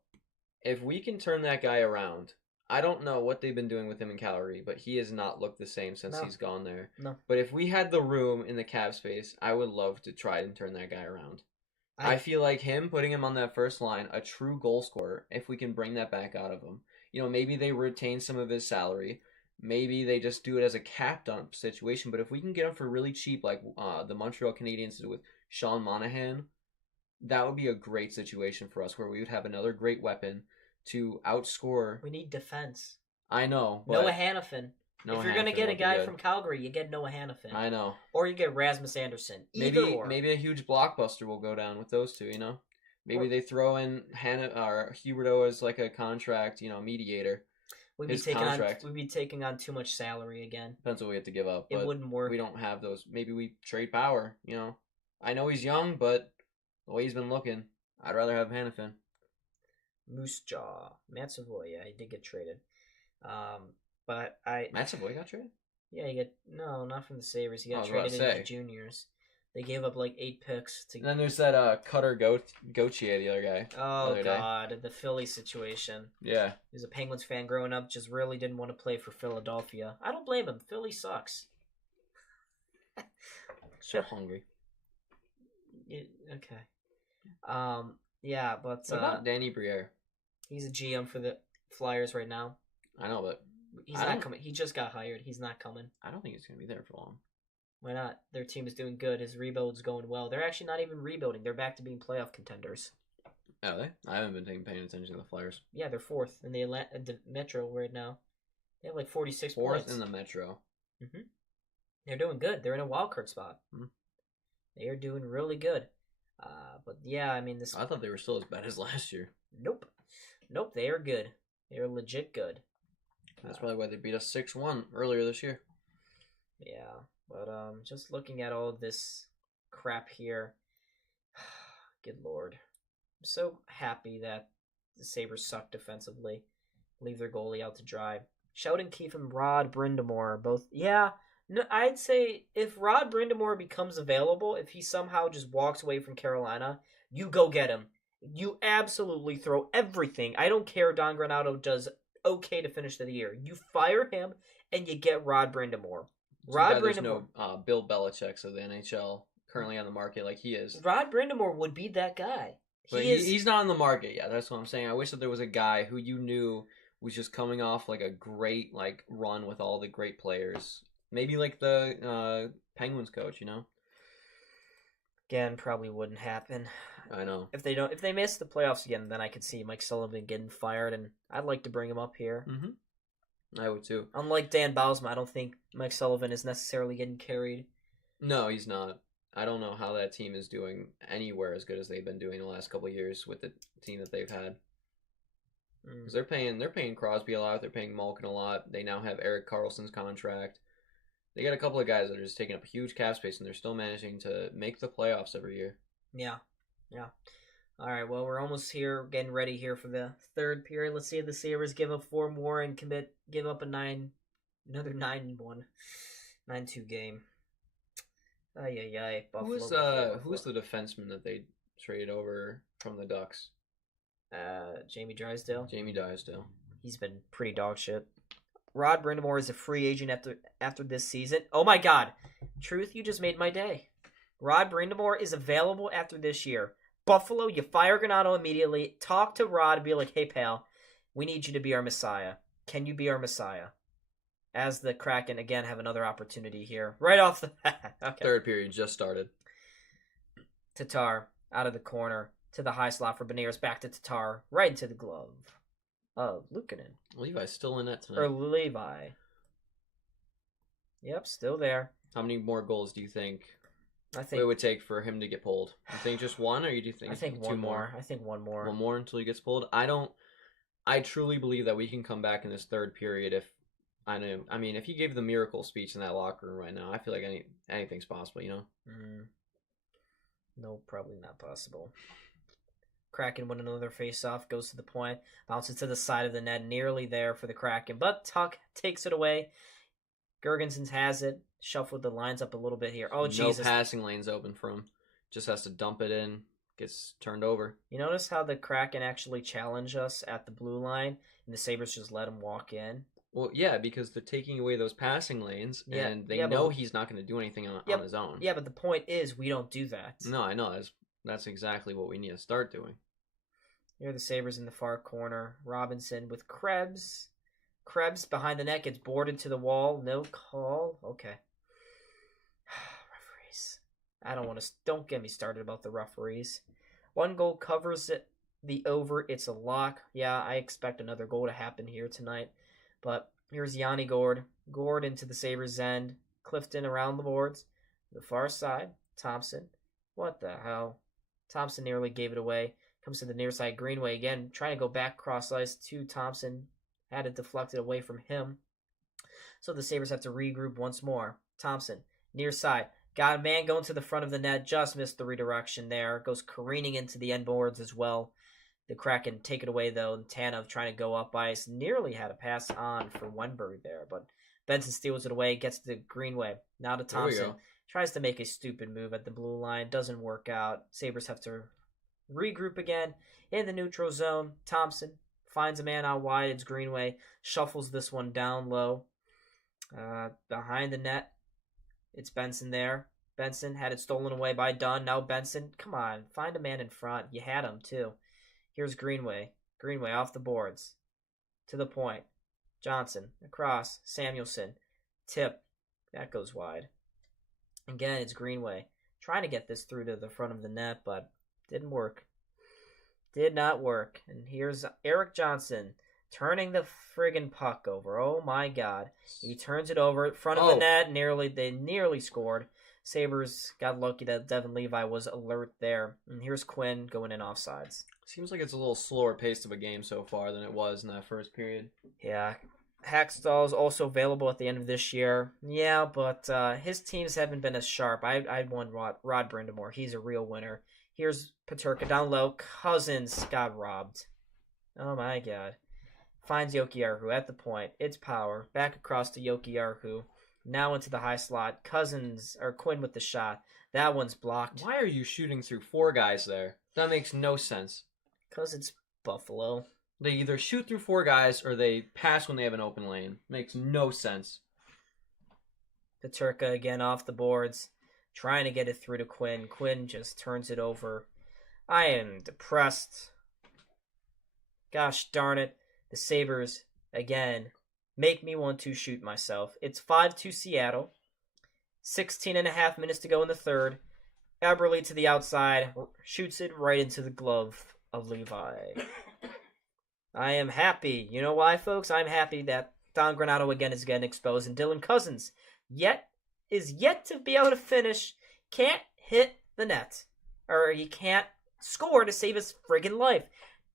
if we can turn that guy around, I don't know what they've been doing with him in Calgary, but he has not looked the same since he's gone there. No. But if we had the room in the cap space, I would love to try and turn that guy around. I feel like putting him on that first line, a true goal scorer, if we can bring that back out of him. Maybe they retain some of his salary. Maybe they just do it as a cap dump situation. But if we can get him for really cheap, like the Montreal Canadiens did with Sean Monahan, that would be a great situation for us, where we would have another great weapon to outscore. We need defense. I know. But Noah Hannafin. If you're going to get a guy from Calgary, you get Noah Hannafin. I know. Or you get Rasmus Anderson. Maybe a huge blockbuster will go down with those two, Maybe they throw in Huberdeau as a contract, mediator. We'd be taking on too much salary again. Depends what we have to give up. It wouldn't work. We don't have those. Maybe we trade Power, I know he's young, but the way he's been looking, I'd rather have Hannafin. Moose Jaw. Matt Savoy, yeah, he did get traded. Matt Savoy got traded? Yeah, no, not from the Sabres. He got traded into the juniors. They gave up like 8 picks to. And then there's that Cutter Gauthier, the other guy. Oh other God, the Philly situation. Yeah. He was a Penguins fan growing up, just really didn't want to play for Philadelphia. I don't blame him. Philly sucks. So hungry. Okay. Yeah, but What about Danny Briere? he's a GM for the Flyers right now. I know, but He's not coming. He just got hired. He's not coming. I don't think he's gonna be there for long. Why not? Their team is doing good. His rebuild's going well. They're actually not even rebuilding. They're back to being playoff contenders. Are they? I haven't been paying attention to the Flyers. Yeah, they're 4th in the Metro right now. They have like 46 Fourth points. in the Metro. Mm-hmm. They're doing good. They're in a wild card spot. Mm-hmm. They are doing really good. But yeah, I mean this. I thought they were still as bad as last year. Nope. They are good. They are legit good. That's probably why they beat us 6-1 earlier this year. Yeah, but just looking at all of this crap here, good lord, I'm so happy that the Sabres suck defensively, leave their goalie out to dry. Sheldon Keefe and Rod Brindamore both. Yeah, no, I'd say if Rod Brindamore becomes available, if he somehow just walks away from Carolina, you go get him. You absolutely throw everything. I don't care. Don Granato does okay to finish the year. You fire him and you get Rod Brindamore. There's no Bill Belichick of the NHL currently on the market like he is. Rod Brindamore would be that guy. But he's not on the market yet. That's what I'm saying. I wish that there was a guy who you knew was just coming off like a great run with all the great players. Maybe like the Penguins coach, you know? Again, probably wouldn't happen. I know. If they miss the playoffs again, then I could see Mike Sullivan getting fired, and I'd like to bring him up here. Mm-hmm. I would too. Unlike Dan Bausma, I don't think Mike Sullivan is necessarily getting carried. No, he's not. I don't know how that team is doing anywhere as good as they've been doing the last couple of years with the team that they've had. Because they're paying Crosby a lot. They're paying Malkin a lot. They now have Erik Karlsson's contract. They got a couple of guys that are just taking up huge cap space, and they're still managing to make the playoffs every year. Yeah. All right, well, we're almost here, getting ready here for the third period. Let's see if the Sabres give up 4 more and give up another 9-1, 9-2 game. Ay. Buffalo. Who's the defenseman that they traded over from the Ducks? Jamie Drysdale. Jamie Drysdale. He's been pretty dog shit. Rod Brindamore is a free agent after this season. Oh my God. Truth, you just made my day. Rod Brindamore is available after this year. Buffalo, you fire Granato immediately. Talk to Rod and be like, hey, pal, we need you to be our Messiah. Can you be our Messiah? As the Kraken, again, have another opportunity here. Right off the bat. Okay. Third period just started. Tatar, out of the corner, to the high slot for Beniers, back to Tatar, right into the glove of Luukkonen. Levi's still in net tonight. Or Levi. Yep, still there. How many more goals do you think I think it would take for him to get pulled? You think just one, or do you think? I think 2 more. I think 1 more. 1 more until he gets pulled. I truly believe that we can come back in this third period if he gave the miracle speech in that locker room right now, I feel like anything's possible, you know? No, probably not possible. Kraken win another face-off, goes to the point, bounces to the side of the net, nearly there for the Kraken, but Tuck takes it away. Gergensen has it, shuffled the lines up a little bit here. Oh, Jesus. No passing lanes open for him. Just has to dump it in, gets turned over. You notice how the Kraken actually challenge us at the blue line, and the Sabres just let him walk in? Well, yeah, because they're taking away those passing lanes, and they know he's not going to do anything on his own. Yeah, but the point is, we don't do that. No, I know. That's exactly what we need to start doing. Here are the Sabres in the far corner. Robinson with Krebs. Krebs behind the net gets boarded to the wall. No call. Okay. Referees. Don't get me started about the referees. 1 goal covers it. The over. It's a lock. Yeah, I expect another goal to happen here tonight. But here's Yanni Gourde. Gourde into the Sabres' end. Clifton around the boards. The far side. Thompson. What the hell? Thompson nearly gave it away. Comes to the near side. Greenway again. Trying to go back cross ice to Thompson. Had it deflected away from him. So the Sabres have to regroup once more. Thompson. Near side. Got a man going to the front of the net. Just missed the redirection there. Goes careening into the end boards as well. The Kraken take it away, though. And Tanev trying to go up ice. Nearly had a pass on for Wenberg there. But Benson steals it away. Gets to Greenway. Now to Thompson. Tries to make a stupid move at the blue line. Doesn't work out. Sabres have to regroup again in the neutral zone. Thompson finds a man out wide. It's Greenway. Shuffles this one down low. Behind the net, it's Benson there. Benson had it stolen away by Dunn. Now Benson, come on, find a man in front. You had him too. Here's Greenway. Greenway off the boards. To the point. Johnson across. Samuelson. Tip. That goes wide. Again, it's Greenway. Trying to get this through to the front of the net, but didn't work. Did not work. And here's Eric Johnson turning the friggin' puck over. Oh my God. He turns it over. Front of the net. They nearly scored. Sabres got lucky that Devin Levi was alert there. And here's Quinn going in offsides. Seems like it's a little slower paced of a game so far than it was in that first period. Yeah. Hackstall is also available at the end of this year. Yeah, but his teams haven't been as sharp. I won Rod Brindamore. He's a real winner. Here's Peterka down low. Cousins got robbed. Oh my God. Finds Jokiharju at the point. It's Power. Back across to Jokiharju. Now into the high slot. Quinn with the shot. That one's blocked. Why are you shooting through 4 guys there? That makes no sense. Because it's Buffalo. They either shoot through 4 guys or they pass when they have an open lane. Makes no sense. Peterka again off the boards. Trying to get it through to Quinn. Quinn just turns it over. I am depressed. Gosh darn it. The Sabres, again, make me want to shoot myself. It's 5-2 Seattle. 16 and a half minutes to go in the third. Eberle to the outside. Shoots it right into the glove of Levi. I am happy. You know why, folks? I'm happy that Don Granato again is getting exposed. And Dylan Cousins is yet to be able to finish. Can't hit the net. Or he can't score to save his friggin' life.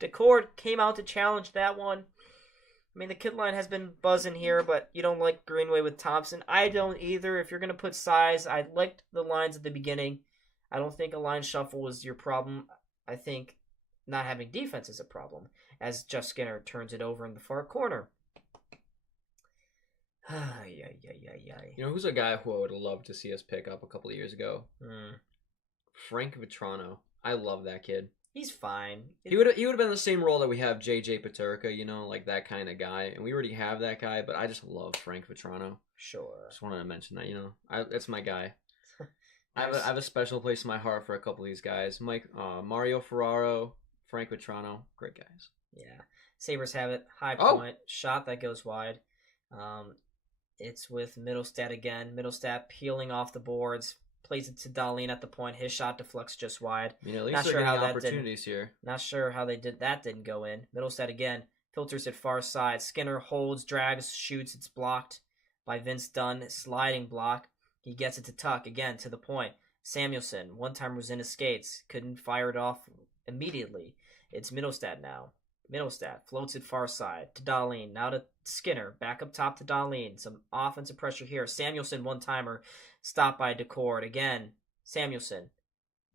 Decord came out to challenge that one. I mean, the kid line has been buzzing here, but you don't like Greenway with Thompson. I don't either. If you're going to put size, I liked the lines at the beginning. I don't think a line shuffle was your problem. I think not having defense is a problem, as Jeff Skinner turns it over in the far corner. You know who's a guy who I would love to see us pick up a couple of years ago? Frank Vetrano. I love that kid. He's fine. He would have been the same role that we have JJ Peterka, you know, like that kind of guy. And we already have that guy, but I just love Frank Vetrano. Sure. Just wanted to mention that, you know. That's my guy. I have a special place in my heart for a couple of these guys. Mario Ferraro, Frank Vetrano, great guys. Yeah. Sabres have it. High point. Shot that goes wide. It's with Middlestat again. Middlestat peeling off the boards. Plays it to Dahlin at the point. His shot deflects just wide. I mean, at least they're getting opportunities here. Not sure how they did that. Didn't go in. Middlestat again. Filters it far side. Skinner holds, drags, shoots. It's blocked by Vince Dunn. Sliding block. He gets it to Tuck again to the point. Samuelson. One time was in his skates. Couldn't fire it off immediately. It's Middlestat now. Middlestat floats it far side to Dahlin. Now to Skinner. Back up top to Dahlin. Some offensive pressure here. Samuelson, one-timer. Stopped by Decord. Again, Samuelson.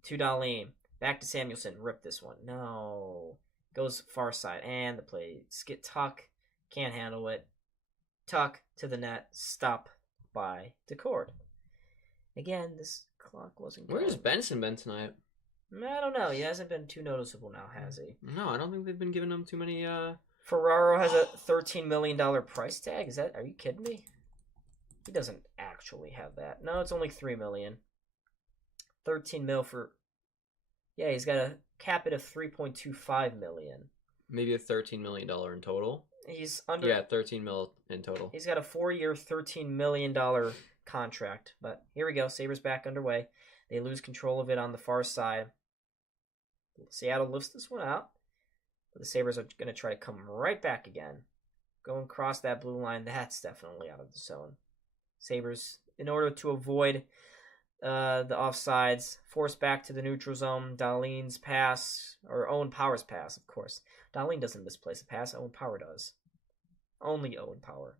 To Dahlin. Back to Samuelson. Rip this one. No. Goes far side. And the play. Skit Tuck. Can't handle it. Tuck to the net. Stop by Decord. Again, this clock wasn't going. Where's Benson been tonight? I don't know. He hasn't been too noticeable now, has he? No, I don't think they've been giving him too many. Ferraro has a $13 million price tag. Are you kidding me? He doesn't actually have that. No, it's only $3 million. 13 mil for. Yeah, he's got a cap it of $3.25 million. Maybe a $13 million in total. He's under. Yeah, 13 mil in total. He's got a 4-year, $13 million contract. But here we go. Sabres back underway. They lose control of it on the far side. Seattle lifts this one out. But the Sabres are going to try to come right back again. Going across that blue line, that's definitely out of the zone. Sabres, in order to avoid the offsides, force back to the neutral zone. Dahlin's pass, or Owen Power's pass, of course. Dahlin doesn't misplace a pass. Owen Power does. Only Owen Power.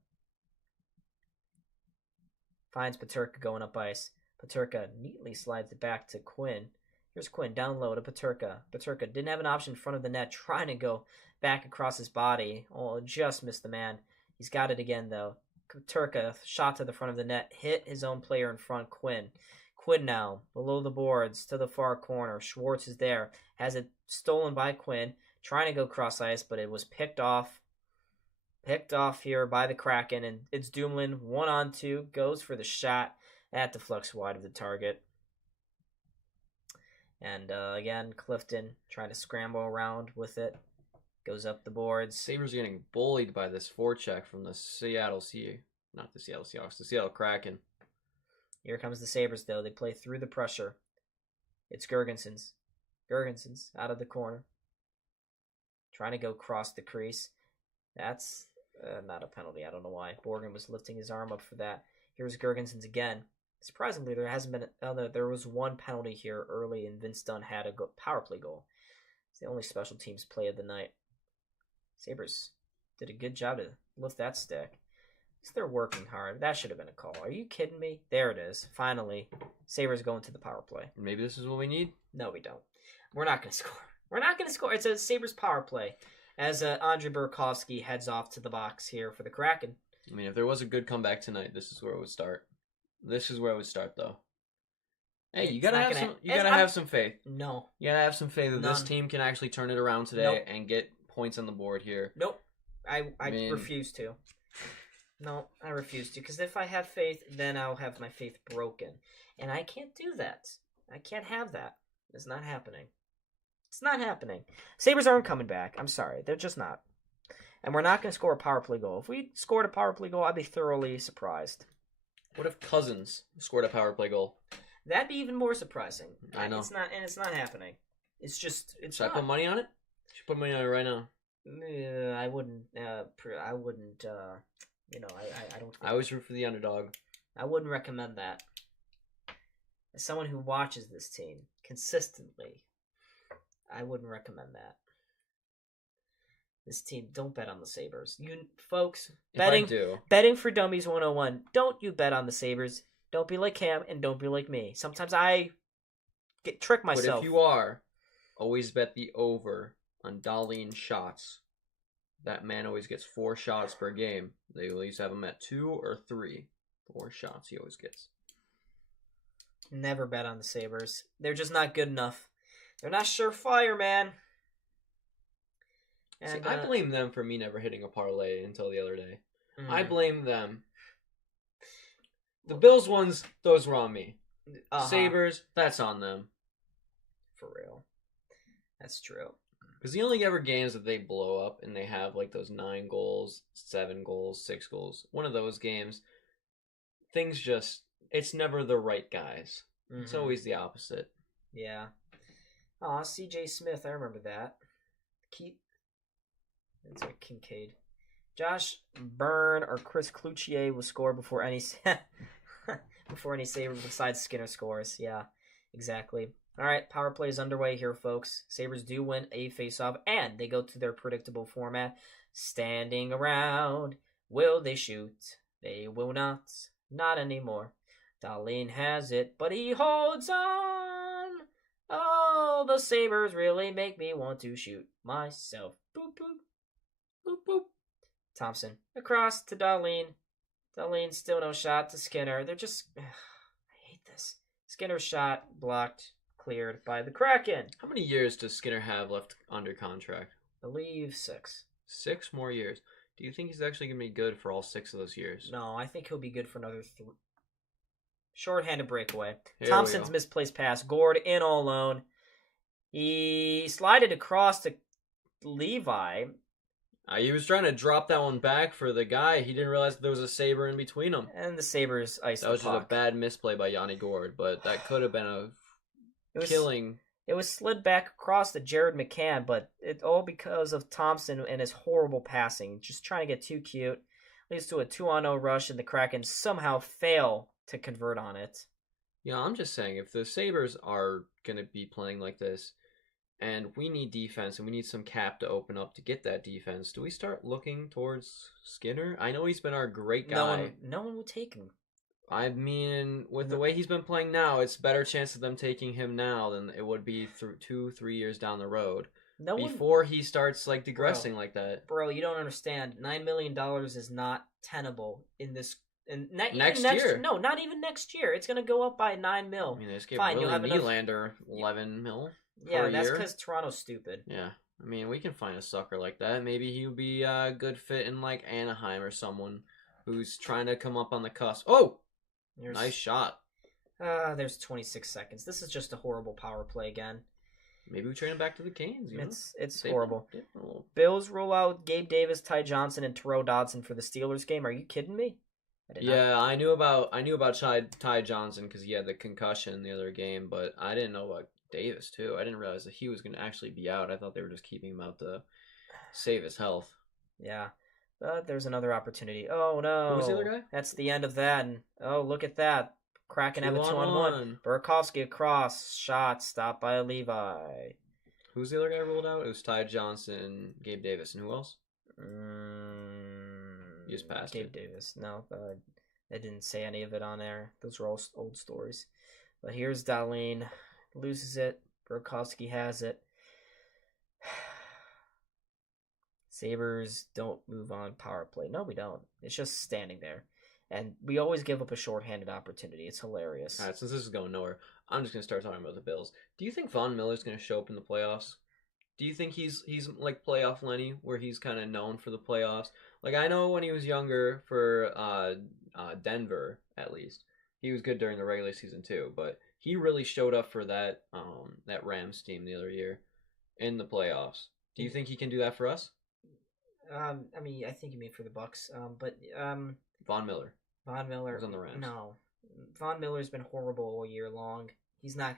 Finds Peterka going up ice. Peterka neatly slides it back to Quinn. Here's Quinn down low to Peterka. Peterka didn't have an option in front of the net, trying to go back across his body. Oh, just missed the man. He's got it again, though. Peterka, shot to the front of the net, hit his own player in front, Quinn. Quinn now, below the boards, to the far corner. Schwartz is there. Has it stolen by Quinn. Trying to go cross ice, but it was picked off. Picked off here by the Kraken, and it's Dumoulin 1-on-2. Goes for the shot. That deflects wide of the target. And again, Clifton trying to scramble around with it. Goes up the boards. Sabres are getting bullied by this forecheck from the Seattle not the Seattle Seahawks, the Seattle Kraken. Here comes the Sabres, though. They play through the pressure. It's Gergensons. Gergensons out of the corner. Trying to go across the crease. That's not a penalty. I don't know why. Borgen was lifting his arm up for that. Here's Gergensons again. Surprisingly, there hasn't been. There was one penalty here early, and Vince Dunn had a power play goal. It's the only special teams play of the night. Sabres did a good job to lift that stick. They're working hard. That should have been a call. Are you kidding me? There it is. Finally, Sabres going to the power play. Maybe this is what we need? No, we don't. We're not going to score. We're not going to score. It's a Sabres power play as Andrei Burakovsky heads off to the box here for the Kraken. I mean, if there was a good comeback tonight, this is where it would start. This is where it would start, though. Hey, you gotta have some faith. No. You gotta have some faith that this team can actually turn it around today and get points on the board here. Nope. I refuse to. No, I refuse to. Because if I have faith, then I'll have my faith broken. And I can't do that. I can't have that. It's not happening. It's not happening. Sabres aren't coming back. I'm sorry. They're just not. And we're not going to score a power play goal. If we scored a power play goal, I'd be thoroughly surprised. What if Cousins scored a power play goal? That'd be even more surprising. I know. It's not happening. It's just. Should I put money on it? Should put money on it right now. I wouldn't. I wouldn't. I don't. I always root for the underdog. I wouldn't recommend that. As someone who watches this team consistently, I wouldn't recommend that. This team, don't bet on the Sabres. You folks, betting for Dummies 101. Don't you bet on the Sabres. Don't be like Cam and don't be like me. Sometimes I trick myself. But if you are, always bet the over on Dahlin shots. That man always gets 4 shots per game. They always have him at 2 or 3. 4 shots he always gets. Never bet on the Sabres. They're just not good enough. They're not surefire, man. And, I blame them for me never hitting a parlay until the other day. I blame them. The Bills ones, those were on me. Sabres, that's on them. For real. That's true. Because the only ever games that they blow up and they have like those 9 goals, 7 goals, 6 goals, one of those games, things just, it's never the right guys. Mm-hmm. It's always the opposite. Yeah. C.J. Smith, I remember that. It's like Kincaid. Josh Byrne or Chris Cloutier will score before any Sabres besides Skinner scores. Yeah, exactly. All right, power play is underway here, folks. Sabres do win a faceoff, and they go to their predictable format. Standing around. Will they shoot? They will not. Not anymore. Dahlin has it, but he holds on. Oh, the Sabres really make me want to shoot myself. Boop, boop. Boop, boop. Thompson across to Dahlin. Dahlin still no shot to Skinner. They're just... I hate this. Skinner's shot blocked, cleared by the Kraken. How many years does Skinner have left under contract? I believe 6. 6 more years. Do you think he's actually going to be good for all 6 of those years? No, I think he'll be good for another 3. Short-handed breakaway. Thompson's misplaced pass. Gord in all alone. He slided across to Levi. He was trying to drop that one back for the guy. He didn't realize there was a Sabre in between them. And the Sabres iced the puck. That was just a bad misplay by Yanni Gord, but that could have been killing. It was slid back across to Jared McCann, but it all because of Thompson and his horrible passing. Just trying to get too cute. Leads to a 2-on-0 rush, and the Kraken somehow fail to convert on it. Yeah, I'm just saying, if the Sabres are going to be playing like this, and we need defense, and we need some cap to open up to get that defense, do we start looking towards Skinner? I know he's been our great guy. No one will take him. I mean, with the way he's been playing now, it's better chance of them taking him now than it would be through 2-3 years down the road. Before he starts digressing like that. Bro, you don't understand. $9 million is not tenable in this And Next year. No, not even next year. It's gonna go up by $9 million. I mean, they just gave Fine, Willie you'll have enough. Nylander $11 million. Yeah, that's because Toronto's stupid. Yeah, I mean, we can find a sucker like that. Maybe he would be a good fit in like Anaheim or someone who's trying to come up on the cusp. Oh, nice shot. There's 26 seconds. This is just a horrible power play again. Maybe we trade him back to the Canes. It's horrible. Bills roll out Gabe Davis, Ty Johnson, and Terrell Dodson for the Steelers game. Are you kidding me? I knew about Ty Johnson because he had the concussion the other game, but I didn't know about Davis too. I didn't realize that he was going to actually be out. I thought they were just keeping him out to save his health. Yeah, but there's another opportunity. Oh no! Who was the other guy? That's the end of that. And oh, look at that! Kraken have a 2-on-1. Burakovsky across shot stopped by Levi. Who's the other guy ruled out? It was Ty Johnson, Gabe Davis, and who else? You just passed Gabe Davis. No, they didn't say any of it on there. Those are all old stories. But here's Dahlin. Loses it. Burakovsky has it. Sabres don't move on power play. No, we don't. It's just standing there. And we always give up a shorthanded opportunity. It's hilarious. All right, since this is going nowhere, I'm just going to start talking about the Bills. Do you think Von Miller's going to show up in the playoffs? Do you think he's like playoff Lenny, where he's kind of known for the playoffs? Like, I know when he was younger for Denver, at least, he was good during the regular season too, but he really showed up for that Rams team the other year in the playoffs. Do you think he can do that for us? I mean, I think you mean for the Bucks. Von Miller. Von Miller was on the Rams. No, Von Miller's been horrible all year long. He's not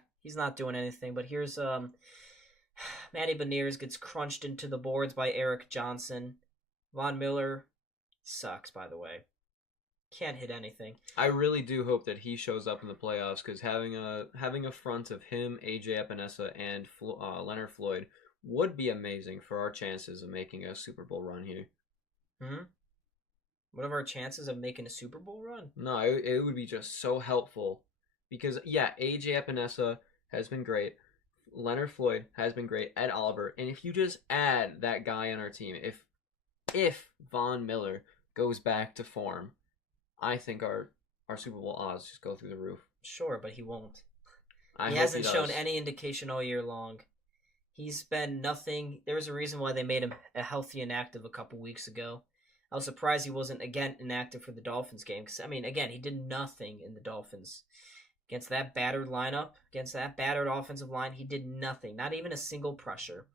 doing anything. But here's Matty Beniers gets crunched into the boards by Eric Johnson. Von Miller sucks, by the way. Can't hit anything. I really do hope that he shows up in the playoffs because having a front of him, AJ Epinesa, and Leonard Floyd would be amazing for our chances of making a Super Bowl run here. What are our chances of making a Super Bowl run? No, it would be just so helpful because, yeah, AJ Epinesa has been great. Leonard Floyd has been great. Ed Oliver. And if you just add that guy on our team, if Von Miller goes back to form, I think our Super Bowl odds just go through the roof. Sure, but he won't. He hasn't shown any indication all year long. He's been nothing. There was a reason why they made him a healthy inactive a couple weeks ago. I was surprised he wasn't, again, inactive for the Dolphins game. Because, I mean, again, he did nothing in the Dolphins. Against that battered lineup, against that battered offensive line, he did nothing. Not even a single pressure.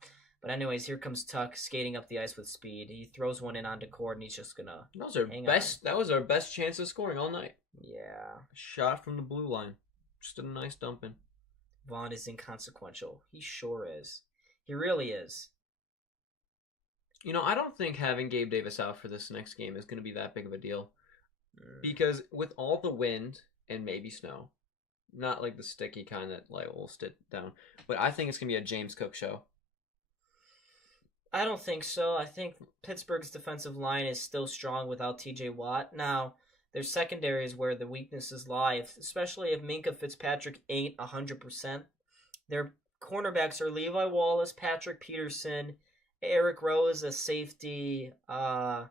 But anyways, here comes Tuck skating up the ice with speed. He throws one in onto Cord, and he's just going to That was our best chance of scoring all night. Yeah. Shot from the blue line. Just a nice dumping. Vaughn is inconsequential. He sure is. He really is. You know, I don't think having Gabe Davis out for this next game is going to be that big of a deal. Because with all the wind and maybe snow, not like the sticky kind that like will stick down, but I think it's going to be a James Cook show. I don't think so. I think Pittsburgh's defensive line is still strong without TJ Watt. Now, there's secondaries where the weaknesses lie, especially if Minkah Fitzpatrick ain't 100%. Their cornerbacks are Levi Wallace, Patrick Peterson, Eric Rowe is a safety. The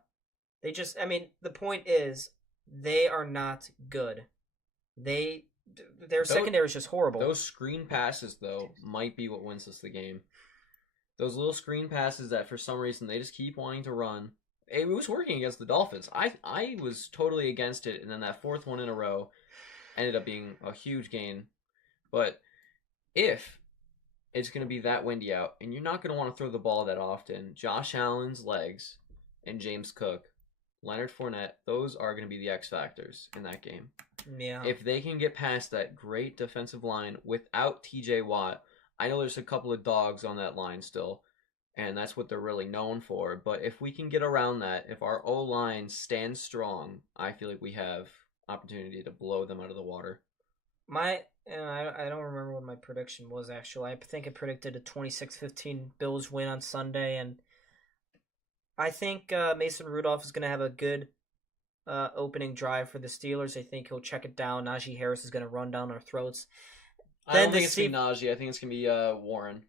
point is, they are not good. Their secondary is just horrible. Those screen passes, though, might be what wins us the game. Those little screen passes that, for some reason, they just keep wanting to run. It was working against the Dolphins. I was totally against it, and then that fourth one in a row ended up being a huge gain. But if it's going to be that windy out, and you're not going to want to throw the ball that often, Josh Allen's legs and James Cook, Leonard Fournette, those are going to be the X factors in that game. Yeah. If they can get past that great defensive line without TJ Watt, I know there's a couple of dogs on that line still, and that's what they're really known for. But if we can get around that, if our O-line stands strong, I feel like we have opportunity to blow them out of the water. I don't remember what my prediction was, actually. I think I predicted a 26-15 Bills win on Sunday, and I think Mason Rudolph is going to have a good opening drive for the Steelers. I think he'll check it down. Najee Harris is going to run down our throats. I don't think it's going to be Najee. I think it's going to be Warren.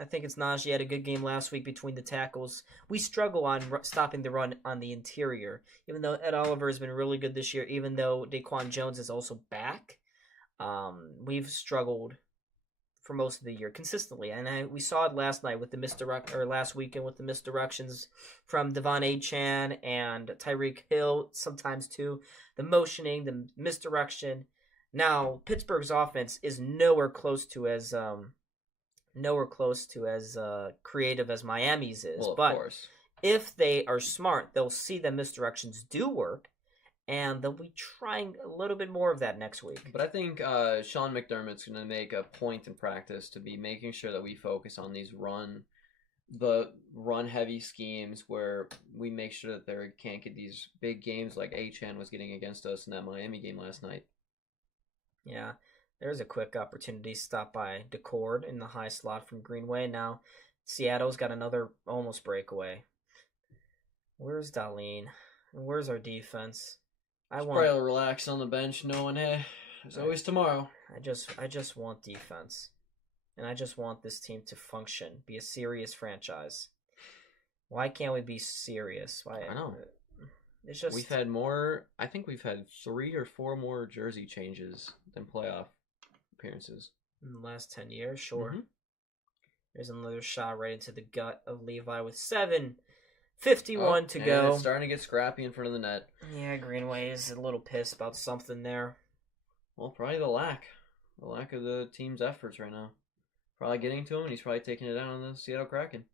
I think it's Najee had a good game last week between the tackles. We struggle on stopping the run on the interior, even though Ed Oliver has been really good this year, even though Daquan Jones is also back. We've struggled for most of the year consistently, and we saw it last night with the last weekend with the misdirections from Devon Achan and Tyreek Hill, sometimes too, the motioning, the misdirection. Now Pittsburgh's offense is nowhere close to as creative as Miami's is. Well, of but course. if they are smart, they'll see that misdirections do work, and they'll be trying a little bit more of that next week. But I think Sean McDermott's going to make a point in practice to be making sure that we focus on these run-heavy schemes where we make sure that they can't get these big games like Achan was getting against us in that Miami game last night. Yeah, there's a quick opportunity stop by DeCord in the high slot from Greenway. Now, Seattle's got another almost breakaway. Where's Darlene? Where's our defense? Probably relax on the bench, knowing, hey, there's always tomorrow. I just want defense, and I just want this team to function, be a serious franchise. Why can't we be serious? Why? I know. It's just we've had more. I think we've had 3 or 4 more jersey changes than playoff appearances in the last 10 years. Sure. Mm-hmm. There's another shot right into the gut of Levi with 7:51 to go. It's starting to get scrappy in front of the net. Yeah, Greenway is a little pissed about something there. Well, probably the lack of the team's efforts right now. Probably getting to him, and he's probably taking it out on the Seattle Kraken.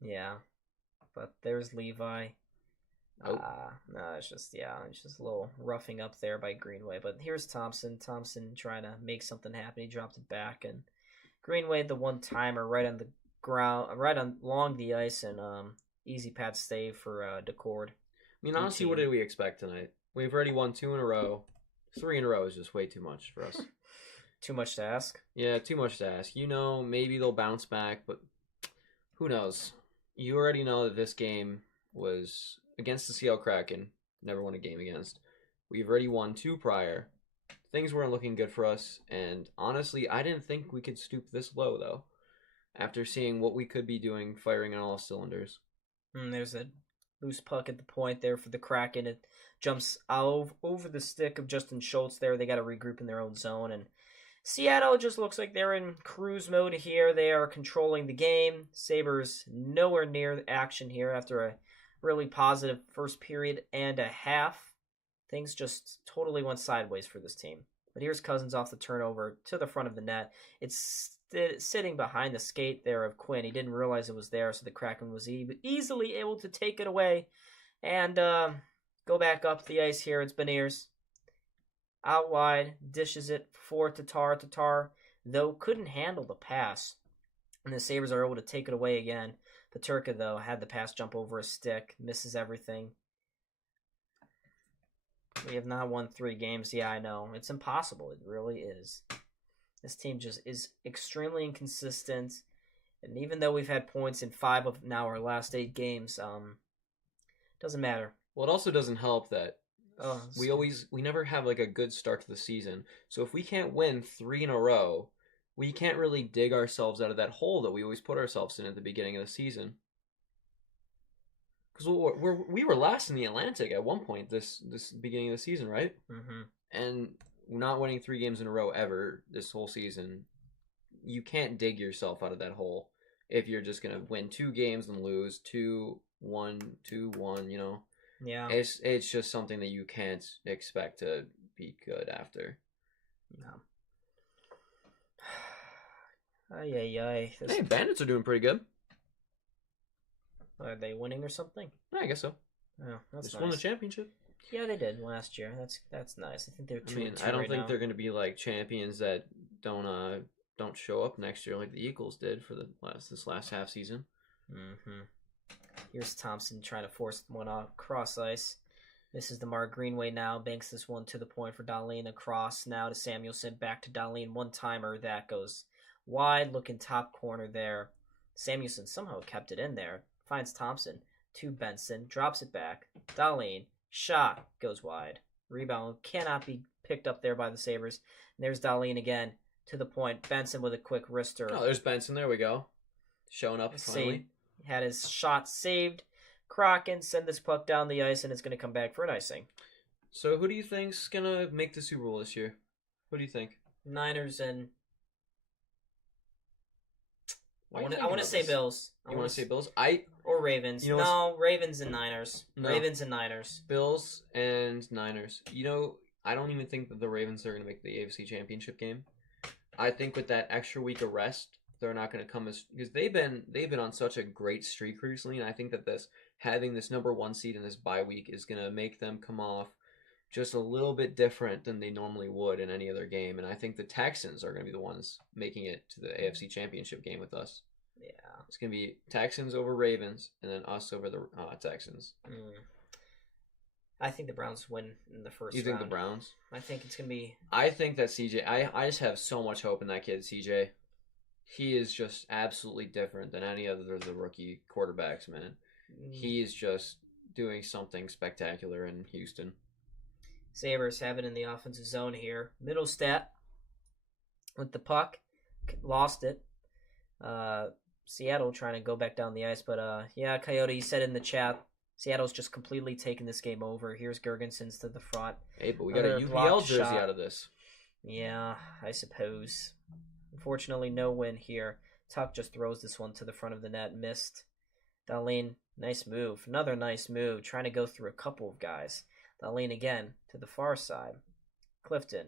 Yeah, but there's Levi. Oh. No, it's just a little roughing up there by Greenway. But here's Thompson. Thompson trying to make something happen. He dropped it back, and Greenway the one timer right on the ground, right on along the ice, and easy pad save for DeCord. I mean, honestly, what did we expect tonight? We've already won 2 in a row. 3 in a row is just way too much for us. Too much to ask? Yeah, too much to ask. Maybe they'll bounce back, but who knows? You already know that this game was against the Seattle Kraken. Never won a game against. We've already won 2 prior. Things weren't looking good for us, and honestly, I didn't think we could stoop this low, though, after seeing what we could be doing, firing on all cylinders. There's a loose puck at the point there for the Kraken. It jumps over the stick of Justin Schultz there. They got to regroup in their own zone, and Seattle just looks like they're in cruise mode here. They are controlling the game. Sabres nowhere near action here after a really positive first period and a half. Things just totally went sideways for this team. But here's Cousins off the turnover to the front of the net. It's sitting behind the skate there of Quinn. He didn't realize it was there, so the Kraken was easily able to take it away and go back up the ice here. It's Beniers. Out wide, dishes it for Tatar, though couldn't handle the pass. And the Sabres are able to take it away again. Paterka, though, had the pass jump over a stick, misses everything. We have not won 3 games. Yeah, I know. It's impossible. It really is. This team just is extremely inconsistent. And even though we've had points in 5 of now our last 8 games, doesn't matter. Well, it also doesn't help that we never have like a good start to the season. So if we can't win 3 in a row, we can't really dig ourselves out of that hole that we always put ourselves in at the beginning of the season. Because we were last in the Atlantic at one point this beginning of the season, right? Mm-hmm. And not winning 3 games in a row ever this whole season, you can't dig yourself out of that hole if you're just gonna win 2 games and lose 2-1, 2-1. Yeah, it's just something that you can't expect to be good after. No. Ay. Hey, Bandits are doing pretty good. Are they winning or something? Yeah, I guess so. Oh, that's Just nice. won the championship. Yeah, they did last year. That's nice. I think they're 2-2 I don't right think now. they're going to be like champions that don't show up next year like the Eagles did for this last half season. Mm-hmm. Here's Thompson trying to force one off cross ice. This is the Mark Greenway now. Banks this one to the point for Dahlin. Across now to Samuelson. Back to Dahlin. One-timer. That goes wide. Looking top corner there. Samuelson somehow kept it in there. Finds Thompson. To Benson. Drops it back. Dahlin. Shot. Goes wide. Rebound. Cannot be picked up there by the Sabres. And there's Dahlin again. To the point. Benson with a quick wrister. Oh, there's Benson. There we go. showing up finally. Had his shot saved. Kraken send this puck down the ice, and it's going to come back for an icing. So who do you think's going to make the Super Bowl this year? Who do you think? Niners and... Why I are you want to say this? Bills. You want to say Bills? Or Ravens. You know no, Ravens and Niners. No. Ravens and Niners. Bills and Niners. You know, I don't even think that the Ravens are going to make the AFC Championship game. I think with that extra week of rest, they're not going to come as... Because they've been on such a great streak recently, and I think that having this number 1 seed in this bye week is going to make them come off just a little bit different than they normally would in any other game. And I think the Texans are going to be the ones making it to the AFC Championship game with us. Yeah. It's going to be Texans over Ravens, and then us over the Texans. I think the Browns win in the first round. You think the Browns? I think it's going to be... I think that CJ... I just have so much hope in that kid, CJ. He is just absolutely different than any other of the rookie quarterbacks, man. He is just doing something spectacular in Houston. Sabres have it in the offensive zone here. Middlestat with the puck. Lost it. Seattle trying to go back down the ice. But, Coyote, you said in the chat, Seattle's just completely taken this game over. Here's Gergensons to the front. Hey, but we got a UPL jersey out of this. Yeah, I suppose. Unfortunately, no win here. Tuck just throws this one to the front of the net. Missed. Darlene, nice move. Another nice move. Trying to go through a couple of guys. Darlene again to the far side. Clifton.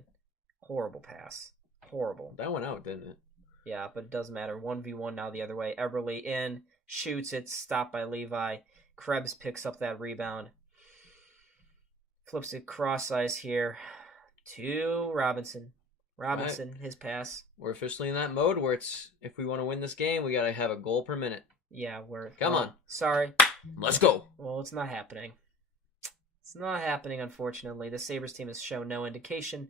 Horrible pass. Horrible. That went out, didn't it? Yeah, but it doesn't matter. 1v1 now the other way. Eberle in. Shoots it. Stopped by Levi. Krebs picks up that rebound. Flips it cross ice here to Robinson. Robinson, his pass. We're officially in that mode where it's, if we want to win this game, we got to have a goal per minute. Yeah, Come on. Sorry. Let's go. Well, it's not happening. It's not happening, unfortunately. The Sabres team has shown no indication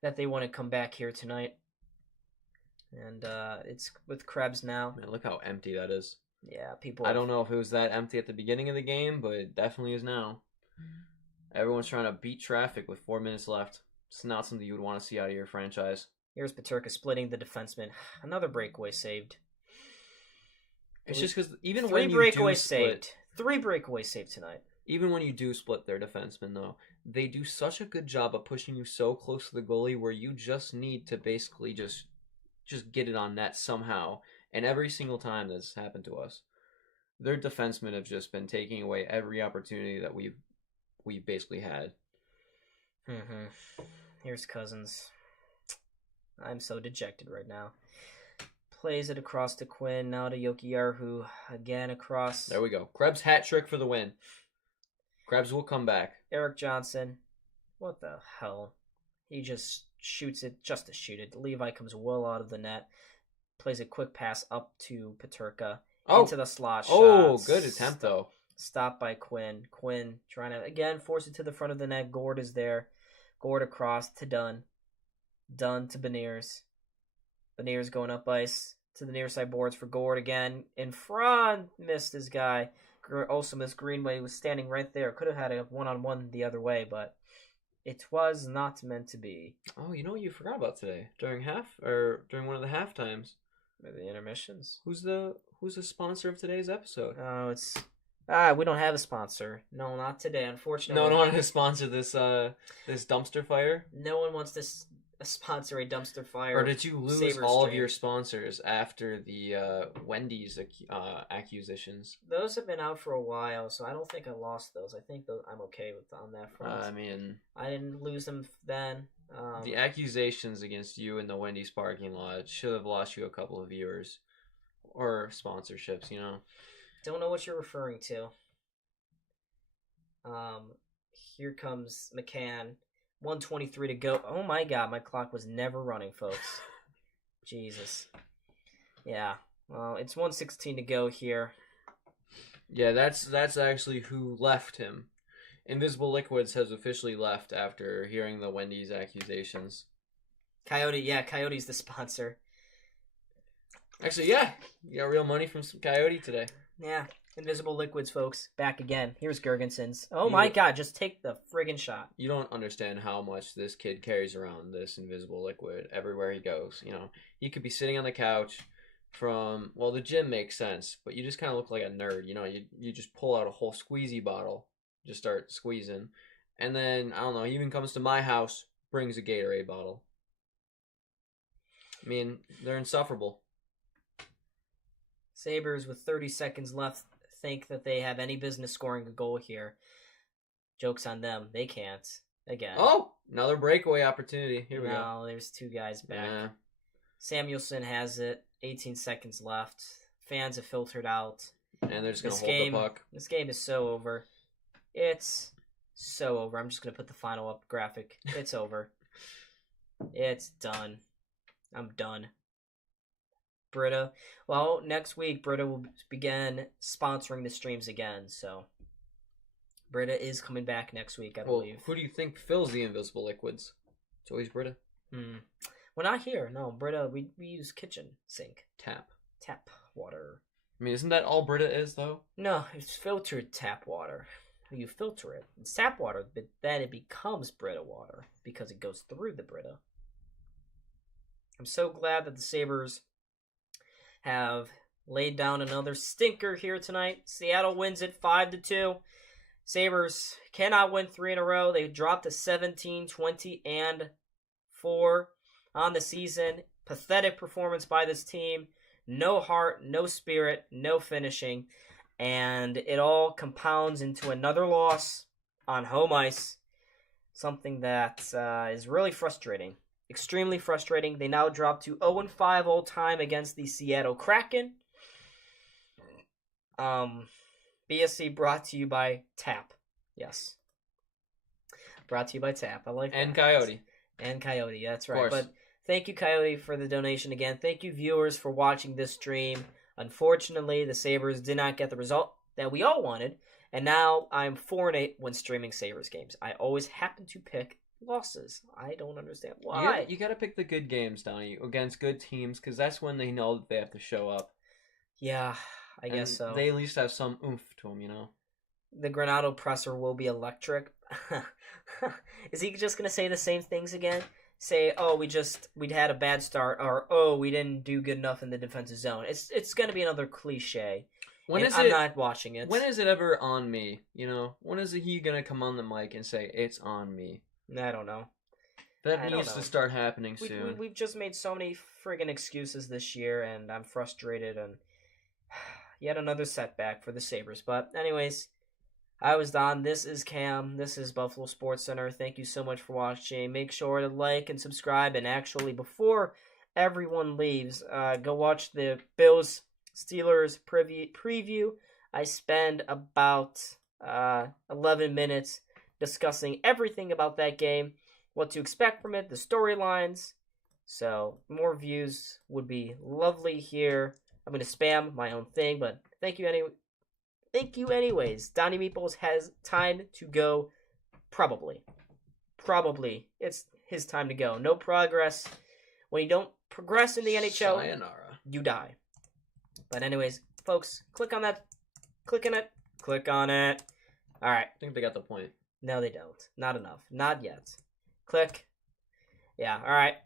that they want to come back here tonight. And it's with Krebs now. Man, look how empty that is. Yeah, people... I don't know if it was that empty at the beginning of the game, but it definitely is now. Everyone's trying to beat traffic with 4 minutes left. It's not something you would want to see out of your franchise. Here's Peterka splitting the defenseman. Another breakaway saved. It's just because even Three when you breakaways do split... saved. 3 breakaways saved tonight. Even when you do split their defensemen, though, they do such a good job of pushing you so close to the goalie where you just need to basically just get it on net somehow. And every single time that's happened to us, their defensemen have just been taking away every opportunity that we've basically had. Here's Cousins. I'm so dejected right now. Plays it across to Quinn, now to Yokiyahu. Again across. There we go. Krebs hat trick for the win. Krebs will come back. Eric Johnson. What the hell? He just shoots it just to shoot it. Levi comes well out of the net. Plays a quick pass up to Peterka. Into the slot shot. Oh, good attempt, though. Stopped by Quinn. Quinn trying to, again, force it to the front of the net. Gord is there. Gord across to Dunn. Dunn to Beniers. Beniers going up ice to the near side boards for Gord again. In front. Missed his guy. Also missed Greenway. Was standing right there. Could have had a one-on-one the other way, but it was not meant to be. Oh, you know what you forgot about today? During one of the half times. The intermissions. Who's the sponsor of today's episode? Oh, it's we don't have a sponsor. No, not today, unfortunately. No one wants to sponsor this dumpster fire. No one wants to sponsor a dumpster fire. Or did you lose all of your sponsors after the Wendy's accusations? Those have been out for a while, so I don't think I lost those. I think I'm okay on that front. I didn't lose them then. The accusations against you in the Wendy's parking lot should have lost you a couple of viewers or sponsorships, you know. Don't know what you're referring to. Here comes McCann. 1:23 to go. Oh my god, my clock was never running, folks. Jesus. Yeah. Well, it's 1:16 to go here. Yeah, that's actually who left him. Invisible Liquids has officially left after hearing the Wendy's accusations. Coyote's the sponsor. Actually, yeah. You got real money from some Coyote today. Yeah. Invisible Liquids, folks. Back again. Here's Gergensons. Oh my god, just take the friggin' shot. You don't understand how much this kid carries around this Invisible Liquid everywhere he goes. You know, he could be sitting on the couch, from, well, the gym makes sense, but you just kind of look like a nerd. You know, you just pull out a whole squeezy bottle, just start squeezing. And then, I don't know, he even comes to my house, brings a Gatorade bottle. I mean, they're insufferable. Sabres, with 30 seconds left, think that they have any business scoring a goal here. Joke's on them. They can't. Again. Oh, another breakaway opportunity. Here we go. No, there's two guys back. Yeah. Samuelson has it. 18 seconds left. Fans have filtered out. And they're just going to hold the puck. This game is so over. It's so over. I'm just going to put the final up graphic. It's over. It's done. I'm done. Brita. Well, next week, Brita will begin sponsoring the streams again, so Brita is coming back next week, I believe. Who do you think fills the invisible liquids? It's always Brita. Well, not here. No, Brita, we use kitchen sink. Tap water. I mean, isn't that all Brita is, though? No, it's filtered tap water. You filter it. It's tap water, but then it becomes Brita water because it goes through the Brita. I'm so glad that the Sabres have laid down another stinker here tonight. Seattle wins it 5-2. Sabres cannot win 3 in a row. They dropped to 17, 20, and 4 on the season. Pathetic performance by this team. No heart, no spirit, no finishing. And it all compounds into another loss on home ice. Something that is really frustrating. Extremely frustrating. They now drop to 0-5 all time against the Seattle Kraken. BSC brought to you by Tap. Yes. Brought to you by Tap. I like that. And Coyote. And Coyote, that's right. But thank you, Coyote, for the donation again. Thank you, viewers, for watching this stream. Unfortunately, the Sabres did not get the result that we all wanted. And now I'm 4-8 when streaming Sabres games. I always happen to pick losses. I don't understand why. You got to pick the good games, Donnie, against good teams, because that's when they know that they have to show up. Yeah, I guess so. They at least have some oomph to them, you know? The Granado presser will be electric. Is he just going to say the same things again? Say, oh, we'd had a bad start, or oh, we didn't do good enough in the defensive zone. It's going to be another cliche. I'm not watching it. When is it ever on me? You know, when is he going to come on the mic and say, it's on me? I don't know. That needs to start happening soon. We've just made so many friggin' excuses this year, and I'm frustrated, and yet another setback for the Sabres. But anyways, I was Don. This is Cam. This is Buffalo SportsCenter. Thank you so much for watching. Make sure to like and subscribe. And actually, before everyone leaves, go watch the Bills-Steelers preview. I spend about 11 minutes discussing everything about that game, what to expect from it, the storylines. So more views would be lovely here. I'm going to spam my own thing, but thank you anyway. Thank you anyways. Donnie Meeples has time to go. Probably. It's his time to go. No progress. When you don't progress in the NHL, sayonara. You die. But anyways, folks, click on that. Click on it. Click on it. All right. I think they got the point. No, they don't. Not enough. Not yet. Click. Yeah, all right.